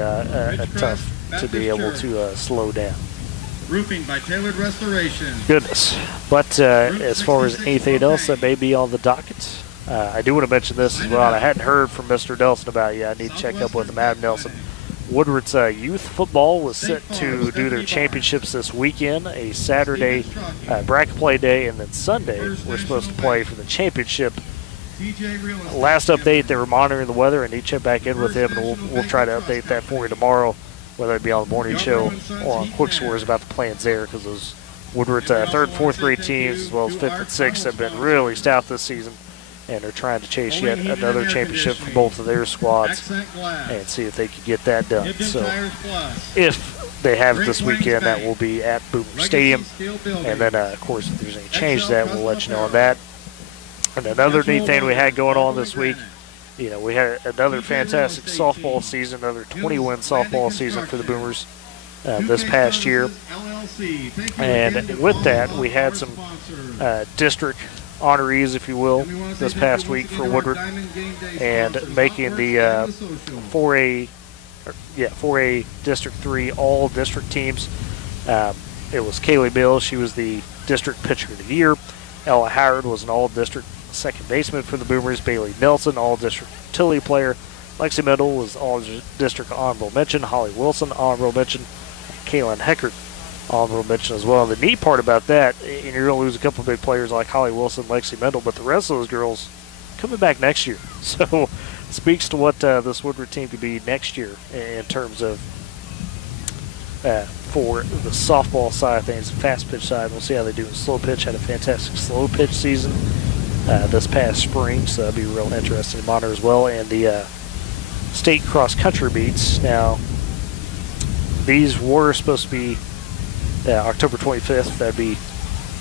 tough to be able to slow down. Roofing by Tailored Restoration. Goodness. But as far as anything else that may be on the docket, I do want to mention this as well. I hadn't heard from Mr. Nelson about it yet. I need to check up with him. Adam Nelson Woodward's youth football was set to do their championships this weekend, a Saturday bracket play day, and then Sunday we're supposed to play for the championship. Last update, they were monitoring the weather, and he checked back in with him, and we'll try to update that for you tomorrow, whether it be on the morning show or on Quick Scores about the plans there, because those Woodward's 3rd and 4th grade teams, as well as 5th and 6th, have been really stout this season, and they're trying to chase yet another championship for both of their squads and see if they can get that done. So if they have it this weekend, that will be at Boomer Stadium. And then, of course, if there's any change to that, we'll let you know on that. And another neat thing we had going on this week, we had another fantastic softball season, another 20-win softball season for the Boomers this past year. And with that, we had some district honorees, if you will, this past week for Woodward, and making the 4A District 3 all district teams. It was Kaylee Mills. She was the district pitcher of the year. Ella Howard was an all district second baseman for the Boomers. Bailey Nelson, all district utility player. Lexi Mendel was all district honorable mention. Holly Wilson, honorable mention. Kaylin Heckert, honorable mention as well. And the neat part about that, and you're going to lose a couple of big players like Holly Wilson, Lexi Mendel, but the rest of those girls coming back next year. So speaks to what this Woodward team could be next year in terms of for the softball side of things, the fast pitch side. We'll see how they do in slow pitch. Had a fantastic slow pitch season this past spring, so that'll be real interesting to monitor as well. And the state cross country meets. Now, these were supposed to be October 25th. That'd be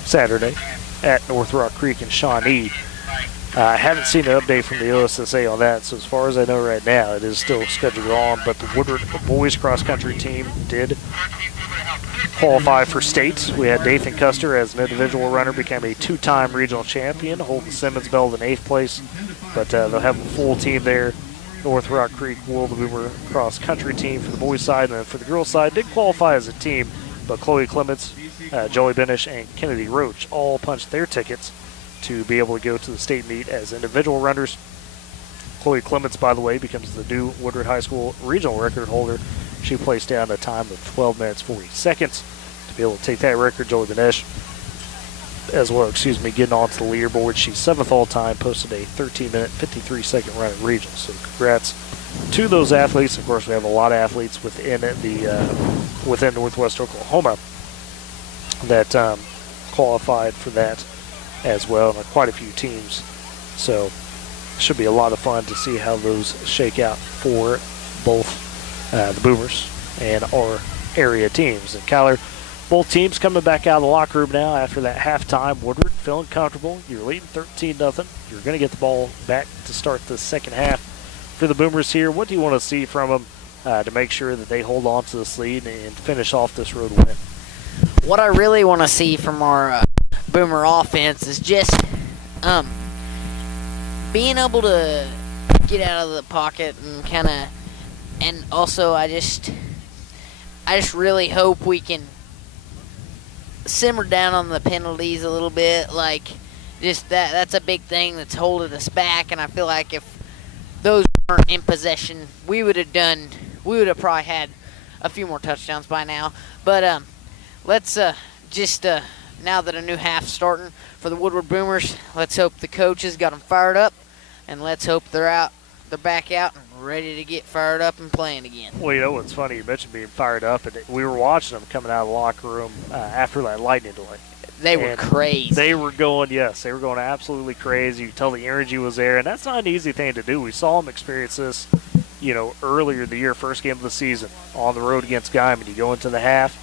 Saturday at North Rock Creek in Shawnee. I haven't seen an update from the OSSA on that, so as far as I know right now, it is still scheduled on. But the Woodward boys cross country team did qualify for state. We had Nathan Custer as an individual runner, became a two-time regional champion. Holden Simmons medaled in 8th place, but they'll have a full team there. North Rock Creek will the Boomer cross country team for the boys side, and then for the girls side, did qualify as a team, but Chloe Clements, Joey Benish, and Kennedy Roach all punched their tickets to be able to go to the state meet as individual runners. Chloe Clements, by the way, becomes the new Woodward High School regional record holder. She placed down a time of 12 minutes 40 seconds to be able to take that record. Joey Benish as well, getting onto the leaderboard. She's 7th all time, posted a 13-minute 53-second run at regional. So congrats to those athletes. Of course, we have a lot of athletes within within Northwest Oklahoma that qualified for that as well, and quite a few teams. So it should be a lot of fun to see how those shake out for both the Boomers and our area teams. And Kyler, both teams coming back out of the locker room now after that halftime. Woodward feeling comfortable. You're leading 13-0. You're going to get the ball back to start the second half for the Boomers here. What do you want to see from them to make sure that they hold on to this lead and finish off this road win? What I really want to see from our Boomer offense is just being able to get out of the pocket and also I just really hope we can simmer down on the penalties a little bit. Like, just that's a big thing that's holding us back, and I feel like if those weren't in possession, we would have probably had a few more touchdowns by now. But let's now that a new half's starting for the Woodward Boomers, let's hope the coaches got them fired up, and let's hope they're back out and ready to get fired up and playing again. Well, you know what's funny? You mentioned being fired up, and we were watching them coming out of the locker room after that lightning delay. They were crazy. They were going absolutely crazy. You could tell the energy was there, and that's not an easy thing to do. We saw them experience this, earlier in the year, first game of the season, on the road against Guyman. You go into the half,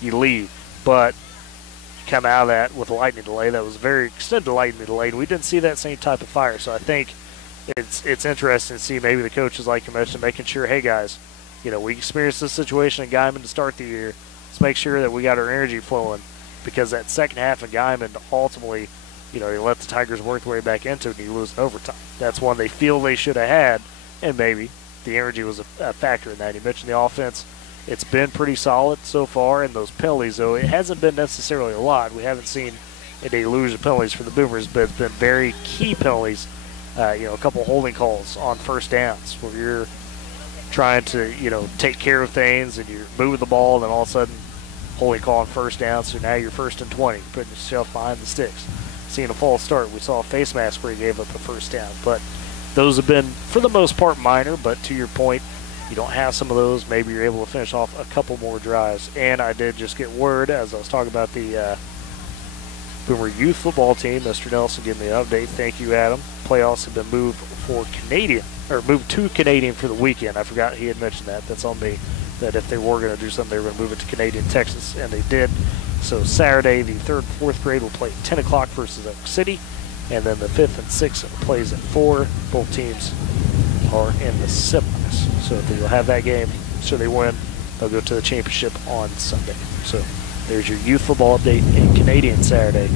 you leave, but you come out of that with a lightning delay. That was a very extended lightning delay, and we didn't see that same type of fire. So I think it's interesting to see maybe the coaches, like you mentioned, making sure, hey guys, we experienced this situation in Guyman to start the year. Let's make sure that we got our energy flowing, because that second half of Guyman ultimately, they let the Tigers work their way back into it, and you lose in overtime. That's one they feel they should have had, and maybe the energy was a factor in that. You mentioned the offense. It's been pretty solid so far, and those penalties, though, it hasn't been necessarily a lot. We haven't seen a deluge of penalties for the Boomers, but it's been very key penalties. A couple holding calls on first downs where you're trying to, take care of things, and you're moving the ball, and then all of a sudden, holding call on first down, so now you're 1st and 20, putting yourself behind the sticks. Seeing a false start. We saw a face mask where he gave up a first down, but those have been, for the most part, minor, but to your point, you don't have some of those. Maybe you're able to finish off a couple more drives. And I did just get word, as I was talking about the Boomer Youth Football Team, Mr. Nelson gave me an update. Thank you, Adam. Playoffs have been moved to Canadian for the weekend. I forgot he had mentioned that. That's on me, that if they were going to do something, they were going to move it to Canadian, Texas, and they did. So Saturday, the 3rd and 4th grade will play at 10 o'clock versus Oak City, and then the 5th and 6th plays at 4. Both teams are in the semis. So if they'll have that game, so they win, they'll go to the championship on Sunday. So there's your youth football update in Canadian Saturday,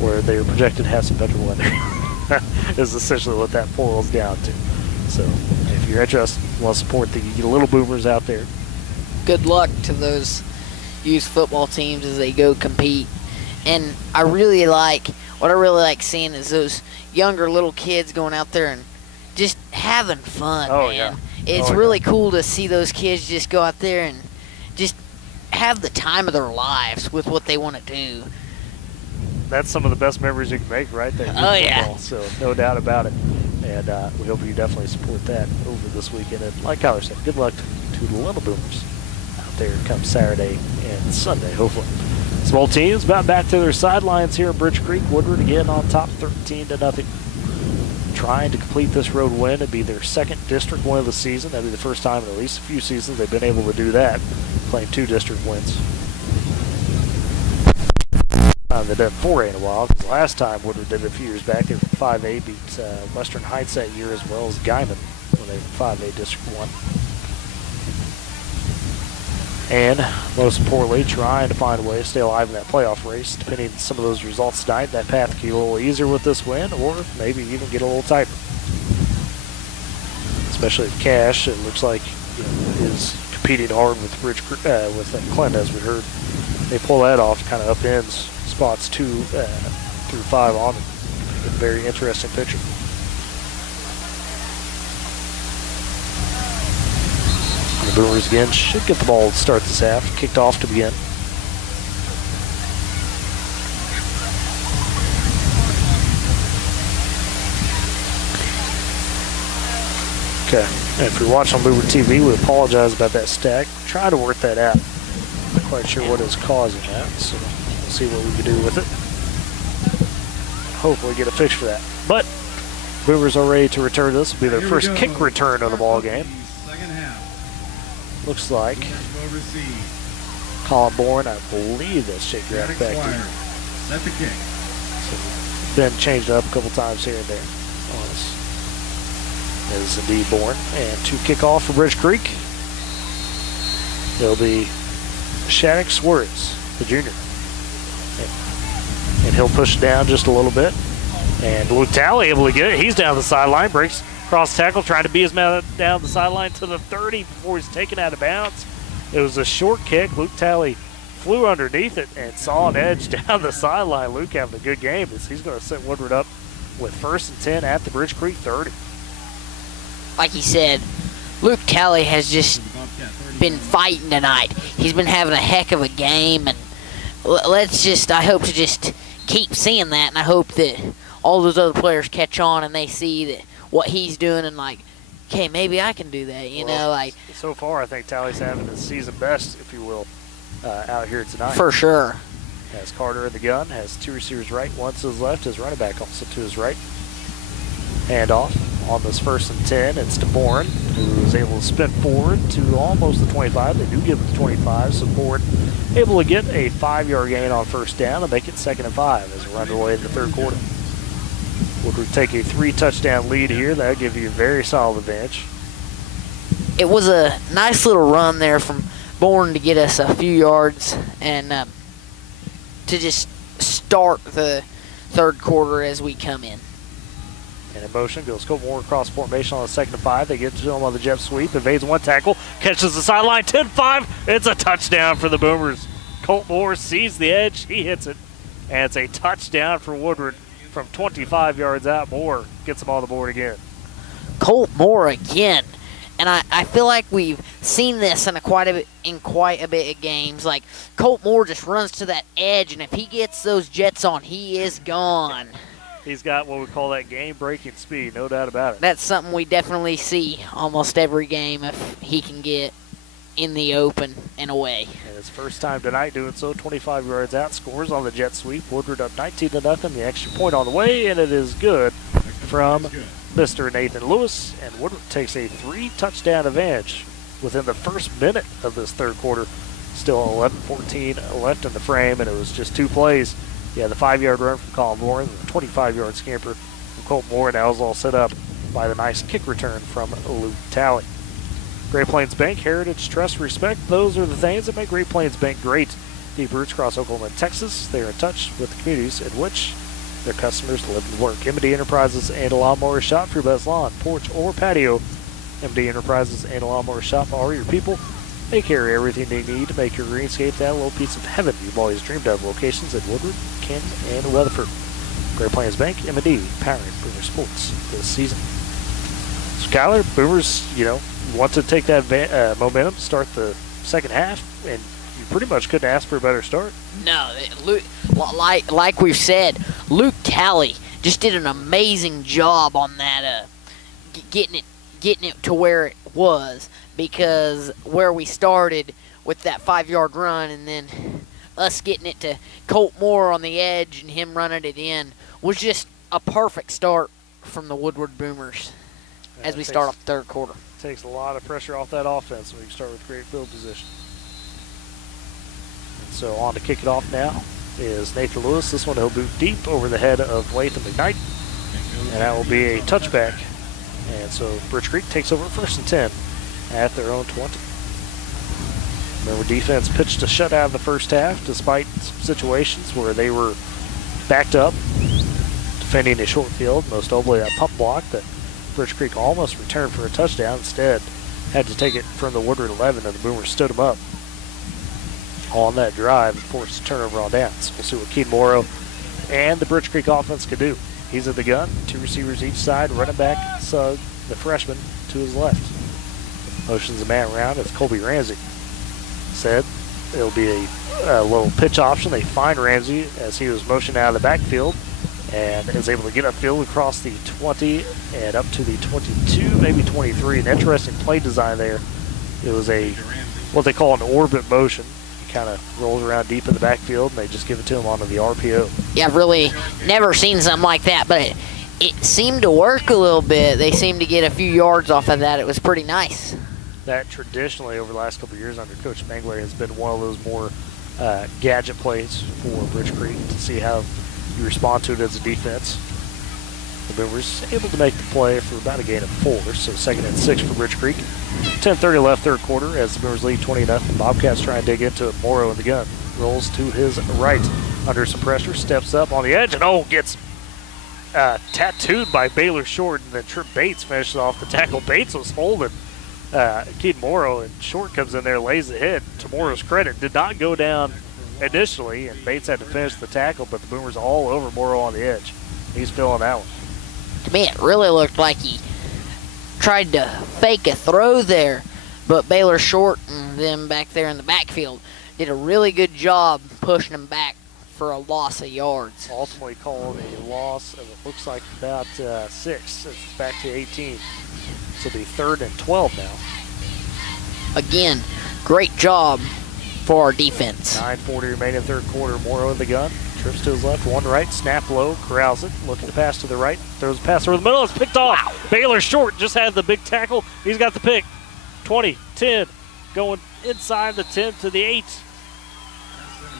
where they are projected to have some better weather. Is essentially what that boils down to. So if you're interested, want to support the little boomers out there, good luck to those youth football teams as they go compete. And what I really like seeing is those younger little kids going out there and just having fun, man. Yeah. It's really cool to see those kids just go out there and just have the time of their lives with what they want to do. That's some of the best memories you can make right there. Yeah. So no doubt about it. And we hope you definitely support that over this weekend. And like Kyler said, good luck to the little boomers out there come Saturday and Sunday, hopefully. Small teams about back to their sidelines here at Bridge Creek. Woodward again on top 13-0. Trying to complete this road win. It'd be their 2nd district win of the season. That'd be the first time in at least a few seasons they've been able to do that, playing 2 district wins. They've done 4A in a while, because last time Woodward did it a few years back, they were 5A, beat Western Heights that year, as well as Guyman when they were 5A District 1. And most importantly, trying to find a way to stay alive in that playoff race. Depending on some of those results tonight, that path could get a little easier with this win, or maybe even get a little tighter. Especially if Cash, it looks like, is competing hard with with Clinton, as we heard. They pull that off, kind of upends spots 2 through 5 on them. A very interesting picture. The Boomers again should get the ball to start this half. Kicked off to begin. Okay, and if you're watching on Woodward TV, we apologize about that stack. We're trying to work that out. Not quite sure what is causing that, so we'll see what we can do with it. Hopefully get a fix for that. But Boomers are ready to return. This will be their first kick return of the ball game. Looks like Colin Bourne, I believe that's Jake Graff back here. Set the kick. So been changed up a couple times here and there. It is indeed Bourne. And to kick off for Bridge Creek, it'll be Shattuck Swerts, the junior. And he'll push it down just a little bit. And Luke Talley able to get it. He's down the sideline, breaks cross tackle, trying to beat his man down the sideline to the 30 before he's taken out of bounds. It was a short kick. Luke Talley flew underneath it and saw an edge down the sideline. Luke having a good game as he's going to set Woodward up with 1st and 10 at the Bridge Creek 30. Like he said, Luke Talley has just been fighting tonight. He's been having a heck of a game, and I hope to just keep seeing that, and I hope that all those other players catch on and they see that what he's doing and okay, maybe I can do that, So far, I think Talley's having his season best, if you will, out here tonight. For sure. Has Carter in the gun, has 2 receivers right, 1 to his left, his running back also to his right. Handoff on this 1st and 10, it's to Bourne, who is able to spin forward to almost the 25. They do give him the 25, so Bourne able to get a 5-yard gain on 1st down and make it 2nd and 5 as we're underway in the 3rd quarter. Woodward take a 3-touchdown lead here. That'll give you a very solid advantage. It was a nice little run there from Bourne to get us a few yards and to just start the 3rd quarter as we come in. And in motion goes Colt Moore across formation on the 2nd and 5. They get to him on the jet sweep. Evades 1 tackle. Catches the sideline. 10-5. It's a touchdown for the Boomers. Colt Moore sees the edge. He hits it. And it's a touchdown for Woodward. From 25 yards out, Moore gets them on the board again. Colt Moore again. And I feel like we've seen this in quite a bit of games. Like, Colt Moore just runs to that edge, and if he gets those jets on, he is gone. He's got what we call that game-breaking speed, no doubt about it. That's something we definitely see almost every game if he can get in the open and away. And his first time tonight doing so, 25 yards out, scores on the jet sweep. Woodward up 19-0, the extra point on the way, and it is good from Mr. Nathan Lewis. And Woodward takes a 3-touchdown advantage within the first minute of this third quarter. Still 11-14 left in the frame, and it was just 2 plays. Yeah, the 5-yard run from Colin Moore and the 25-yard scamper from Colt Moore, and that was all set up by the nice kick return from Luke Talley. Great Plains Bank, heritage, trust, respect, those are the things that make Great Plains Bank great. Deep roots across Oklahoma and Texas, they are in touch with the communities in which their customers live and work. M&D Enterprises and a Lawnmower Shop for your best lawn, porch, or patio. M&D Enterprises and a Lawnmower Shop are your people. They carry everything they need to make your greenscape that little piece of heaven you've always dreamed of. Locations in Woodward, Canton, and Weatherford. Great Plains Bank, M&D, powering Boomer sports this season. So, Kyler, Boomers, want to take that momentum, start the second half, and you pretty much couldn't ask for a better start. No, like we've said, Luke Talley just did an amazing job on that, getting it to where it was, because where we started with that 5-yard run and then us getting it to Colt Moore on the edge and him running it in was just a perfect start from the Woodward Boomers as we start off the third quarter. Takes a lot of pressure off that offense when you start with great field position. And so on to kick it off now is Nathan Lewis. This one he'll boot deep over the head of Latham McKnight, and that will be a touchback. And so Birch Creek takes over 1st and 10 at their own 20. Remember, defense pitched a shutout in the first half despite situations where they were backed up defending a short field, most notably that pump block that Birch Creek almost returned for a touchdown. Instead, had to take it from the Woodward 11, and the Boomers stood him up on that drive and forced a turnover on downs. We'll see what Keaton Morrow and the Birch Creek offense can do. He's at the gun, 2 receivers each side, running back Sugg, the freshman, to his left. Motions the man around as Colby Ramsey said. It'll be a little pitch option. They find Ramsey as he was motioned out of the backfield and is able to get upfield across the 20 and up to the 22, maybe 23. An interesting play design there. It was what they call an orbit motion. He kind of rolls around deep in the backfield, and they just give it to him onto the RPO. Yeah, I've really never seen something like that, but it seemed to work a little bit. They seemed to get a few yards off of that. It was pretty nice. That traditionally over the last couple of years under Coach Mangler has been one of those more gadget plays for Birch Creek to see how you respond to it as a defense. The Boomers able to make the play for about a gain of 4, so 2nd and 6 for Birch Creek. 10:30 left third quarter as the Boomers lead 20-0. Bobcats try and dig into it. Morrow in the gun. Rolls to his right under some pressure. Steps up on the edge and gets tattooed by Baylor Short, and then Trip Bates finishes off the tackle. Bates was holding Keaton Morrow, and Short comes in there, lays the hit. To Morrow's credit, did not go down initially, and Bates had to finish the tackle, but the Boomers all over Morrow on the edge. He's feeling that one. To me, it really looked like he tried to fake a throw there, but Baylor Short and them back there in the backfield did a really good job pushing him back for a loss of yards. Ultimately called a loss of, it looks like, about 6. It's back to 18. So it'll be 3rd and 12 now. Again, great job for our defense. 9:40 remaining third quarter. Morrow in the gun. Trips to his left, one right, snap low, corrals it, looking to pass to the right, throws a pass over the middle, it's picked off. Wow. Baylor Short just had the big tackle. He's got the pick. 20, 10, going inside the 10 to the 8.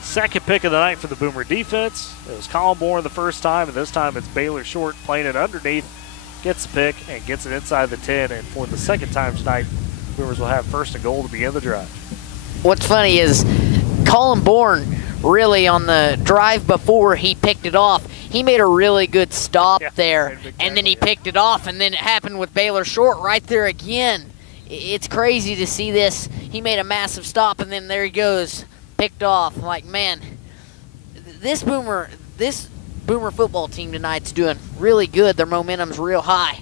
Second pick of the night for the Boomer defense. It was Colin Moore the first time, and this time it's Baylor Short playing it underneath, gets the pick, and gets it inside the 10, and for the second time tonight, Boomers will have 1st and goal to begin the drive. What's funny is Colin Bourne, really on the drive before he picked it off, he made a really good stop there, and then he picked it off, and then it happened with Baylor Short right there again. It's crazy to see this. He made a massive stop, and then there he goes, picked off. Like, man, this Boomer football team tonight's doing really good. Their momentum's real high.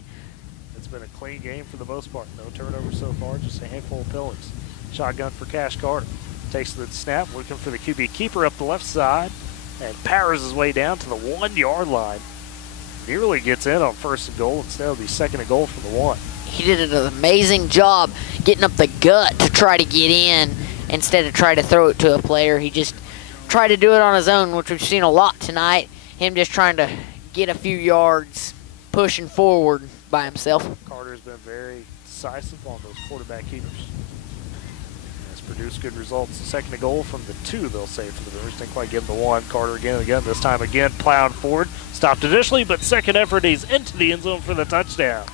It's been a clean game for the most part. No turnovers so far, just a handful of penalties. Shotgun for Cash Carter. Takes the snap, looking for the QB keeper up the left side, and powers his way down to the 1-yard line. Nearly gets in on 1st and goal. Instead, it'll be 2nd and goal from the 1. He did an amazing job getting up the gut to try to get in instead of try to throw it to a player. He just tried to do it on his own, which we've seen a lot tonight. Him just trying to get a few yards, pushing forward by himself. Carter's been very decisive on those quarterback keepers. Has produced good results. 2nd and goal from the 2, they'll say for the Boomers. Didn't quite give him the 1. Carter again and again. This time again, plowing forward. Stopped initially, but second effort, he's into the end zone for the touchdown.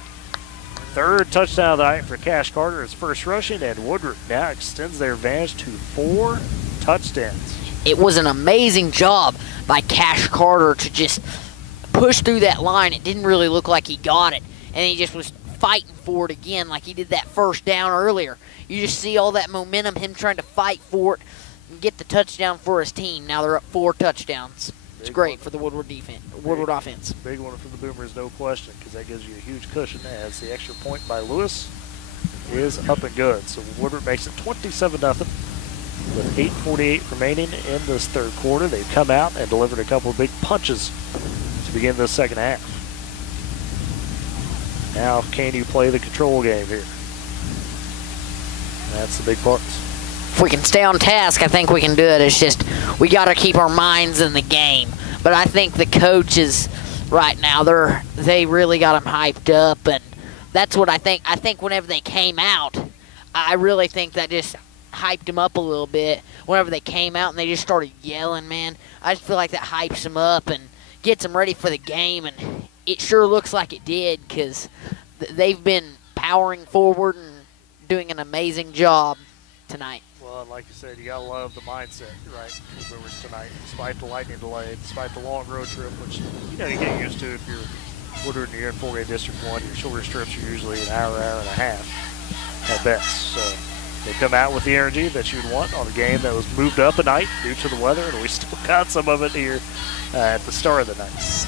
3rd touchdown of the night for Cash Carter, his first rushing, and Woodward now extends their advantage to 4 touchdowns. It was an amazing job by Cash Carter to just push through that line. It didn't really look like he got it, and he just was fighting for it again like he did that first down earlier. You just see all that momentum, him trying to fight for it and get the touchdown for his team. Now they're up 4 touchdowns. It's great for the Woodward defense, Woodward offense. Big one for the Boomers, no question, because that gives you a huge cushion as the extra point by Lewis is up and good. So Woodward makes it 27-0 with 8:48 remaining in this 3rd quarter. They've come out and delivered a couple of big punches to begin the 2nd half. Now, can you play the control game here? That's the big part. If we can stay on task, I think we can do it. It's just we got to keep our minds in the game. But I think the coaches right now, they really got them hyped up, and that's what I think. I think whenever they came out, I really think that just hyped them up a little bit. Whenever they came out and they just started yelling, man, I just feel like that hypes them up and gets them ready for the game, and it sure looks like it did because they've been powering forward and doing an amazing job tonight. Well, and like you said, you got to love the mindset, right, for the Boomers tonight, despite the lightning delay, despite the long road trip, which, you know, you get used to if you're Woodward and you're in 4A District 1. Your shorter strips are usually an hour, hour and a half at best. So they come out with the energy that you'd want on a game that was moved up a night due to the weather, and we still got some of it here at the start of the night.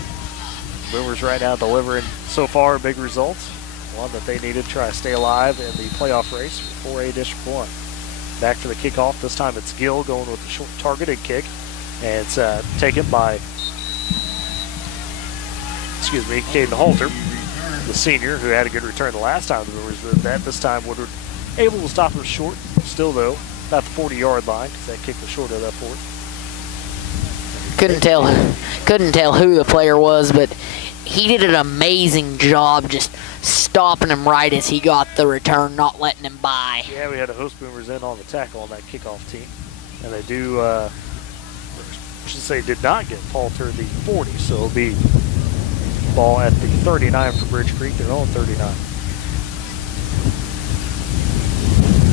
Boomers right now delivering so far big results, one that they needed to try to stay alive in the playoff race for 4A District 1. Back for the kickoff. This time it's Gill going with the short targeted kick, and it's taken by, Caden Halter, the senior, who had a good return the last time the Boomers did that. This time Woodward able to stop him short, still though, about the 40-yard line, because that kick was short of that for it. Couldn't tell who the player was, but he did an amazing job just stopping him right as he got the return, not letting him by. Yeah, we had a host Boomers in on the tackle on that kickoff team, and they do, I should say, did not get Palter the 40, so it'll be ball at the 39 for Bridge Creek. They're on 39.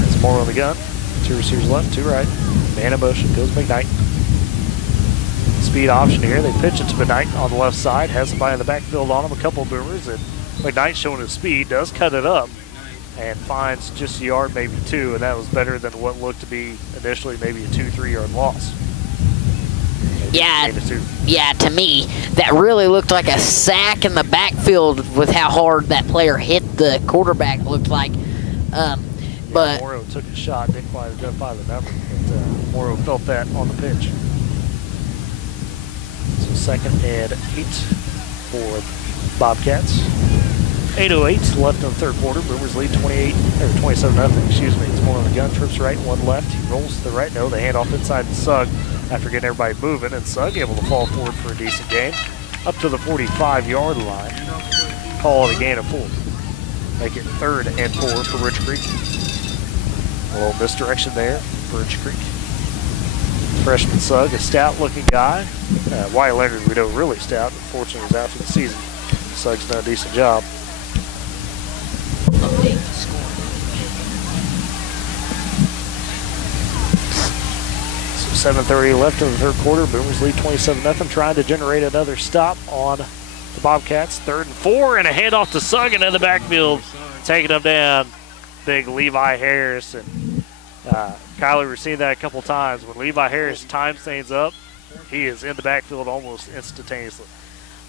That's more on the gun. 2 receivers left, 2 right. Man in motion, goes McKnight. Speed option here. They pitch it to McKnight on the left side. Has somebody in the backfield on him, a couple of Boomers, and McKnight showing his speed, does cut it up, and finds just a yard, maybe 2, and that was better than what looked to be initially maybe a 2-3 yard loss. Yeah, to me, that really looked like a sack in the backfield with how hard that player hit the quarterback, looked like. But Morrow took a shot, didn't quite identify the number, but Morrow felt that on the pitch. So 2nd and 8 for Bobcats. 8:08 left in the 3rd quarter. Boomers lead 27-0. Excuse me. It's more on the gun. Trips right, 1 left. He rolls to the right. No, they hand off inside to Sugg after getting everybody moving, and Sugg able to fall forward for a decent gain up to the 45-yard line. Call it a gain of 4. Make it 3rd and 4 for Bridge Creek. A little misdirection there for Bridge Creek. Freshman Sugg, a stout-looking guy. Wyatt Leonard, we know, really stout. Unfortunately, was out for the season. Sugg's done a decent job. So 7:30 left in the 3rd quarter. Boomers lead 27-0. Trying to generate another stop on the Bobcats. 3rd and 4, and a handoff to Sugg in the backfield, taking them down. Big Levi Harris, and Kyler, we've seen that a couple times. When Levi Harris time things up, he is in the backfield almost instantaneously.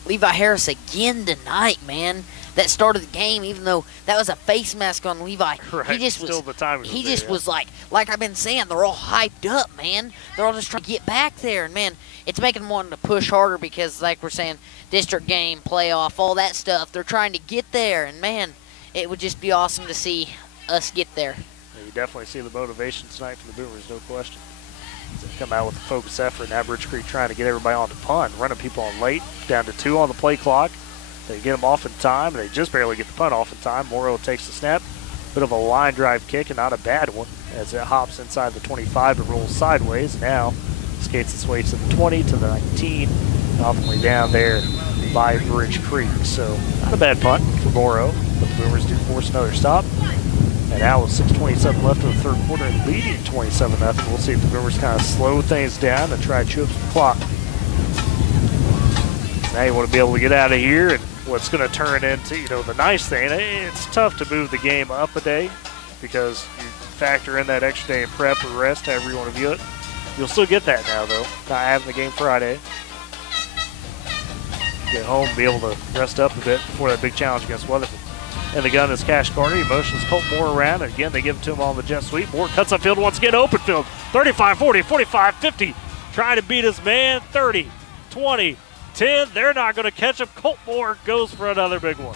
Levi Harris again tonight, man. That started the game, even though that was a face mask on Levi. Right. He just Still was. the timing He was just there, was like I've been saying, they're all hyped up, man. They're all just trying to get back there, and man, it's making them want to push harder because, like we're saying, district game, playoff, all that stuff. They're trying to get there, and man, it would just be awesome to see us get there. Yeah, you definitely see the motivation tonight from the Boomers, no question. They come out with a focused effort, and now Bridge Creek trying to get everybody on the punt, running people on late, down to 2 on the play clock. They get them off in time, and they just barely get the punt off in time. Morrow takes the snap. Bit of a line drive kick, and not a bad one, as it hops inside the 25 and rolls sideways. Now skates its way to the 20, to the 19, and ultimately down there by Bridge Creek. So not a bad punt for Morrow, but the Boomers do force another stop. And now with 6:27 left in the third quarter and leading 27-0, we'll see if the Boomers kind of slow things down and try to chew up some clock. Now you want to be able to get out of here, and what's going to turn into, the nice thing, it's tough to move the game up a day because you factor in that extra day of prep or rest, however you want to view it. You'll still get that now, though, not having the game Friday. Get home and be able to rest up a bit before that big challenge against Weatherford. And the gun is Cash Carter. He motions Colt Moore around. And again, they give it to him on the jet sweep. Moore cuts upfield once again, open field. 35, 40, 45, 50. Trying to beat his man. 30, 20, 10. They're not going to catch him. Colt Moore goes for another big one.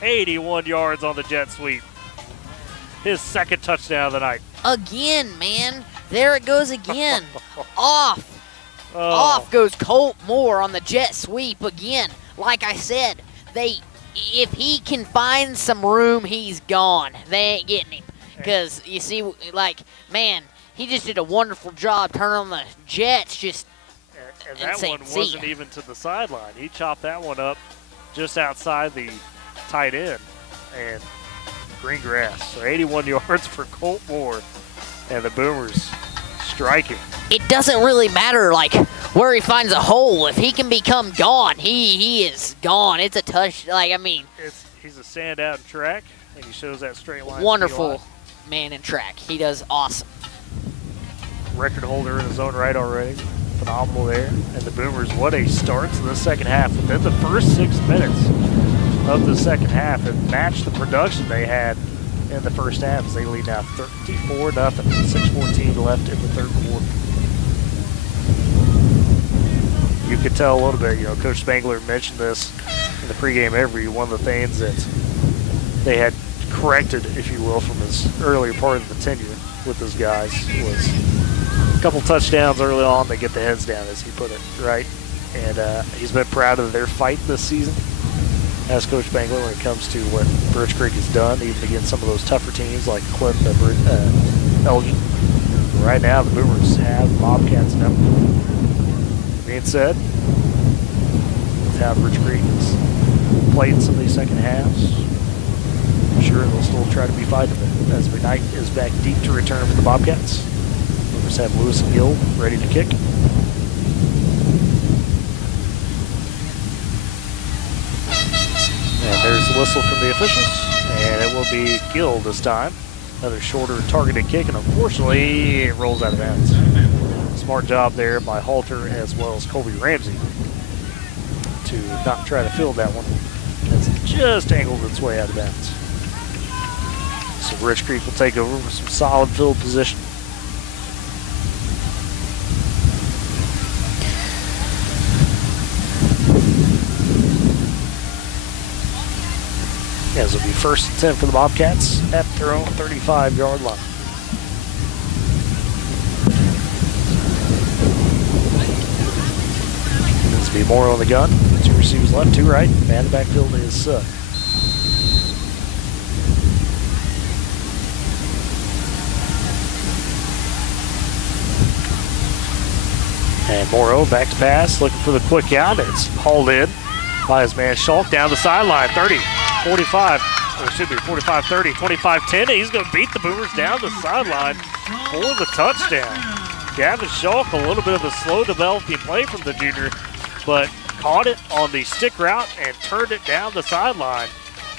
81 yards on the jet sweep. His second touchdown of the night. Again, man. There it goes again. Off goes Colt Moore on the jet sweep again. Like I said, if he can find some room, he's gone. They ain't getting him. Because, you see, man, he just did a wonderful job turning on the Jets. And that one wasn't even to the sideline. He chopped that one up just outside the tight end and green grass. So 81 yards for Colt Moore, and the Boomers striking. It doesn't really matter, where he finds a hole. If he can become gone, he is gone. It's a touch. He's a standout in track, and he shows that straight line. Wonderful man in track. He does awesome. Record holder in his own right already. Phenomenal there. And the Boomers, what a start to the second half. Within the first 6 minutes of the second half, it matched the production they had in the first half as they lead now 34-0. 6:14 left in the third quarter. You could tell a little bit, Coach Spangler mentioned this in the pregame interview. One of the things that they had corrected, if you will, from his earlier part of the tenure with those guys was a couple touchdowns early on. They get the heads down, as he put it, right? And he's been proud of their fight this season as Coach Spangler when it comes to what Birch Creek has done, even against some of those tougher teams like Elgin. Right now, the Boomers have Bobcats number. Being said, with how Birch Creek has played some of these second halves, I'm sure they'll still try to be fighting it as McKnight is back deep to return for the Bobcats. Boomers have Lewis and Gill ready to kick. And there's the whistle from the officials, and it will be Gill this time. Another shorter targeted kick, and unfortunately it rolls out of bounds. Smart job there by Halter as well as Colby Ramsey to not try to field that one. It's just angled its way out of bounds. So Rich Creek will take over with some solid field position. As it'll be 1st and 10 for the Bobcats at their own 35-yard line. This will be more on the gun. 2 receivers left, 2 right. Man in the backfield is Sugg. And Morrow back to pass, looking for the quick out. It's hauled in by his man Schulk down the sideline. 30, 45, or excuse me, 45, 30, 25, 10. He's going to beat the Boomers down the sideline for the touchdown. Gavin Schulk, a little bit of a slow developing play from the junior, but caught it on the stick route and turned it down the sideline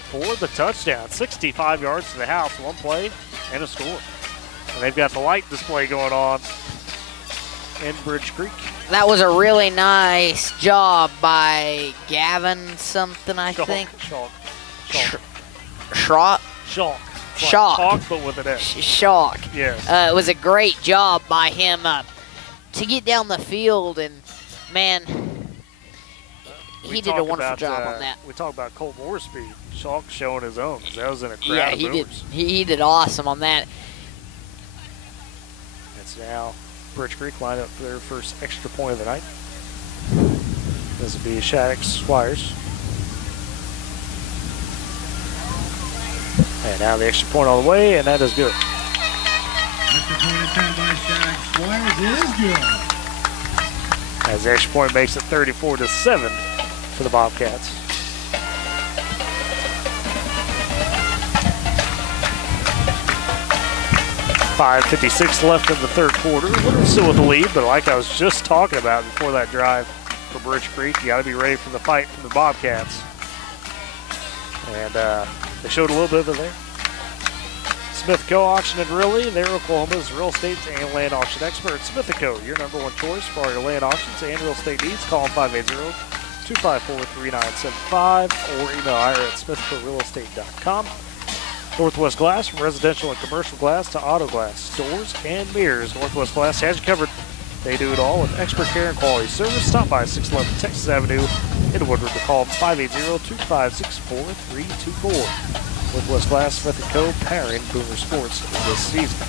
for the touchdown. 65 yards to the house, 1 play and a score. And they've got the light display going on in Bridge Creek. That was a really nice job by Gavin something, I think. Schrock. Shock, but with an S. Shock. Yes. It was a great job by him to get down the field, and man, he did a wonderful job on that. We talked about Colt Moore's speed. Shock showing his own. That was in a crowd Yeah, of he did. Boomers. He did awesome on that. It's now Birch Creek lined up for their first extra point of the night. This will be Shattuck Squires. And now the extra point all the way, and that is good. Extra point attempt by Shattuck Squires is good. As the extra point makes it 34-7 for the Bobcats. .556 left in the third quarter. Woodward still with the lead, but like I was just talking about before that drive for Birch Creek, you got to be ready for the fight from the Bobcats. And they showed a little bit of it there. Smith & Co. Auction and Realty. They're Oklahoma's real estate and land auction expert. Smith & Co., your number one choice for all your land auctions and real estate needs. Call them 580-254-3975 or email Ira at smithcorealestate.com. Northwest Glass, from residential and commercial glass to auto glass, doors and mirrors. Northwest Glass has you covered. They do it all with expert care and quality service. Stop by 611 Texas Avenue in Woodward to call 580-256-4324. Northwest Glass, Smith & Co. powering Boomer Sports this season.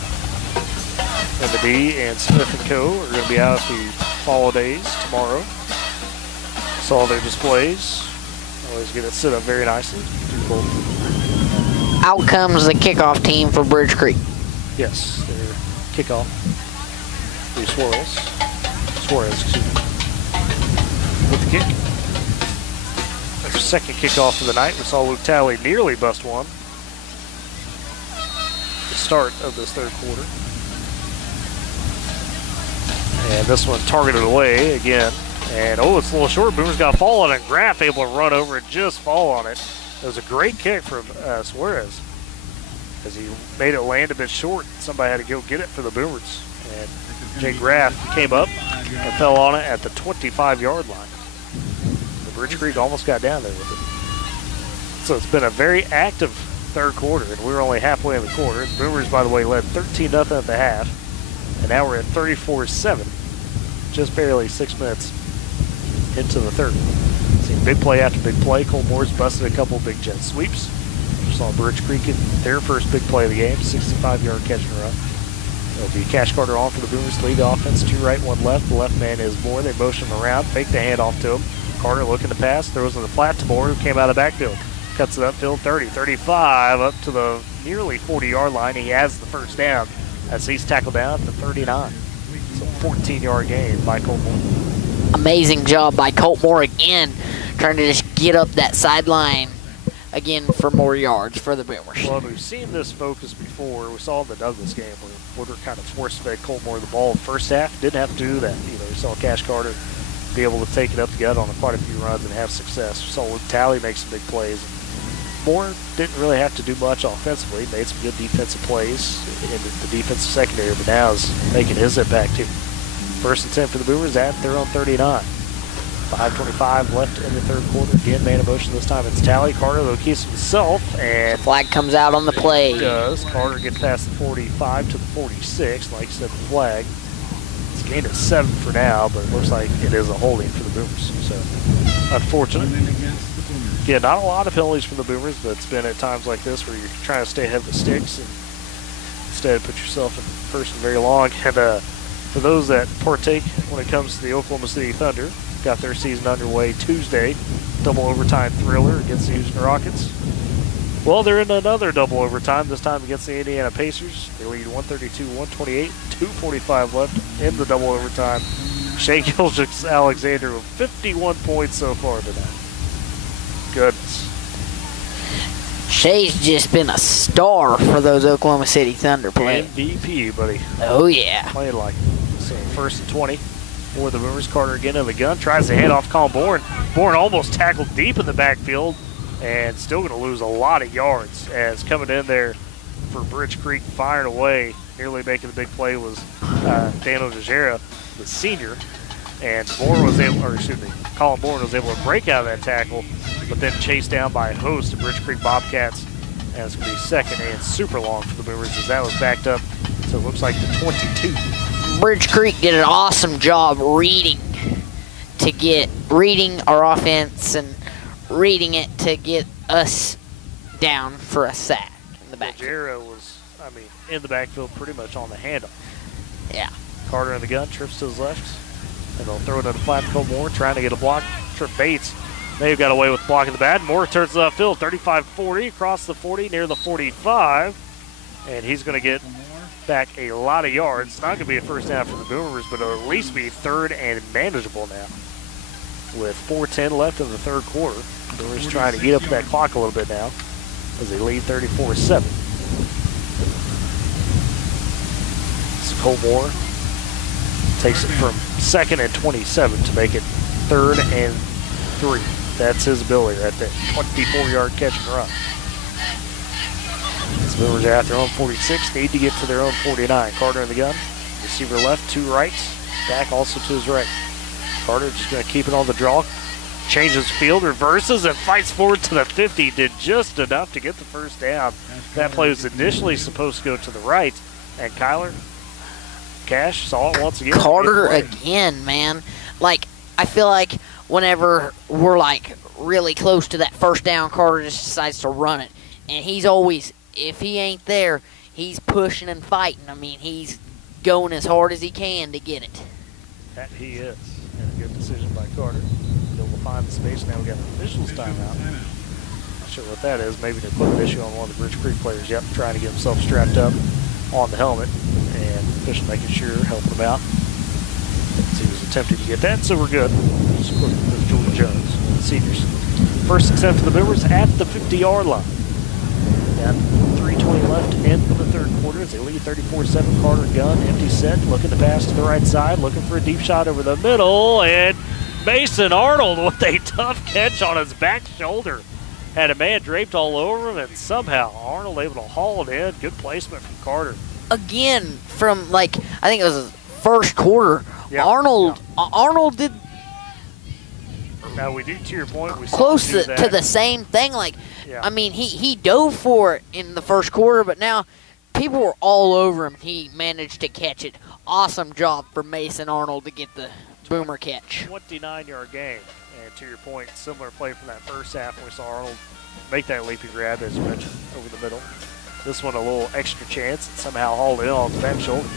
M&D and Smith & Co. are going to be out at the Fall Days tomorrow. Saw their displays. Always get it set up very nicely. Out comes the kickoff team for Birch Creek. Yes, their kickoff. Suarez, excuse me, with the kick. Their second kickoff of the night. We saw Luke Talley nearly bust one. The start of this third quarter. And this one targeted away again. And oh, it's a little short. Boomer's got a fall on it. Graff able to run over and just fall on it. It was a great kick from Suarez, as he made it land a bit short. Somebody had to go get it for the Boomers. And Jay Graff came up and fell on it at the 25-yard line. The Birch Creek almost got down there with it. So it's been a very active third quarter, and we were only halfway in the quarter. The Boomers, by the way, led 13-0 at the half, and now we're at 34-7, just barely 6 minutes into the third. Seen big play after big play. Cole Moore's busted a couple big jet sweeps. We saw Birch Creek in their first big play of the game, 65-yard catch and run. It'll be Cash Carter on for the Boomers to lead the offense. 2 right, 1 left. The left man is Moore. They motion him around, fake the handoff to him. Carter looking to pass, throws in the flat to Moore, who came out of the backfield. Cuts it upfield, 30, 35, up to the nearly 40-yard line. He has the first down as he's tackled down to 39. So 14-yard gain by Colt Moore. Amazing job by Colt Moore again, trying to just get up that sideline again for more yards for the Boomers. Well, we've seen this focus before. We saw in the Douglas game where Woodward kind of force-fed Colt Moore the ball first half. Didn't have to do that. You know, we saw Cash Carter be able to take it up the gut on quite a few runs and have success. We saw Luke Talley make some big plays. Moore didn't really have to do much offensively. Made some good defensive plays in the defensive secondary, but now is making his impact too. First and 10 for the Boomers at their own 39. 5:25 left in the third quarter. Again, man in motion this time. It's Talley. Carter, though, keeps himself. And the flag comes out on the play. It does. Carter gets past the 45 to the 46. Like I said, the flag. It's gained at 7 for now, but it looks like it is a holding for the Boomers. So, unfortunate. Yeah, not a lot of penalties for the Boomers, but it's been at times like this where you're trying to stay ahead of the sticks and instead put yourself in first and very long. And for those that partake when it comes to the Oklahoma City Thunder, got their season underway Tuesday. Double overtime thriller against the Houston Rockets. Well, they're in another double overtime, this time against the Indiana Pacers. They lead 132-128, 2:45 left in the double overtime. Shea Gilgeous-Alexander with 51 points so far tonight. Goodness. Shea's just been a star for those Oklahoma City Thunder players. MVP, buddy. Oh, yeah. Playing like it. So first and 20 for the Boomers. Carter again in the gun. Tries to hand off Colin Bourne. Bourne almost tackled deep in the backfield and still going to lose a lot of yards as coming in there for Birch Creek, firing away. Nearly making the big play was Daniel Tejera, the senior. And Moore was able, or excuse me, Colin Moore was able to break out of that tackle, but then chased down by a host of Bridge Creek Bobcats. And it's going to be second and super long for the Boomers as that was backed up. So it looks like the 22. Bridge Creek did an awesome job reading our offense and reading it to get us down for a sack in the backfield. Jarrow was, in the backfield pretty much on the handoff. Yeah. Carter in the gun, trips to his left, and they'll throw it in the flat to Moore, trying to get a block. Trip Bates, they've got away with blocking the bad. Moore turns to the field, 35-40, across the 40, near the 45, and he's going to get back a lot of yards. It's not going to be a first down for the Boomers, but it'll at least be third and manageable now. With 4:10 left in the third quarter, the Boomers trying to eat up that clock a little bit now as they lead 34-7. So Cole Moore takes it from 2nd and 27 to make it 3rd and 3. That's his ability right there. 24-yard catch and run. The Boomers are at their own 46, need to get to their own 49. Carter in the gun. Receiver left, 2 rights. Back also to his right. Carter just going to keep it on the draw. Changes field, reverses, and fights forward to the 50. Did just enough to get the first down. That play was initially supposed to go to the right. And Kyler Cash saw it once again. Carter again, man. Like, I feel like whenever we're, like, really close to that first down, Carter just decides to run it. And he's always, if he ain't there, he's pushing and fighting. He's going as hard as he can to get it. That he is. And a good decision by Carter. Able to find the space. Now we got the officials timeout. Not sure what that is. Maybe an equipment issue on one of the Bridge Creek players. Yep, trying to get himself strapped up on the helmet. And official making sure, helping him out. He was attempting to get that, so we're good. Just quick with Jordan Jones, the seniors. First attempt for the Boomers at the 50-yard line. Got 3:20 left in the third quarter as they lead 34-7. Carter gun, empty set, looking to pass to the right side, looking for a deep shot over the middle, and Mason Arnold with a tough catch on his back shoulder. Had a man draped all over him, and somehow Arnold able to haul it in. Good placement from Carter. Again, from I think it was his first quarter, yep. Arnold did. Now we do, to your point, we close to the same thing. Yeah. He dove for it in the first quarter, but now people were all over him. He managed to catch it. Awesome job for Mason Arnold to get the Boomer catch. 29-yard gain. And to your point, similar play from that first half when we saw Arnold make that leaping grab, as you mentioned, over the middle. This one a little extra chance and somehow hauled it in on his back shoulder.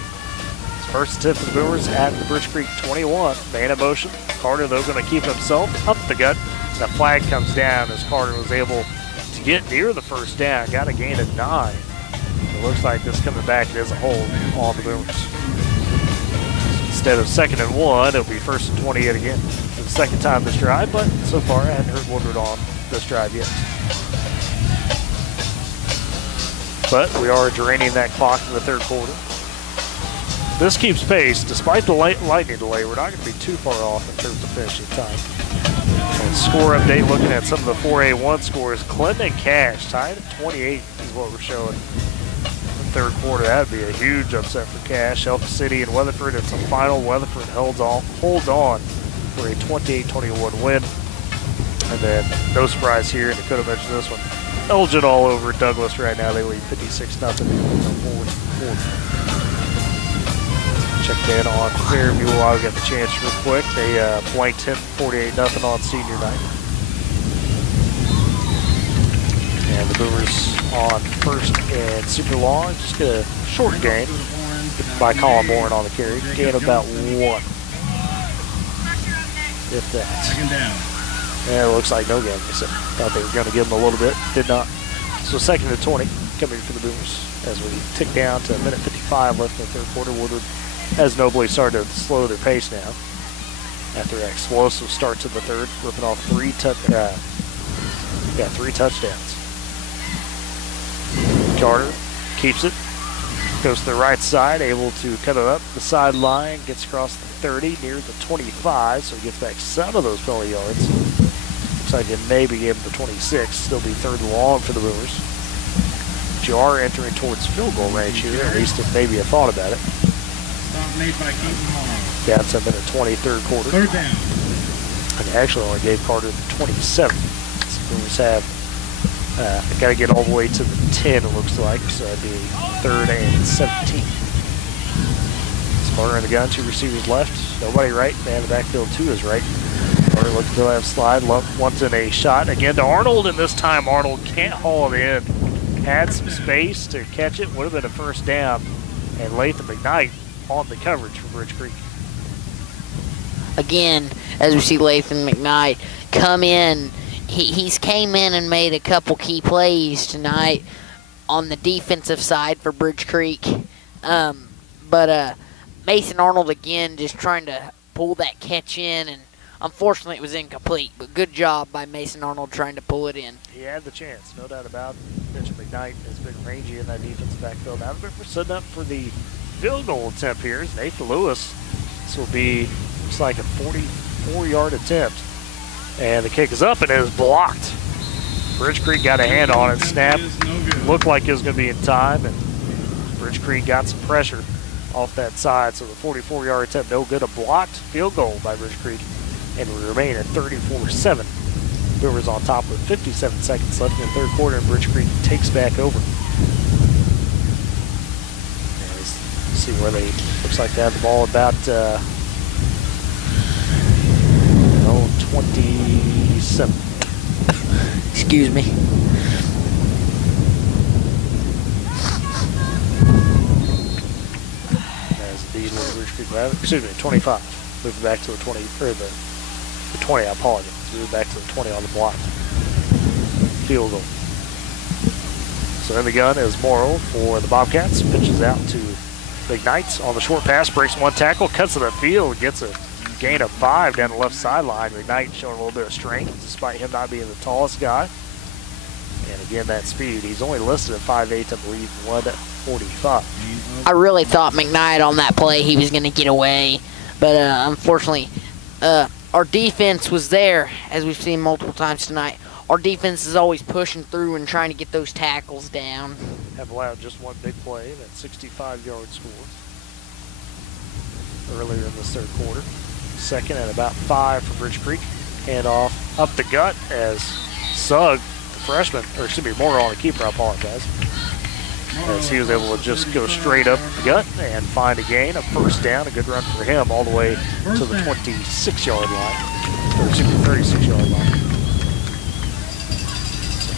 First attempt for the Boomers at the Bridge Creek 21. Man in motion. Carter, though, going to keep himself up the gut. The flag comes down as Carter was able to get near the first down. Got a gain of 9. It looks like this coming back as a hold on the Boomers. Instead of 2nd and 1, it'll be 1st and 28 again. For the second time this drive, but so far I hadn't heard Woodward on this drive yet. But we are draining that clock in the third quarter. This keeps pace. Despite the lightning delay, we're not going to be too far off in terms of finishing time. And score update, looking at some of the 4A1 scores. Clinton and Cash tied at 28 is what we're showing in the third quarter. That would be a huge upset for Cash. Elk City and Weatherford, it's a final. Weatherford holds on for a 28-21 win. And then, no surprise here, and I could have mentioned this one, Elgin all over Douglas right now. They lead 56-0 in the fourth quarter. Checked in on Fairview while we got the chance real quick. They blanked him 48-0 on senior night. And the Boomers on first and super long. Just get a short gain by Colin Moore on the carry. Gain of about 1. If that. Second down. Yeah, it looks like no gain. So thought they were going to give him a little bit. Did not. So 2nd and 20 coming for the Boomers as we tick down to a minute 55 left in the third quarter. Woodward has nobly started to slow their pace now after an explosive start to the third, ripping off 3 touchdowns. Carter keeps it, goes to the right side, able to cut it up the sideline, gets across the 30, near the 25, so he gets back some of those penalty yards. Looks like it maybe gave him the 26, still be 3rd and long for the Boomers. But you are entering towards field goal range here, at least if maybe you thought about it. Made by Keaton Hall. Down to a minute 20, third quarter. Third down. And actually only gave Carter the 27. So Boomers have got to get all the way to the 10, it looks like. So that'd be 3rd and 17. Carter in the gun, 2 receivers left. Nobody right. Man in the backfield, 2 is right. Carter looking to the left slide. Wants in a shot again to Arnold, and this time Arnold can't haul it in. Had some space to catch it. Would have been a first down. And Latham McKnight on the coverage for Bridge Creek. Again, as we see Latham McKnight come in, he's came in and made a couple key plays tonight on the defensive side for Bridge Creek. But Mason Arnold again just trying to pull that catch in, and unfortunately it was incomplete. But good job by Mason Arnold trying to pull it in. He had the chance, no doubt about it. Mitch McKnight has been rangy in that defensive backfield. Now we're setting up for the field goal attempt here. Nathan Lewis. This will be, looks like a 44-yard attempt. And the kick is up and it is blocked. Bridge Creek got a hand on it, snap. Looked like it was going to be in time, and Bridge Creek got some pressure off that side. So the 44-yard attempt, no good. A blocked field goal by Bridge Creek, and we remain at 34-7. Boomers on top with 57 seconds left in the third quarter, and Bridge Creek takes back over. See where they, looks like they have the ball about 27. Excuse me. As these little Bridge Creek have it. Excuse me, 25. Moving back to the 20, or the 20, I apologize. Moving back to the 20 on the block. Field goal. So in the gun is Morrow for the Bobcats. Pitches out to McKnight on the short pass, breaks one tackle, cuts to the field, gets a gain of 5 down the left sideline. McKnight showing a little bit of strength despite him not being the tallest guy. And again, that speed. He's only listed at 5'8", I believe, 145. I really thought McKnight on that play he was going to get away, but unfortunately, our defense was there, as we've seen multiple times tonight. Our defense is always pushing through and trying to get those tackles down. Have allowed just one big play, that 65-yard score earlier in this third quarter. Second and about 5 for Bridge Creek. Hand off up the gut as Sugg, the freshman, or excuse me, Morrow on the keeper, I apologize. As he was able to just go straight up the gut and find a gain, a first down, a good run for him all the way to the 26-yard line, or excuse me, 36-yard line.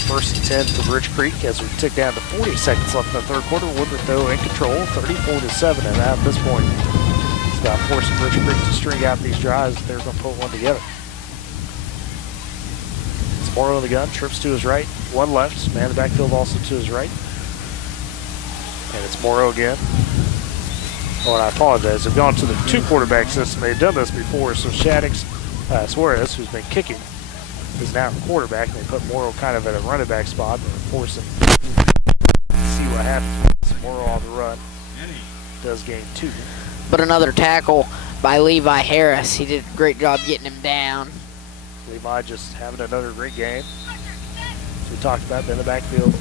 First and 10 for Bridge Creek as we tick down to 40 seconds left in the third quarter. Woodward, though, in control, 34-7, and at this point, it's about forcing Bridge Creek to string out these drives if they're going to put one together. It's Morrow in the gun, trips to his right, one left, man in the backfield also to his right. And it's Morrow again. Oh, and I apologize, they've gone to the 2-quarterback system. They've done this before, so Shaddix Suarez, who's been kicking, is now the quarterback, and they put Morrow kind of at a running back spot and force him to see what happens. Morrow on the run does gain 2. But another tackle by Levi Harris. He did a great job getting him down. Levi just having another great game. As we talked about, been in the backfield,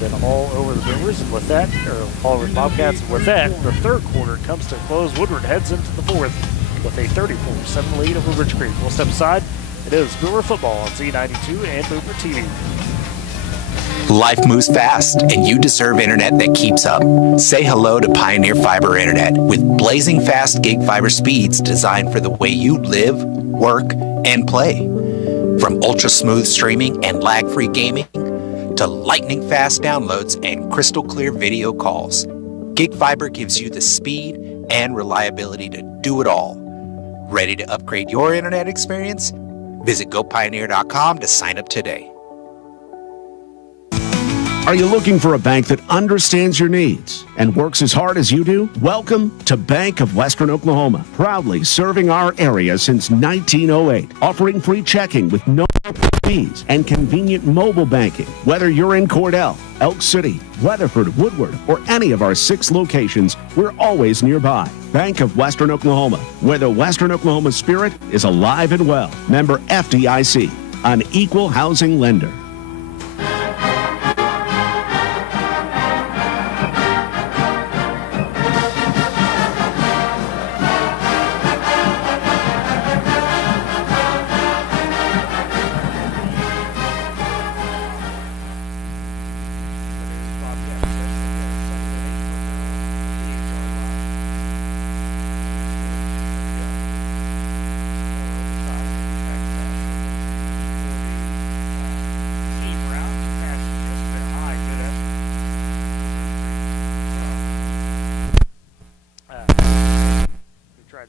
been all over the Boomers, and with that, or all over the Bobcats, and with that, the third quarter comes to a close. Woodward heads into the fourth with a 34-7 lead over Bridge Creek. We'll step aside. It is Boomer Football on Z92 and Boomer TV. Life moves fast, and you deserve internet that keeps up. Say hello to Pioneer Fiber Internet with blazing fast gig fiber speeds designed for the way you live, work, and play. From ultra-smooth streaming and lag-free gaming to lightning-fast downloads and crystal-clear video calls, Gig Fiber gives you the speed and reliability to do it all. Ready to upgrade your internet experience? Visit GoPioneer.com to sign up today. Are you looking for a bank that understands your needs and works as hard as you do? Welcome to Bank of Western Oklahoma, proudly serving our area since 1908, offering free checking with no fees and convenient mobile banking. Whether you're in Cordell, Elk City, Weatherford, Woodward, or any of our 6 locations, we're always nearby. Bank of Western Oklahoma, where the Western Oklahoma spirit is alive and well. Member FDIC, an equal housing lender.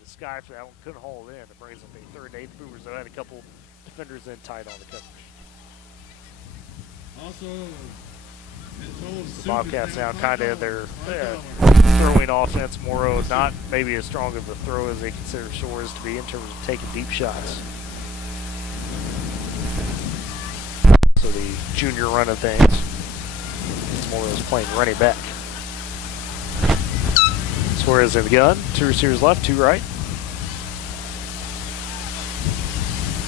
the sky for that one. Couldn't haul it in. It brings up a 3rd and 8. Boomers, though, had a couple defenders in tight on the coverage. Also, the Bobcats now kind of in their throwing offense. Morrow not maybe as strong of a throw as they consider Shores to be in terms of taking deep shots. So the junior run of things. Morrow's playing running back. Suarez in the gun. 2 receivers left, 2 right.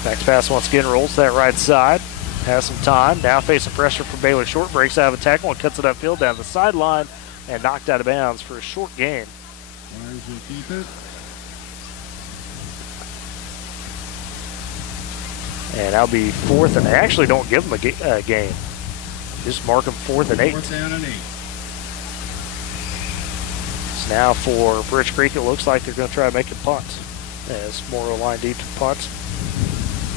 Back to pass once again, rolls to that right side. Has some time. Now facing pressure from Baylor Short. Breaks out of a tackle and cuts it upfield down the sideline and knocked out of bounds for a short gain. And that'll be 4th, and they actually don't give them a gain. Just mark them 4th and 8. 4th down and 8. So now for Bridge Creek, it looks like they're going to try to make a punt. As Morrow line deep to punt.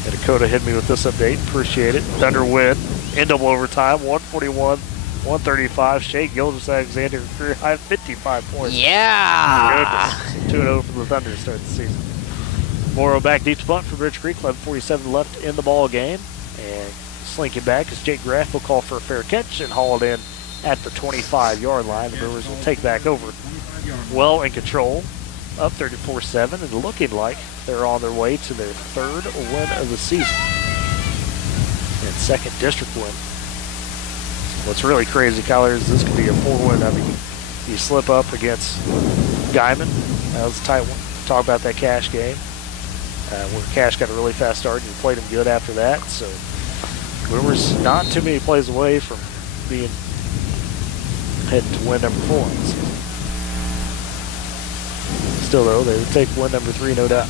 And Dakota hit me with this update. Appreciate it. Thunder win in double overtime. 141-135. Shea Gilgis-Alexander career high 55 points. Yeah. 2-0 for the Thunder to start the season. Morrow back deep to punt for Bridge Creek. 11:47 left in the ball game. And slinking back as Jake Graff will call for a fair catch and haul it in at the 25-yard line. The Brewers will take back over. Well in control. Up 34-7 and looking like they're on their way to their 3rd win of the season and 2nd district win. What's really crazy, Kyler, is this could be a 4-win. I mean, you slip up against Guyman. That was a tight one. Talk about that Cash game where Cash got a really fast start and you played him good after that. So Boomers not too many plays away from being heading to win number 4 in the season. Still, though, they would take win number 3, no doubt.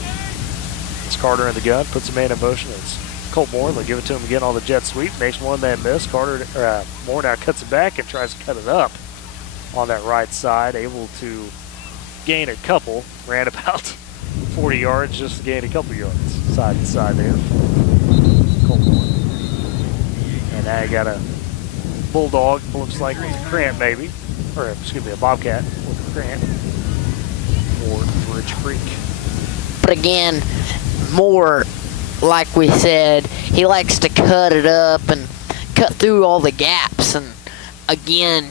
It's Carter in the gun, puts a man in motion. It's Colt Moore. They'll give it to him again on the jet sweep. Makes one man miss. Moore now cuts it back and tries to cut it up on that right side. Able to gain a couple. Ran about 40 yards just to gain a couple yards. Side to side there. Colt Moore. And now you got a Bulldog. Looks like with a cramp, maybe. Or, excuse me, a Bobcat with a cramp. Bridge Creek. But again, Moore, like we said, he likes to cut it up and cut through all the gaps. And again,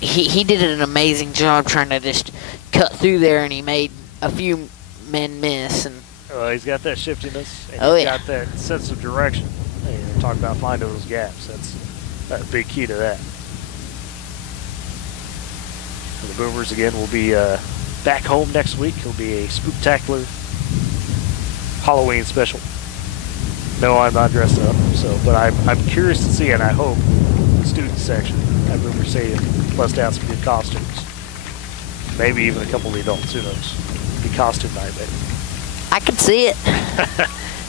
he did an amazing job trying to just cut through there, and he made a few men miss. And he's got that shiftiness, and he's got that sense of direction. And talk about finding those gaps. That's a big key to that. And the Boomers again will be back home next week. It'll be a spooktacular Halloween special. No, I'm not dressed up, but I'm curious to see, and I hope the student section at Boomer Stadium bust out some good costumes. Maybe even a couple of the adults. Who knows? It'll be costume night, baby. I can see it.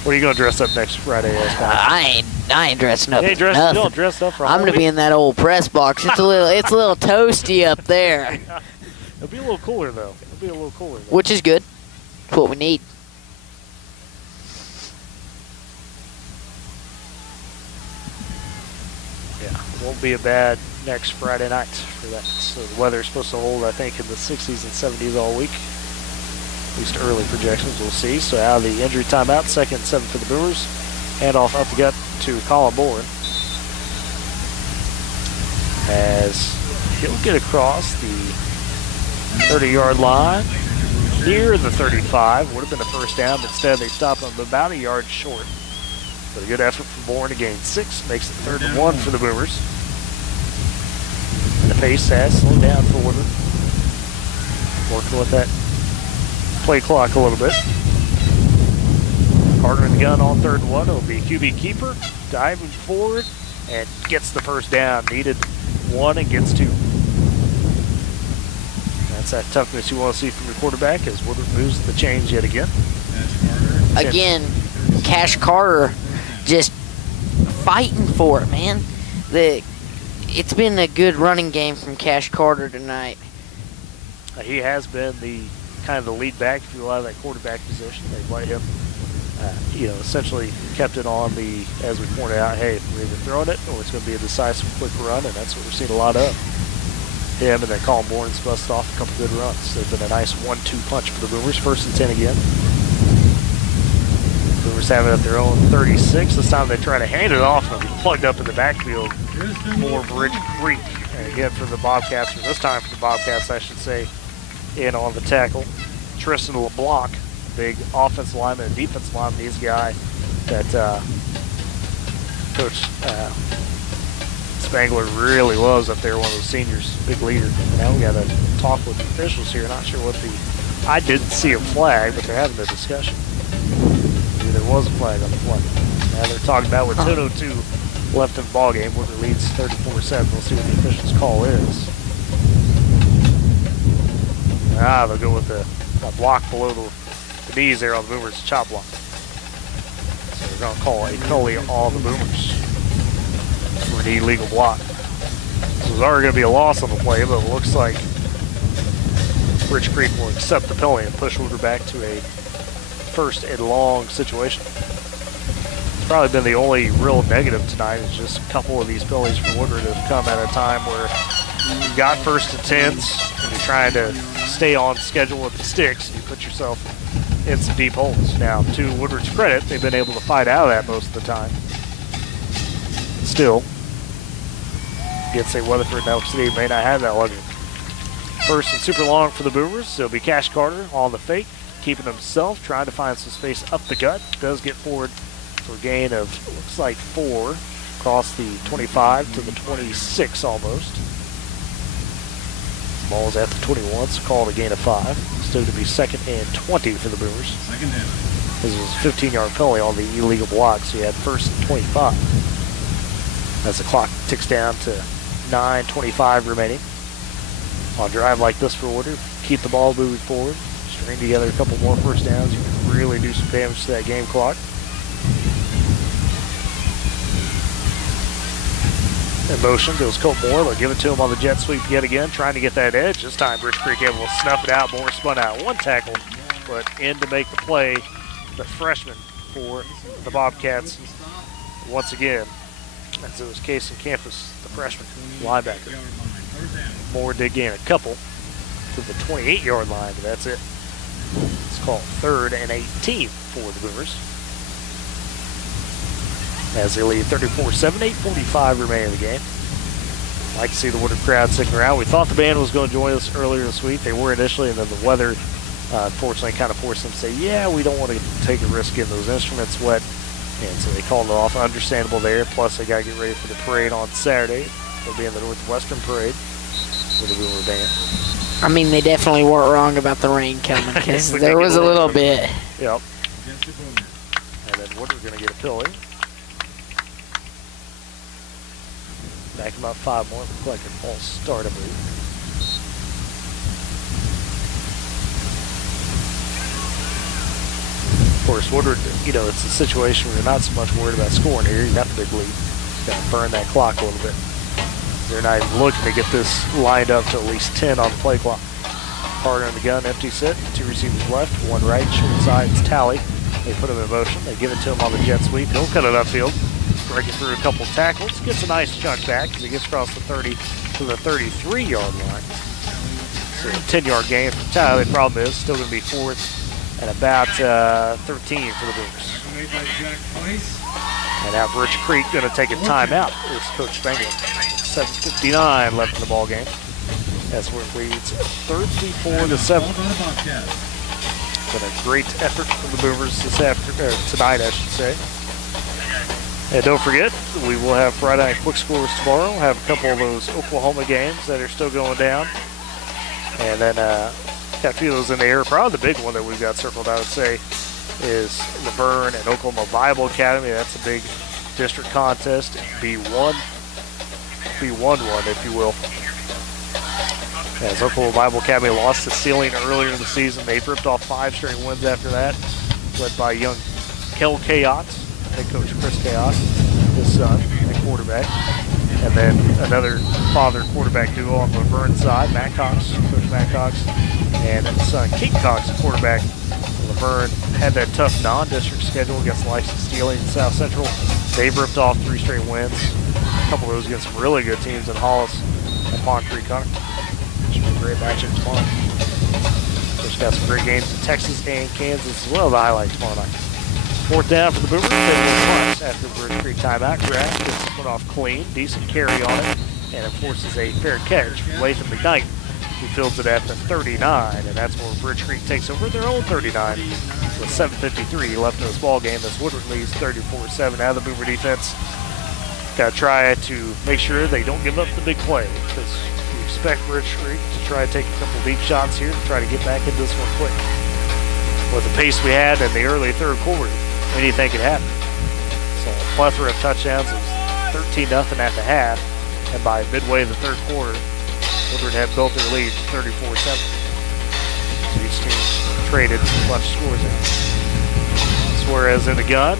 What are you gonna dress up next Friday? I ain't dressing up. You don't dress up for I'm gonna be in that old press box. It's a little toasty up there. It'll be a little cooler though. Which is good. It's what we need. Yeah, it won't be a bad next Friday night for that. So the weather is supposed to hold, I think, in the 60s and 70s all week. At least early projections, we'll see. So out of the injury timeout, 2nd and 7 for the Brewers. Handoff up the gut to Colin Bourne. As he'll get across the 30-yard line, near the 35. Would have been a first down, but instead they stopped him about a yard short. But a good effort from Bourne to gain 6. Makes it 3rd and 1 for the Boomers. And the pace has slowed down for Woodward. Working with that play clock a little bit. Carter in the gun on 3rd and 1. It'll be QB keeper, diving forward, and gets the first down. Needed 1 and gets 2. That's that toughness you want to see from your quarterback as Woodward moves the chains yet again. Again, Cash Carter just fighting for it, man. It's been a good running game from Cash Carter tonight. He has been the kind of the lead back, if you will, out of that quarterback position. They've let him, essentially kept it on the, as we pointed out, hey, we're either throwing it or it's going to be a decisive quick run, and that's what we're seeing a lot of. him, and then Colin Bourne's busted off a couple good runs. They've been a nice 1-2 punch for the Boomers. 1st and 10 again. Boomers have it at their own 36. This time they try to hand it off and be plugged up in the backfield for Rich Creek. And again for the Bobcats, or this time for the Bobcats, I should say, in on the tackle. Tristan LeBlanc, big offensive lineman and defensive lineman. He's a guy that Coach Spangler really loves up there, one of those seniors, big leader. And now we got to talk with the officials here. Not sure what I didn't see a flag, but they're having a discussion. Maybe there was a flag on the play. Now they're talking about with 10:02 left in the ball game. Woodward leads 34-7. We'll see what the officials' call is. They'll go with the block below the knees there on the Boomers, chop block. So they're going to call a penalty on all the Boomers for the illegal block. So there's already going to be a loss on the play, but it looks like Rich Creek will accept the penalty and push Woodward back to a 1st and long situation. It's probably been the only real negative tonight is just a couple of these penalties for Woodward have come at a time where you got 1st and 10s and you're trying to stay on schedule with the sticks and you put yourself in some deep holes. Now, to Woodward's credit, they've been able to fight out of that most of the time. Still, against a Weatherford and Elk City may not have that luxury. 1st and super long for the Boomers. It'll be Cash Carter on the fake, keeping himself, trying to find some space up the gut. Does get forward for a gain of, looks like 4, across the 25 to the 26 almost. Ball's at the 21, so called a gain of 5. Still to be 2nd and 20 for the Boomers. This was a 15-yard penalty on the illegal block, so you had 1st and 25. As the clock ticks down to 9:25 remaining. On a drive like this for Woodward, keep the ball moving forward, string together a couple more 1st downs, you can really do some damage to that game clock. In motion goes Colt Moore. They'll give it to him on the jet sweep yet again, trying to get that edge. This time Rich Creek able to snuff it out. Moore spun out. 1 tackle, but in to make the play, the freshman for the Bobcats once again. As it was Casey Campus, the freshman linebacker. Moore did gain a couple to the 28-yard line, but that's it. It's called 3rd and 18 for the Boomers. As they lead 34-7, 8:45 remaining in the game. Like to see the Woodward crowd sticking around. We thought the band was going to join us earlier this week. They were initially, and then the weather unfortunately kind of forced them to say, yeah, we don't want to take a risk getting those instruments wet. And so they called it off. Understandable there. Plus, they got to get ready for the parade on Saturday. They'll be in the Northwestern parade with the Boomer band. I mean, they definitely weren't wrong about the rain coming because there was a little bit. Yep. And then Woodward's going to get a penalty. Back about 5 more. Looks like a false start, I believe. Of course, Woodward, you know, it's a situation where you're not so much worried about scoring here. You got the big lead. You got to burn that clock a little bit. They're not even looking to get this lined up to at least 10 on the play clock. Carter in the gun, empty set. 2 receivers left, 1 right, short side. It's Tally. They put him in motion. They give it to him on the jet sweep. He'll cut it upfield. Breaking through a couple tackles. Gets a nice chunk back as he gets across the 30 to the 33-yard line. So a 10-yard gain for Tyler. The problem is still going to be 4th and about 13 for the Boomers. And now Rich Creek going to take a timeout. It's Coach Spangler. 7:59 left in the ball game. As Woodward leads 34-7. Been a great effort from the Boomers tonight, I should say. And don't forget, we will have Friday Night Quick Scores tomorrow. We'll have a couple of those Oklahoma games that are still going down. And then got a few of those in the air. Probably the big one that we've got circled, I would say, is Laverne and Oklahoma Bible Academy. That's a big district contest. B1 one, if you will. As Oklahoma Bible Academy lost to Sealing earlier in the season, they've ripped off 5 straight wins after that, led by young Kel Kayot, head coach Chris Kayot, his son, and quarterback. And then another father-quarterback duo on the Laverne side, Matt Cox, Coach Matt Cox, and his son Keaton Cox, quarterback. Laverne had that tough non-district schedule against the likes of Steeling and South Central. They've ripped off 3 straight wins. A couple of those against some really good teams in Hollis at Pond Creek, Hunter. Should be a great matchup tomorrow. Just got some great games in Texas and Kansas as well. The highlight tomorrow night. 4th down for the Boomers. They will punt after the Bridge Creek timeout. Grass gets this one off clean. Decent carry on it. And it forces a fair catch from Latham McKnight. He fields it at the 39. And that's where Bridge Creek takes over their own 39 with 7:53 left in this ball game as Woodward leads 34-7. Now the Boomer defense got to try to make sure they don't give up the big play, because we expect Bridge Creek to try to take a couple deep shots here to try to get back into this one quick. With the pace we had in the early 3rd quarter, anything could happen. So a plethora of touchdowns. It was 13-0 at the half, and by midway of the 3rd quarter, Woodward had built their lead to 34-7. So each team traded a bunch of scores in. Suarez in the gun.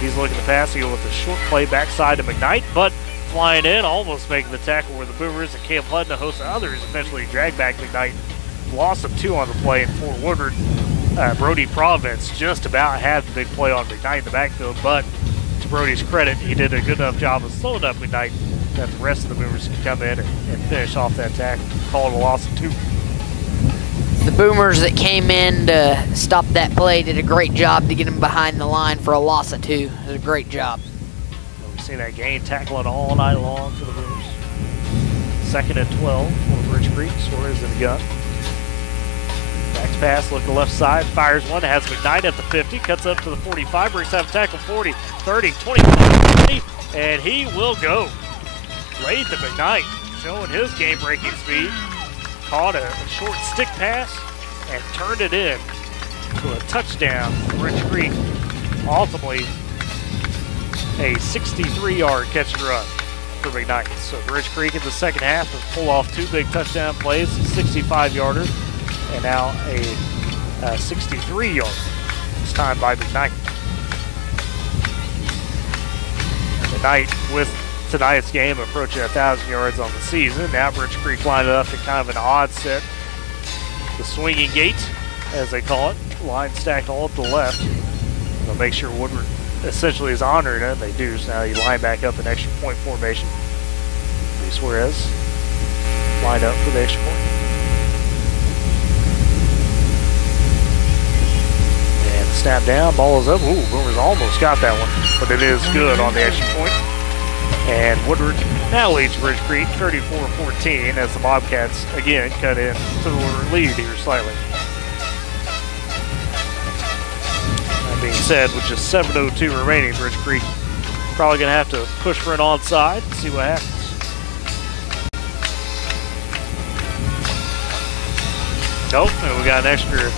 He's looking to pass. He goes with a short play backside to McKnight, but flying in, almost making the tackle where the Boomers and Caleb Hutton, a host of others, eventually dragged back McKnight. Loss of 2 on the play, and for Woodward, Brody Providence just about had the big play on McKnight in the backfield, but to Brody's credit, he did a good enough job of slowing up McKnight that the rest of the Boomers could come in and finish off that tackle. Called a loss of 2. The Boomers that came in to stop that play did a great job to get him behind the line for a loss of 2. It was a great job. We've seen that game tackling all night long for the Boomers. 2nd and 12 for Bridge Creek. Suarez in the gun. Back to pass, look to the left side, fires one, has McKnight at the 50, cuts up to the 45, breaks out of tackle 40, 30, 25, 20, and he will go. Latham McKnight showing his game-breaking speed. Caught a short stick pass and turned it in to a touchdown for Bridge Creek. Ultimately, a 63-yard catch and run for McKnight. So Bridge Creek in the second half has pulled off 2 big touchdown plays, a 65-yarder, and now a 63-yarder. This time by McKnight. McKnight with tonight's game approaching 1,000 yards on the season. Now Bridge Creek lined up in kind of an odd set. The swinging gate, as they call it, line stacked all to the left. They'll make sure Woodward essentially is honoring it. They do, so now you line back up in extra point formation. Suarez lined up for the extra point. And snap down, ball is up. Ooh, Boomers almost got that one, but it is good on the extra point. And Woodward now leads Bridge Creek 34-14 as the Bobcats again cut in to the Woodward lead here slightly. That being said, with just 7:02 remaining, Bridge Creek probably going to have to push for an onside and see what happens. Nope, and we got an extra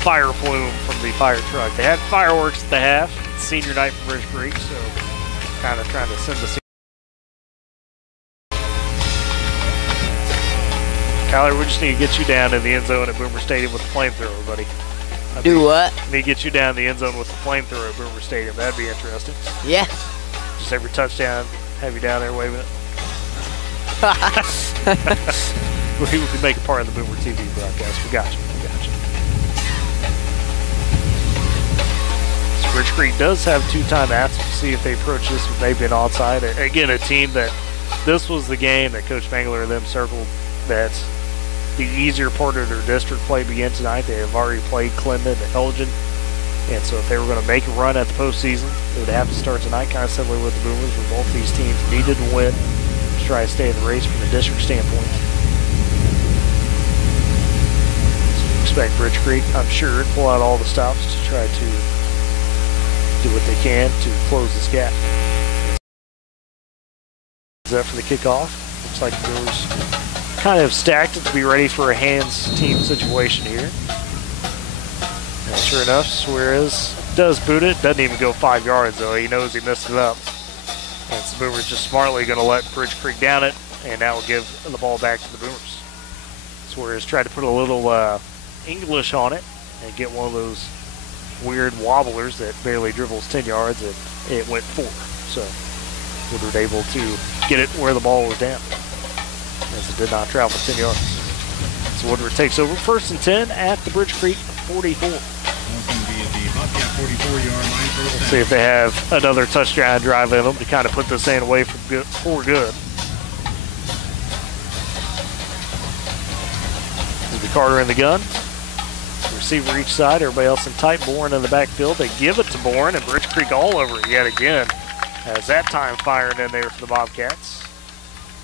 fire plume from the fire truck. They had fireworks at the half. It's senior night for Bridge Creek, so kind of trying to send the Kyler, we just need to get you down in the end zone at Boomer Stadium with the flamethrower, buddy. Do what? Need to get you down in the end zone with the flamethrower at Boomer Stadium. That'd be interesting. Yeah. Just every touchdown, have you down there waving it. We would make a part of the Boomer TV broadcast. We got you. We got you. So Bridge Creek does have 2 timeouts. We'll see if they approach this with maybe an onside. Again, a team that this was the game that Coach Mangler and them circled that the easier part of their district play began tonight. They have already played Clinton and Elgin, and so if they were going to make a run at the postseason, they would have to start tonight, kind of similar with the Boomers, where both these teams needed to win to try to stay in the race from a district standpoint. So we expect Bridge Creek, I'm sure, to pull out all the stops to try to do what they can to close this gap. Is that for the kickoff? Looks like the Boomers kind of stacked it to be ready for a hands team situation here. And sure enough, Suarez does boot it. Doesn't even go 5 yards though. He knows he messed it up. And the Boomers just smartly going to let Bridge Creek down it, and that will give the ball back to the Boomers. Suarez tried to put a little English on it and get one of those weird wobblers that barely dribbles 10 yards, and it went 4. So Woodward able to get it where the ball was down, as it did not travel 10 yards. So Woodward takes over 1st and 10 at the Bridge Creek 44. We'll see if they have another touchdown drive in them to kind of put this in away for good. Carter in the gun. Receiver each side, everybody else in tight. Bourne in the backfield. They give it to Bourne, and Bridge Creek all over it yet again. As that time firing in there for the Bobcats.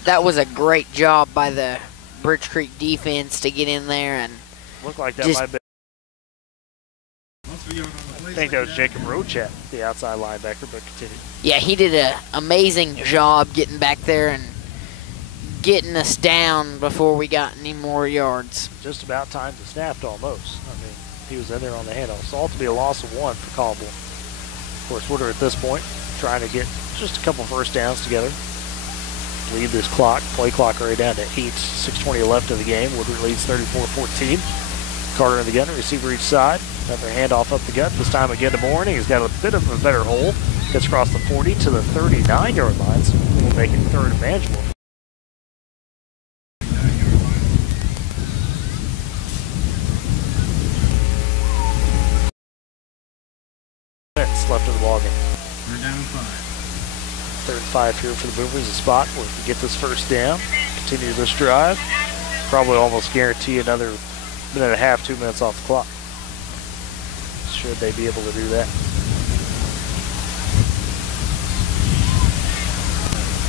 That was a great job by the Bridge Creek defense to get in there and looked like that might have been. I think that was Jacob Rochat, the outside linebacker, but continue. Yeah, he did an amazing job getting back there and getting us down before we got any more yards. Just about time to snapped almost. I mean, he was in there on the handoff. So all to be a loss of 1 for Caldwell. Of course, Woodward at this point trying to get just a couple first downs together. Lead this clock, play clock right down to 8, 6:20 left of the game. Woodward leads 34-14. Carter in the gun, receiver each side. Another handoff up the gut, this time again to Bourne. He's got a bit of a better hole. Gets across the 40 to the 39-yard line, so we'll make it third and manageable. Minutes left in the ballgame. We're down 5. 3rd and 5 here for the Boomers, a spot where if we get this first down, continue this drive, probably almost guarantee another minute and a half, 2 minutes off the clock. Should they be able to do that?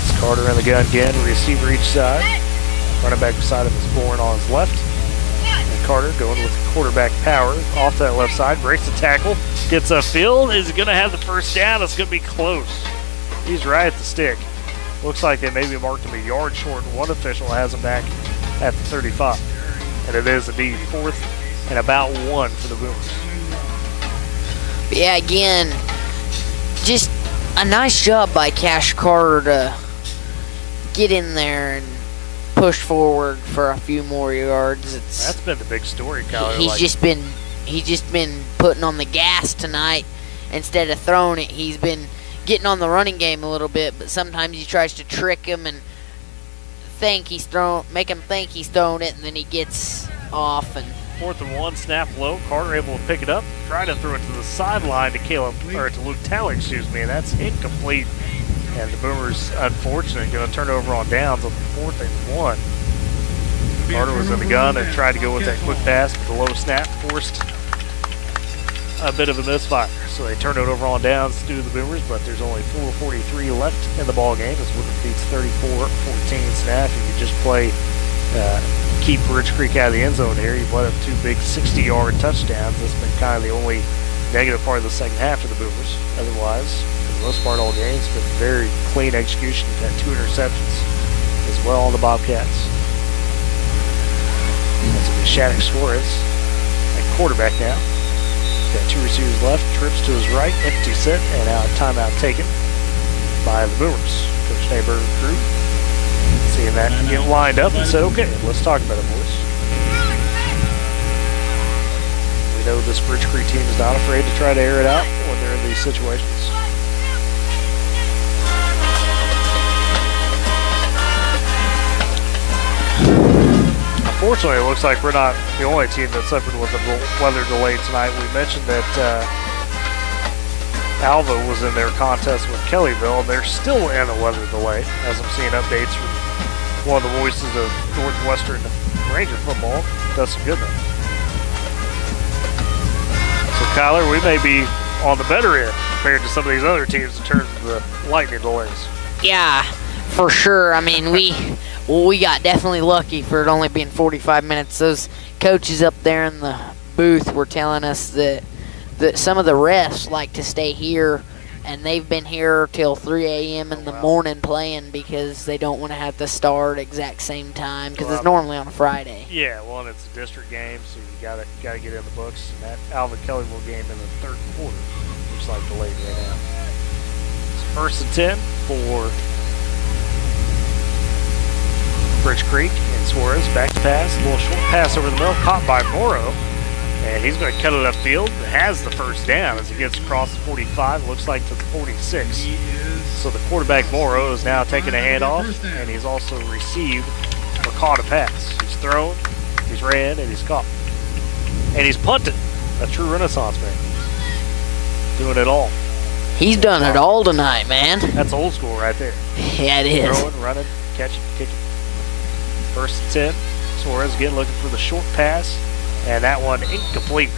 It's Carter in the gun again, receiver each side. Running back beside him is Bourne on his left. And Carter going with quarterback power off that left side, breaks the tackle, gets upfield, is going to have the first down. It's going to be close. He's right at the stick. Looks like they maybe marked him a yard short, and one official has him back at the 35. And it is indeed 4th and about 1 for the Boomers. Yeah, again, just a nice job by Cash Carter to get in there and push forward for a few more yards. That's been the big story, Kyler. He's just been putting on the gas tonight instead of throwing it. He's been getting on the running game a little bit, but sometimes he tries to trick him and make him think he's throwing it, and then he gets off. And 4th and 1, snap low. Carter able to pick it up, try to throw it to the sideline to Luke Talley, and that's incomplete. And the Boomers, unfortunately, going to turn over on downs on the 4th and 1. Carter was in the gun and tried to go with that quick pass, but the low snap forced a bit of a misfire. So they turned it over on downs to the Boomers, but there's only 4:43 left in the ball game. As Woodward beats 34-14 snap. If you just play, keep Bridge Creek out of the end zone here, you've let up 2 big 60-yard touchdowns. That's been kind of the only negative part of the second half for the Boomers. Otherwise, for the most part, all games, it's been very clean execution. We've had 2 interceptions as well on the Bobcats. That's a Shattuck Suarez at quarterback now. Got 2 receivers left, trips to his right, empty set, and now a timeout taken by the Boomers. Coach Neighbor crew seeing that get lined up and said, okay, let's talk about it, boys. We know this Bridge Creek team is not afraid to try to air it out when they're in these situations. Unfortunately, it looks like we're not the only team that suffered with a weather delay tonight. We mentioned that Alva was in their contest with Kellyville, and they're still in a weather delay, as I'm seeing updates from one of the voices of Northwestern Ranger football. Does some good though. So, Kyler, we may be on the better end compared to some of these other teams in terms of the lightning delays. Yeah, for sure. I mean, we got definitely lucky for it only being 45 minutes. Those coaches up there in the booth were telling us that some of the refs like to stay here, and they've been here till 3 a.m. in the morning playing because they don't want to have to start exact same time because it's normally on a Friday. Yeah, well, and it's a district game, so you gotta get in the books. And that Alva Kellyville game in the 3rd quarter looks like delayed right now. So 1st and 10 for Bridge Creek, and Suarez back to pass, a little short pass over the middle, caught by Morrow, and he's going to cut it upfield. Has the first down as he gets across the 45, looks like to the 46. So the quarterback Morrow is now taking a handoff, and he's also received or caught a pass. He's thrown, he's ran, and he's caught, and he's punted. A true Renaissance man, doing it all. He's done it all tonight, man. That's old school right there. Yeah, it is. Throwing, running, catching, kicking. 1st and 10. Suarez again looking for the short pass, and that one incomplete.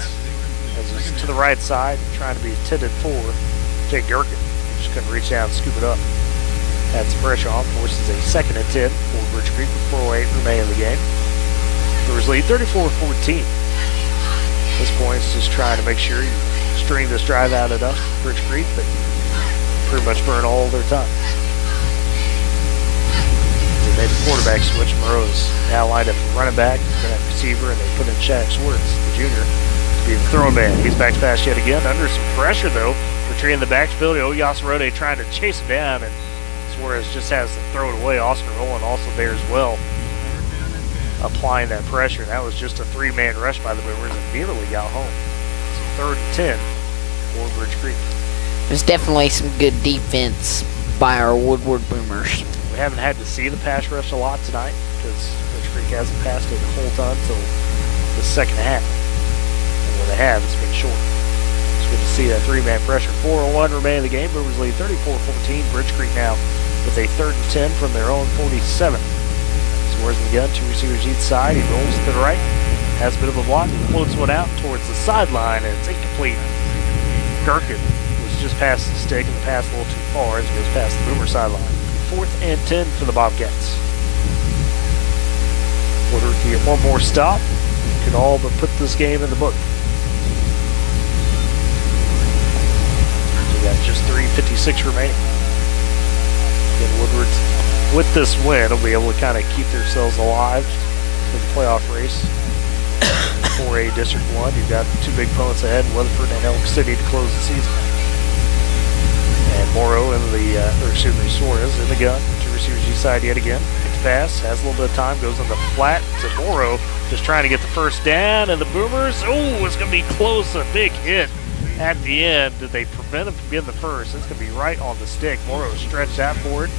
As it's to the right side, trying to be tended for Jake Gherkin. Just couldn't reach down and scoop it up. Had some pressure on, forces a 2nd and 10 for Bridge Creek with 4:08 remaining in the game. Brewers lead 34-14. At this point, it's just trying to make sure you string this drive out enough for Bridge Creek that pretty much burn all their time. They made the quarterback switch. Moreau's now lined up for running back, then at receiver, and they put in Shaq Swartz, the junior, to be the throwing man. He's back to pass yet again, under some pressure though. Retreating the backfield, Oyas Rode trying to chase him down, and Suarez just has to throw it away. Oscar Rowland also there as well, applying that pressure. That was just a 3-man rush by the Boomers and nearly got home. It's 3rd and 10 for Bridge Creek. There's definitely some good defense by our Woodward Boomers. We haven't had to see the pass rush a lot tonight because Bridge Creek hasn't passed it a whole ton until the second half. And when they have, it's been short. It's good to see that 3-man pressure. 4:01 remaining in the game. Boomers lead 34-14. Bridge Creek now with a 3rd and 10 from their own 47. Suarez in the gun, 2 receivers each side. He rolls to the right, has a bit of a block, floats one out towards the sideline, and it's incomplete. Gherkin was just past the stick and the pass a little too far as it goes past the Boomer sideline. 4th and 10 for the Bobcats. Woodward can get one more stop. Could all but put this game in the book. We got just 3:56 remaining. Again, Woodward, with this win, will be able to kind of keep themselves alive in the playoff race. 4A District 1, you've got 2 big opponents ahead, Weatherford and Elk City to close the season. And Morrow in the, Suarez in the gun. 2 receivers each side yet again. Gets the pass, has a little bit of time, goes in the flat to Morrow, just trying to get the first down, and the Boomers, it's going to be close, a big hit at the end. Did they prevent him from getting the first? It's going to be right on the stick. Morrow stretched out for it,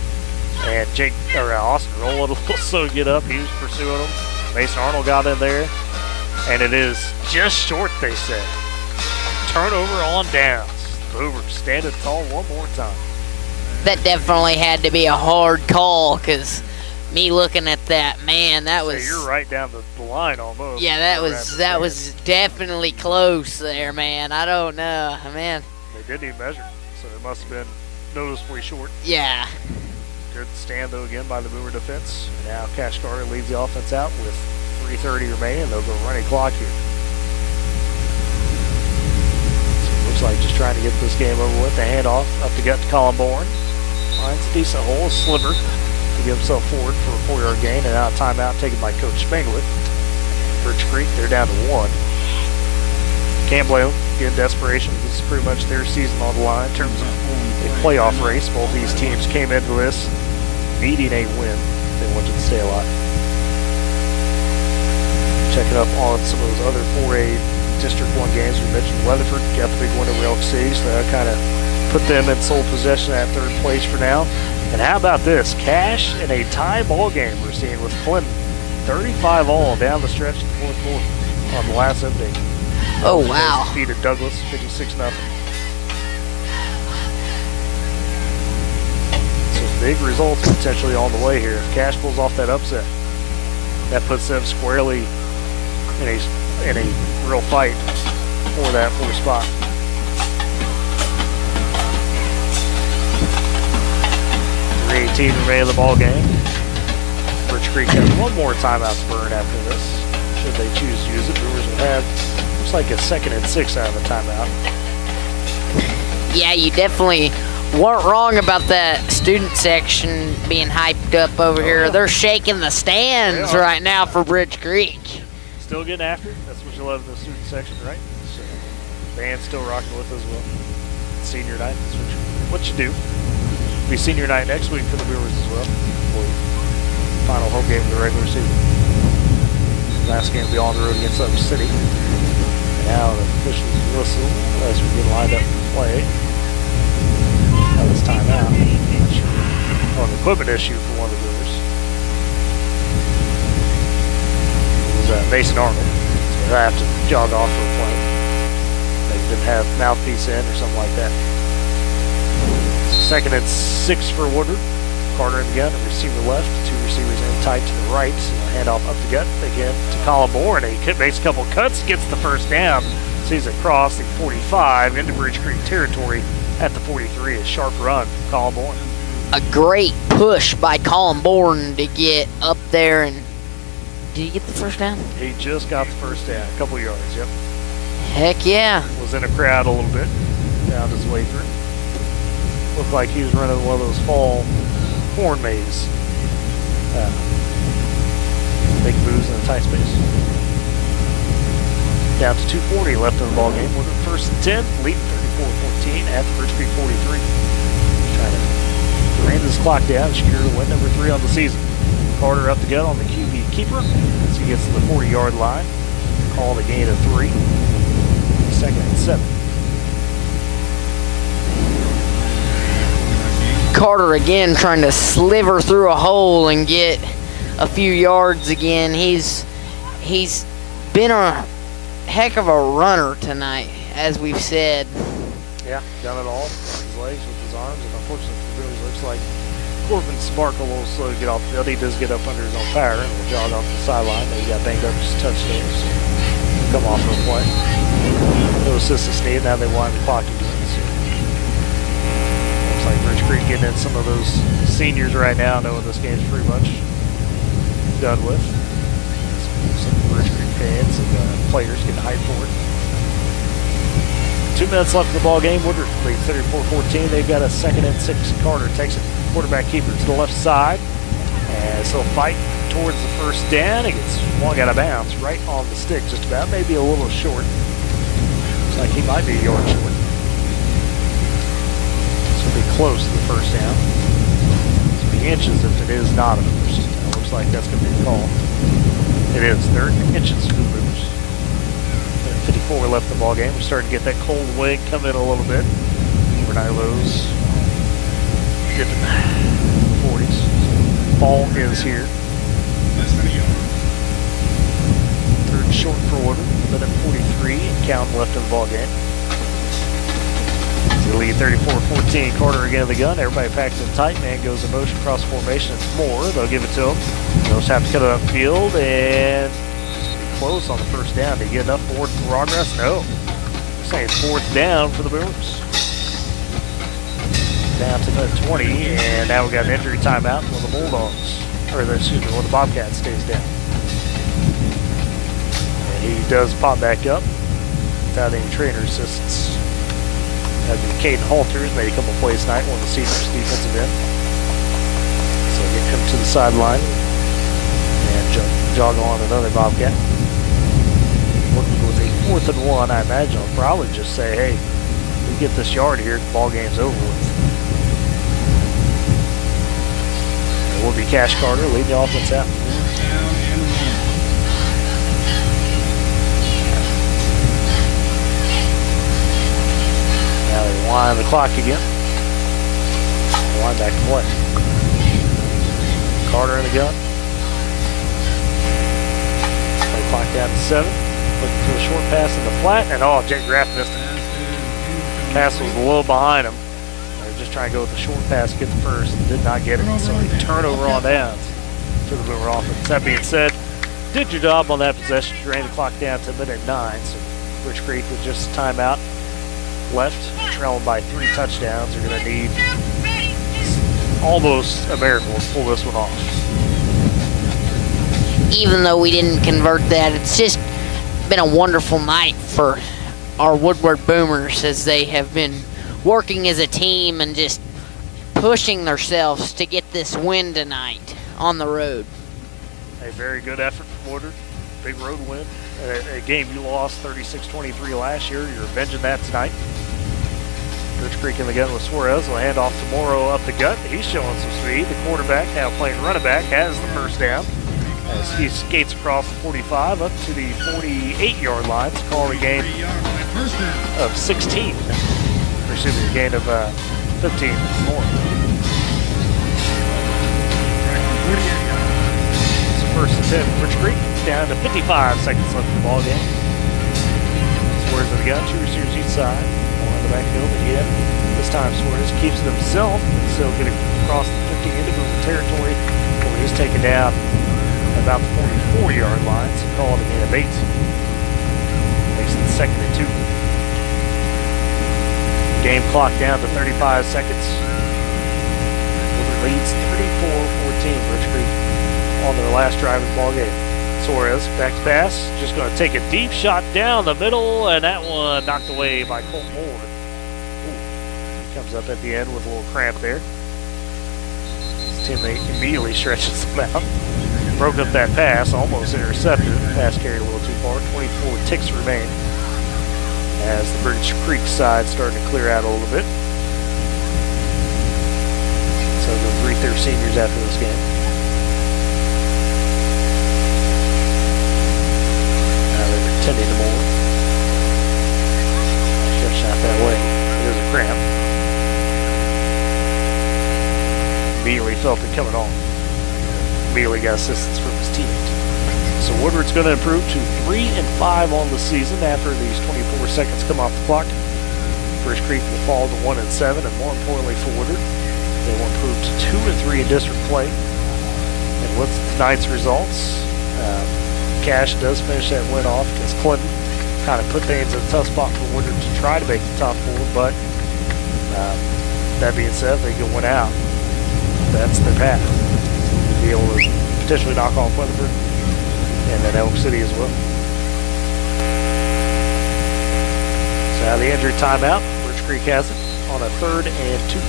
and Austin Rowland will also get up. He was pursuing him. Mason Arnold got in there, and it is just short, they said. Turnover on downs. Boomers standing tall one more time. That definitely had to be a hard call, because me looking at that, man, that was... So you're right down the line almost. Yeah, that was definitely close there, man. I don't know, man. They didn't even measure, so it must have been noticeably short. Yeah. Good stand, though, again by the Boomer defense. Now Cash Carter leads the offense out with 3:30 remaining. They'll go running clock here. Looks like just trying to get this game over with. The handoff up the gut to Colin Bourne. Finds a decent hole, a sliver to get himself forward for a 4-yard gain. And now a timeout taken by Coach Spangler. Bridge Creek, they're down to 1. Can't blame them. Again, desperation. This is pretty much their season on the line in terms of a playoff race. Both these teams came into this needing a win. They wanted to stay alive. Checking up on some of those other 4A District 1 games. We mentioned Weatherford got the big win over Elk City, so that kind of put them in sole possession at 3rd place for now. And how about this? Cash in a tie ball game we're seeing with Clinton. 35-all down the stretch in the 4th quarter on the last update. Oh, wow. Defeated Douglas 56-0. So big results potentially on the way here. If Cash pulls off that upset, that puts them squarely in a real fight for that 4th spot. .318 remaining in the ball game. Bridge Creek has one more timeout to burn after this. Should they choose to use it, Brewers will have, looks like a 2nd and 6 out of the timeout. Yeah, you definitely weren't wrong about that student section being hyped up over here. They're shaking the stands right now for Bridge Creek. Still getting after it. That's what you love in the student section, right? So, band's still rocking with us as well. Senior night, that's what you do. It'll be senior night next week for the Brewers as well. Final home game of the regular season. Last game will be on the road against Upper City. And now the officials whistle as we get lined up to play. Now this timeout. An equipment issue for one of the Brewers. It was Mason Arnold. So they have to jog off for a play. They didn't have mouthpiece in or something like that. 2nd and 6 for Woodward. Carter in the gun, a receiver left, 2 receivers in tight to the right. Hand off up the gut again to Colin Moore, and he makes a couple cuts, gets the first down. Sees it cross the 45 into Bridge Creek territory at the 43. A sharp run from Colin Moore. A great push by Colin Bourne to get up there. And did he get the first down? He just got the first down, a couple yards, yep. Heck yeah. Was in a crowd a little bit, found his way through. Looked like he was running one of those fall corn maze. Big moves in a tight space. Down to 2:40 left in the ball game. We're at first and 10, leading 34-14 at the Bridge Creek 43. Trying to drain this clock down, secure win number 3 on the season. Carter up the gut on the QB keeper as he gets to the 40-yard line. Call the gain of 3. Second and 7. Carter again trying to sliver through a hole and get a few yards again. He's been a heck of a runner tonight, as we've said. Yeah, done it all with his legs, with his arms, and unfortunately for Billy, looks like Corbin Spark a little slow to get off the field. He does get up under his own power and will jog off the sideline. He got banged up just a touch there, so come off for a play. No assistance needed. Now they wind the clock again. So looks like Bridge Creek getting in some of those seniors right now, knowing this game's pretty much done with. Some Bridge Creek fans and players getting hyped for it. 2 minutes left in the ball game. Woodward leads 34-14. They've got a 2nd and 6. Carter takes it, quarterback keeper to the left side, and so fight towards the first down. He gets one out of bounds right on the stick, just about, maybe a little short. Looks like he might be a yard short. This will be close to the first down. This will be inches if it is not a first. It looks like that's going to be the call. It is 3rd inches for the Boomers. 54 left in the ball game. We're starting to get that cold wind come in a little bit. Overnight lows dipping 40s. Fall is here. 3rd and short for Woodward. Minute 43 and count left in the ball game. They lead 34-14. Carter again in the gun. Everybody packed in tight. Man goes in motion cross formation. It's Moore. They'll give it to him. They'll just have to cut it upfield and close on the first down. Did he get enough forward progress? No. They're saying 4th down for the Boomers. Down to the 20, and now we got an injury timeout for the Bulldogs, or excuse me, the Bobcats stays down. And he does pop back up without any trainer assistance. That'd be Caden Halter, who's made a couple plays tonight, one of the seniors defensive end. So get him to the sideline and jog on another Bobcat. Working with a 4th and 1, I imagine I'll probably just say, hey, we get this yard here, the ball game's over with. It will be Cash Carter leading the offense out. Now they wind the clock again. Wind back to play. Carter in the gun. Play clock down to 7. Looking for a short pass in the flat, and Jake Graff missed it. Pass was a little behind him. They're just trying to go with the short pass, get the first, and did not get it. So a turnover on downs to the Boomer offense. That being said, did your job on that possession. Drain the clock down to minute 9. So Bridge Creek with just a timeout left, trailing by 3 touchdowns. They're going to need almost a miracle to pull this one off. Even though we didn't convert that, it's just been a wonderful night for our Woodward Boomers as they have been working as a team and just pushing themselves to get this win tonight on the road. A very good effort from Woodward. Big road win. A game you lost 36-23 last year. You're avenging that tonight. Bridge Creek in the gun with Suarez. Will hand off to Morrow up the gut. He's showing some speed. The quarterback, now playing running back, has the first down. As he skates across the 45 up to the 48-yard line to call a gain of 16. Excuse me, a gain of 15 more. It's first and 10 for Bridge Creek. Down to 55 seconds left in the ball game. Suarez in the gun, 2 receivers each side. One on the backfield again. This time Suarez keeps it himself, and still getting across the drifting into Boomer territory where he's taken down about the 44-yard line, so call it a gain of 8. Makes it 2nd and 2. Game clock down to 35 seconds. Woodward leads 34-14. Rich Creek on their last drive of the ball game. Suarez back to pass, just going to take a deep shot down the middle, and that one knocked away by Colt Moore. Ooh. Comes up at the end with a little cramp there. His teammate immediately stretches them out. Broke up that pass, almost intercepted. Pass carried a little too far. 24 ticks remain as the Birch Creek side starting to clear out a little bit. So they'll greet their seniors after this game. Now they're tending to more. Stretch out that way. There's a cramp. Immediately felt it coming on. Immediately got assistance from his teammate. So Woodward's going to improve to 3-5 on the season after these 24 seconds come off the clock. Birch Creek will fall to 1-7, and more importantly for Woodward, they will improve to 2-3 in district play. And with tonight's results, Cash does finish that win off against Clinton. Kind of put things in a tough spot for Woodward to try to make the top 4, but that being said, they can win out. That's their path. Be able to potentially knock off Weatherford and then Elk City as well. So now the injury timeout. Birch Creek has it on a 3rd and 2.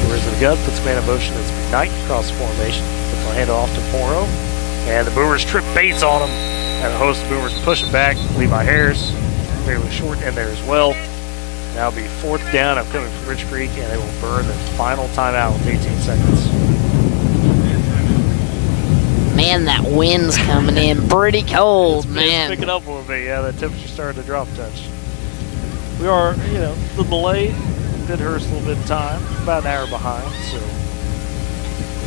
Suarez in the gun, puts man in motion as McKnight across the formation. Puts the hand off to Moro. And the Boomers trip Bates on him. And the host of the Boomers push him back. Levi Harris, fairly short in there as well. Now it'll be 4th down upcoming from Rich Creek, and they will burn the final timeout with 18 seconds. Man, that wind's coming in pretty cold, man. It's picking up a little bit, yeah. That temperature started to drop a touch. We are, the delay did hurt us a little bit of time, about an hour behind, so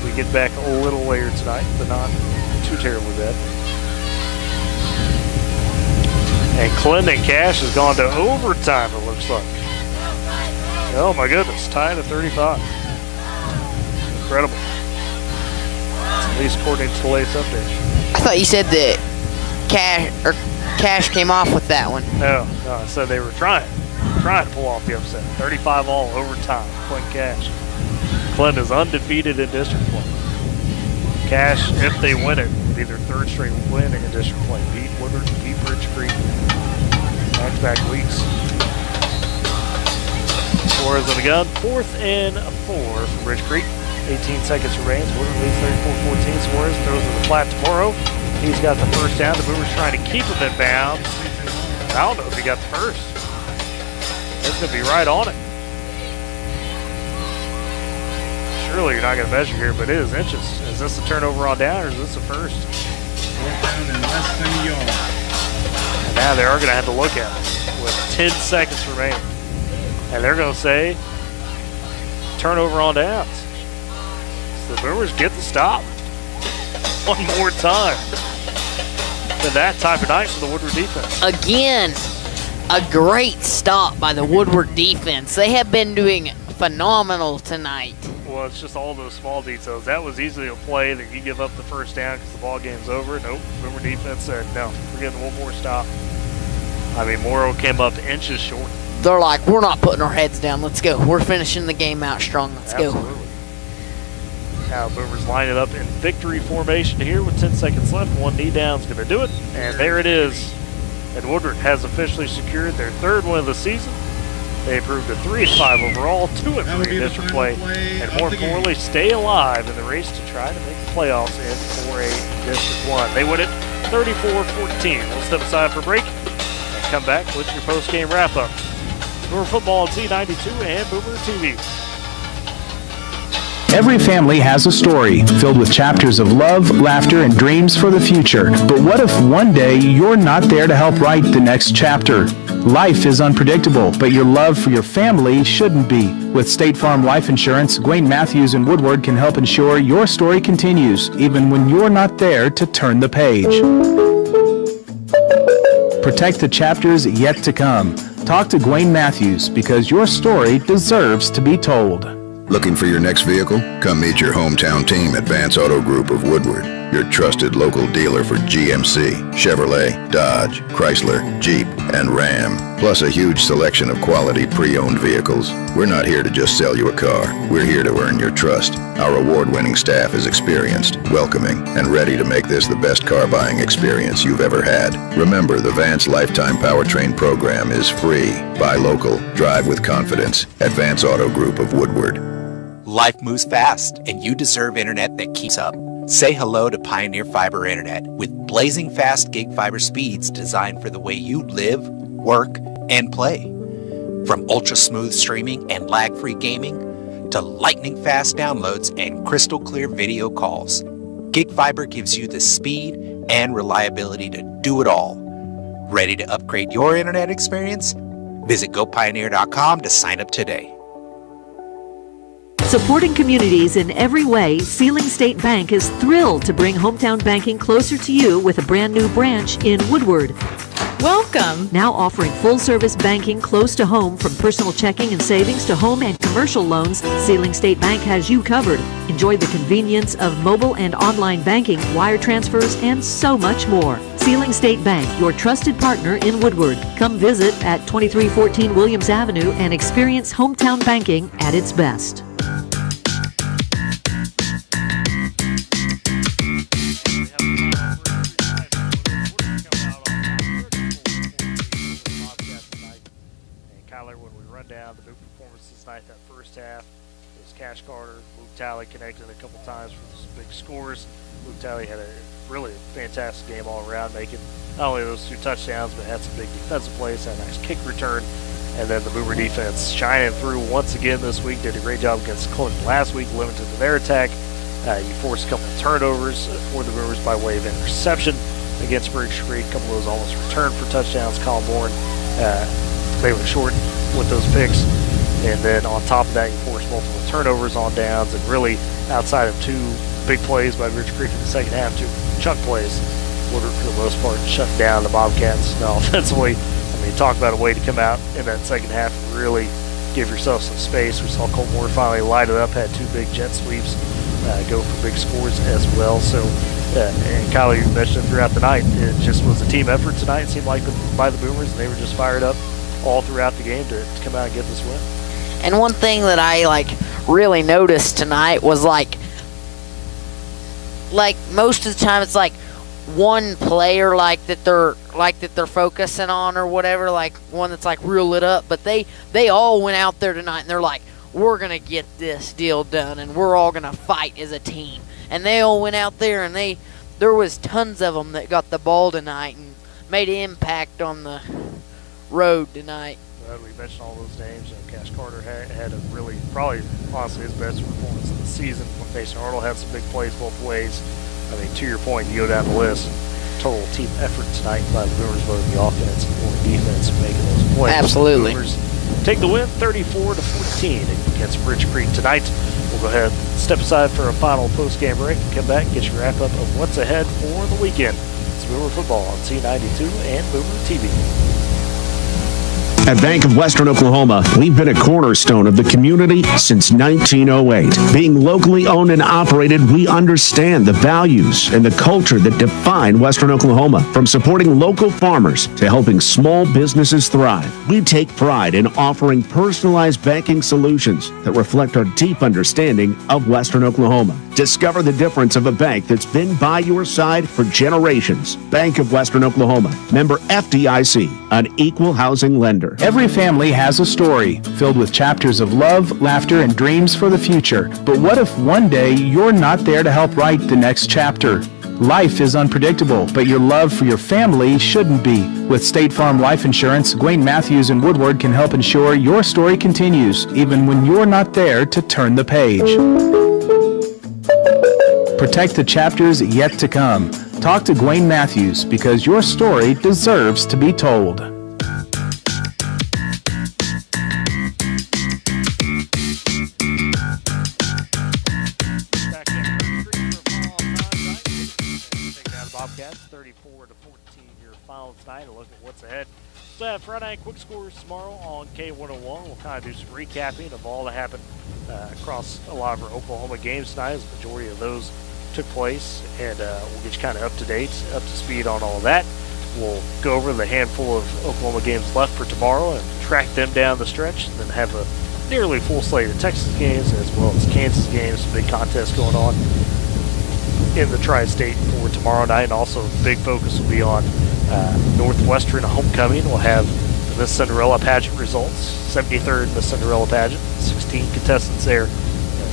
we get back a little later tonight, but not too terribly bad. And Clinton Cash has gone to overtime, it looks like. Oh my goodness, tied at 35. Incredible. At least according to the latest update. I thought you said that Cash came off with that one. No, I said they were trying to pull off the upset. 35 all overtime, Clinton Cash. Clinton is undefeated in district play. Cash, if they win it, will be their 3rd straight win in district play. Beat Woodward, beat Birch Creek. Back-to-back weeks. Suarez on the gun. 4th and 4 from Birch Creek. 18 seconds remains. Woodward leads 34-14. Suarez throws to the flat tomorrow. He's got the 1st down. The Boomers trying to keep him in bounds. I don't know if he got the 1st. It's going to be right on it. Surely you're not going to measure here, but it is inches. Is this a turnover on down, or is this a 1st? 4th down and less than a yard. And now they are going to have to look at it with 10 seconds remaining. And they're going to say, turnover on downs. So the Boomers get the stop. One more time. Been that type of night for the Woodward defense. Again, a great stop by the Woodward defense. They have been doing phenomenal tonight. Well, it's just all those small details. That was easily a play that you give up the 1st down because the ball game's over. Nope. Boomer defense said, no, we're getting one more stop. I mean, Morrow came up inches short. They're like, we're not putting our heads down. Let's go. We're finishing the game out strong. Let's go. Now Boomers line it up in victory formation here with 10 seconds left. One knee down's going to do it. And there it is. And Woodward has officially secured their 3rd win of the season. They improved to 3-5 overall, 2-3 in district play, and more importantly, stay alive in the race to try to make the playoffs in 4A District 1. They win it 34-14. We'll step aside for break and come back with your post-game wrap-up. Boomer Football on T92 and Boomer TV. Every family has a story filled with chapters of love, laughter, and dreams for the future. But what if one day you're not there to help write the next chapter? Life is unpredictable, but your love for your family shouldn't be. With State Farm Life Insurance, Gwayne Matthews and Woodward can help ensure your story continues, even when you're not there to turn the page. Protect the chapters yet to come. Talk to Gwen Matthews because your story deserves to be told. Looking for your next vehicle? Come meet your hometown team at Vance Auto Group of Woodward, your trusted local dealer for GMC, Chevrolet, Dodge, Chrysler, Jeep, and Ram, plus a huge selection of quality pre-owned vehicles. We're not here to just sell you a car. We're here to earn your trust. Our award-winning staff is experienced, welcoming, and ready to make this the best car buying experience you've ever had. Remember, the Vance Lifetime Powertrain program is free. Buy local, drive with confidence at Vance Auto Group of Woodward. Life moves fast, and you deserve internet that keeps up. Say hello to Pioneer Fiber Internet with blazing fast gig fiber speeds designed for the way you live, work, and play. From ultra-smooth streaming and lag-free gaming to lightning-fast downloads and crystal-clear video calls, Gig Fiber gives you the speed and reliability to do it all. Ready to upgrade your internet experience? Visit GoPioneer.com to sign up today. Supporting communities in every way, Sealing State Bank is thrilled to bring hometown banking closer to you with a brand new branch in Woodward. Welcome. Now offering full-service banking close to home, from personal checking and savings to home and commercial loans, Sealing State Bank has you covered. Enjoy the convenience of mobile and online banking, wire transfers, and so much more. Sealing State Bank, your trusted partner in Woodward. Come visit at 2314 Williams Avenue and experience hometown banking at its best. Down the big performances tonight. That first half, it was Cash Carter, Luke Talley connected a couple times for some big scores. Luke Talley had a really fantastic game all around, making not only those 2 touchdowns, but had some big defensive plays, had a nice kick return, and then the Boomer defense shining through once again this week. Did a great job against Clinton last week, limited to their attack. You forced a couple of turnovers for the Boomers by way of interception against Bridge Creek. A couple of those almost returned for touchdowns. Colin Bourne, they were short with those picks, and then on top of that, you forced multiple turnovers on downs, and really outside of 2 big plays by Bridge Creek in the second half, 2 chunk plays, Woodward for the most part shut down the Bobcats offensively. I mean, talk about a way to come out in that second half and really give yourself some space. We saw Colt Moore finally light it up, had 2 big jet sweeps, go for big scores as well. So, and Kyler, you mentioned it throughout the night, it just was a team effort tonight. It seemed like by the Boomers, and they were just fired up all throughout the game to come out and get this win. And one thing that I really noticed tonight was like most of the time it's like one player that they're focusing on or whatever, like one that's like real lit up, but they all went out there tonight and they're like, we're gonna get this deal done and we're all gonna fight as a team. And they all went out there and there was tons of them that got the ball tonight and made an impact on the road tonight. Well, we mentioned all those names. Cash Carter had a really, probably, honestly, his best performance of the season. Mason Arnold had some big plays both ways. I mean, to your point, you go down the list, total team effort tonight by the Boomers, both the offense and the defense, making those plays. Absolutely. The Boomers take the win, 34-14 against Bridge Creek tonight. We'll go ahead and step aside for a final post-game break and come back and get your wrap-up of what's ahead for the weekend. It's Boomer Football on C92 and Boomer TV. At Bank of Western Oklahoma, we've been a cornerstone of the community since 1908. Being locally owned and operated, we understand the values and the culture that define Western Oklahoma. From supporting local farmers to helping small businesses thrive, we take pride in offering personalized banking solutions that reflect our deep understanding of Western Oklahoma. Discover the difference of a bank that's been by your side for generations. Bank of Western Oklahoma, member FDIC, an equal housing lender. Every family has a story filled with chapters of love, laughter, and dreams for the future. But what if one day you're not there to help write the next chapter? Life is unpredictable, but your love for your family shouldn't be. With State Farm Life Insurance, Gwen Matthews and Woodward can help ensure your story continues, even when you're not there to turn the page. Protect the chapters yet to come. Talk to Gwen Matthews because your story deserves to be told. Bobcats 34-14 your semifinal tonight and look at what's ahead. So Friday night quick scores tomorrow on K101. We'll kind of do some recapping of all that happened across a lot of our Oklahoma games tonight, as the majority of those took place, and we'll get you kind of up to date, up to speed on all that. We'll go over the handful of Oklahoma games left for tomorrow and track them down the stretch, and then have a nearly full slate of Texas games as well as Kansas games. Big contest going on in the Tri-State for tomorrow night, and also big focus will be on Northwestern homecoming. We'll have the Miss Cinderella pageant results, 73rd Miss Cinderella pageant, 16 contestants there.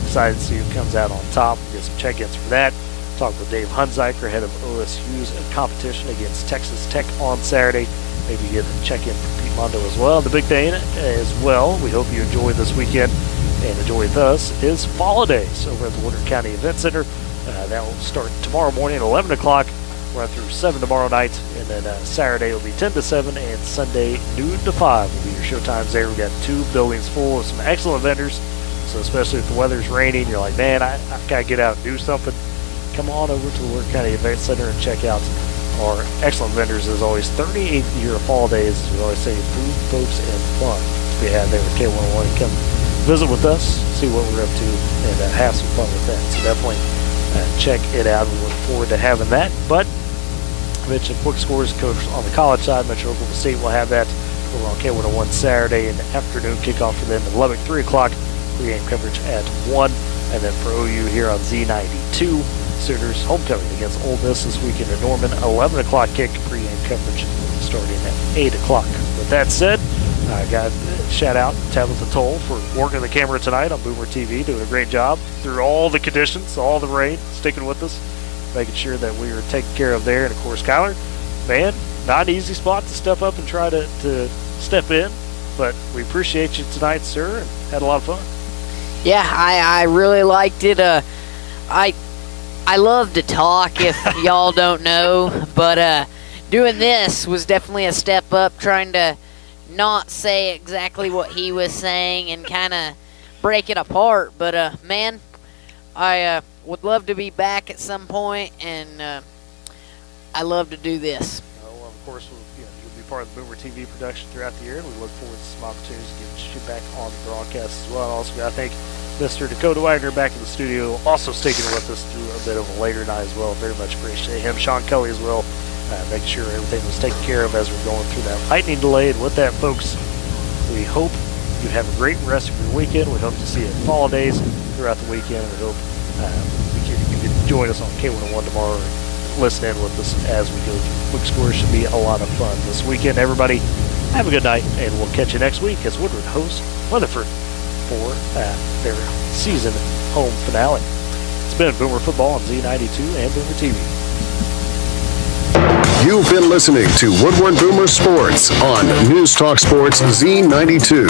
Excited to see who comes out on top. We'll get some check-ins for that. Talk with Dave Hunziker, head of OSU's competition against Texas Tech on Saturday. Maybe get a check-in from Pete Mondo as well. The big thing as well, we hope you enjoy this weekend and enjoy with us, is Fall Days over at the Woodward County Event Center. That will start tomorrow morning at 11 o'clock, run through 7 tomorrow night, and then Saturday will be 10 to 7, and Sunday noon to 5 will be your show times there. We've got 2 buildings full of some excellent vendors, so especially if the weather's raining, you're like, man, I've got to get out and do something. Come on over to the Woodward County Event Center and check out our excellent vendors. As always, 38th year of Fall Days, as we always say, food, folks, and fun to be had there with K101. Come visit with us, see what we're up to, and have some fun with that. So definitely check it out. We look forward to having that. But I mentioned quick scores, coach on the college side. Metro Oklahoma State will have that over on K101 Saturday and afternoon kickoff for them at Lubbock, 3 o'clock. Pre-game coverage at 1. And then for OU here on Z92, Sooners homecoming against Ole Miss this weekend at Norman, 11 o'clock kick. Pre-game coverage starting at 8 o'clock. With that said, I got shout out Tabitha Toll for working the camera tonight on Boomer TV, doing a great job through all the conditions, all the rain, sticking with us, making sure that we were taken care of there. And of course, Kyler, man, not an easy spot to step up and try to step in, but we appreciate you tonight, sir, and had a lot of fun. Yeah, I really liked it. I love to talk, if y'all don't know, but doing this was definitely a step up, trying to not say exactly what he was saying and kind of break it apart. But, man, I would love to be back at some point, and I love to do this. Well, of course, you'll be part of the Boomer TV production throughout the year, and we look forward to some opportunities to get you back on the broadcast as well. Also, I think Mr. Dakota Wagner back in the studio, also sticking with us through a bit of a later night as well. Very much appreciate him. Sean Kelly as well, making sure everything was taken care of as we're going through that lightning delay. And with that, folks, we hope you have a great rest of your weekend. We hope to see you at Fall Days throughout the weekend. We hope you can join us on K101 tomorrow and listen in with us as we go through. Quick scores should be a lot of fun this weekend. Everybody, have a good night, and we'll catch you next week as Woodward hosts Weatherford for their season home finale. It's been Boomer Football on Z92 and Boomer TV. You've been listening to Woodward Boomer Sports on News Talk Sports Z92.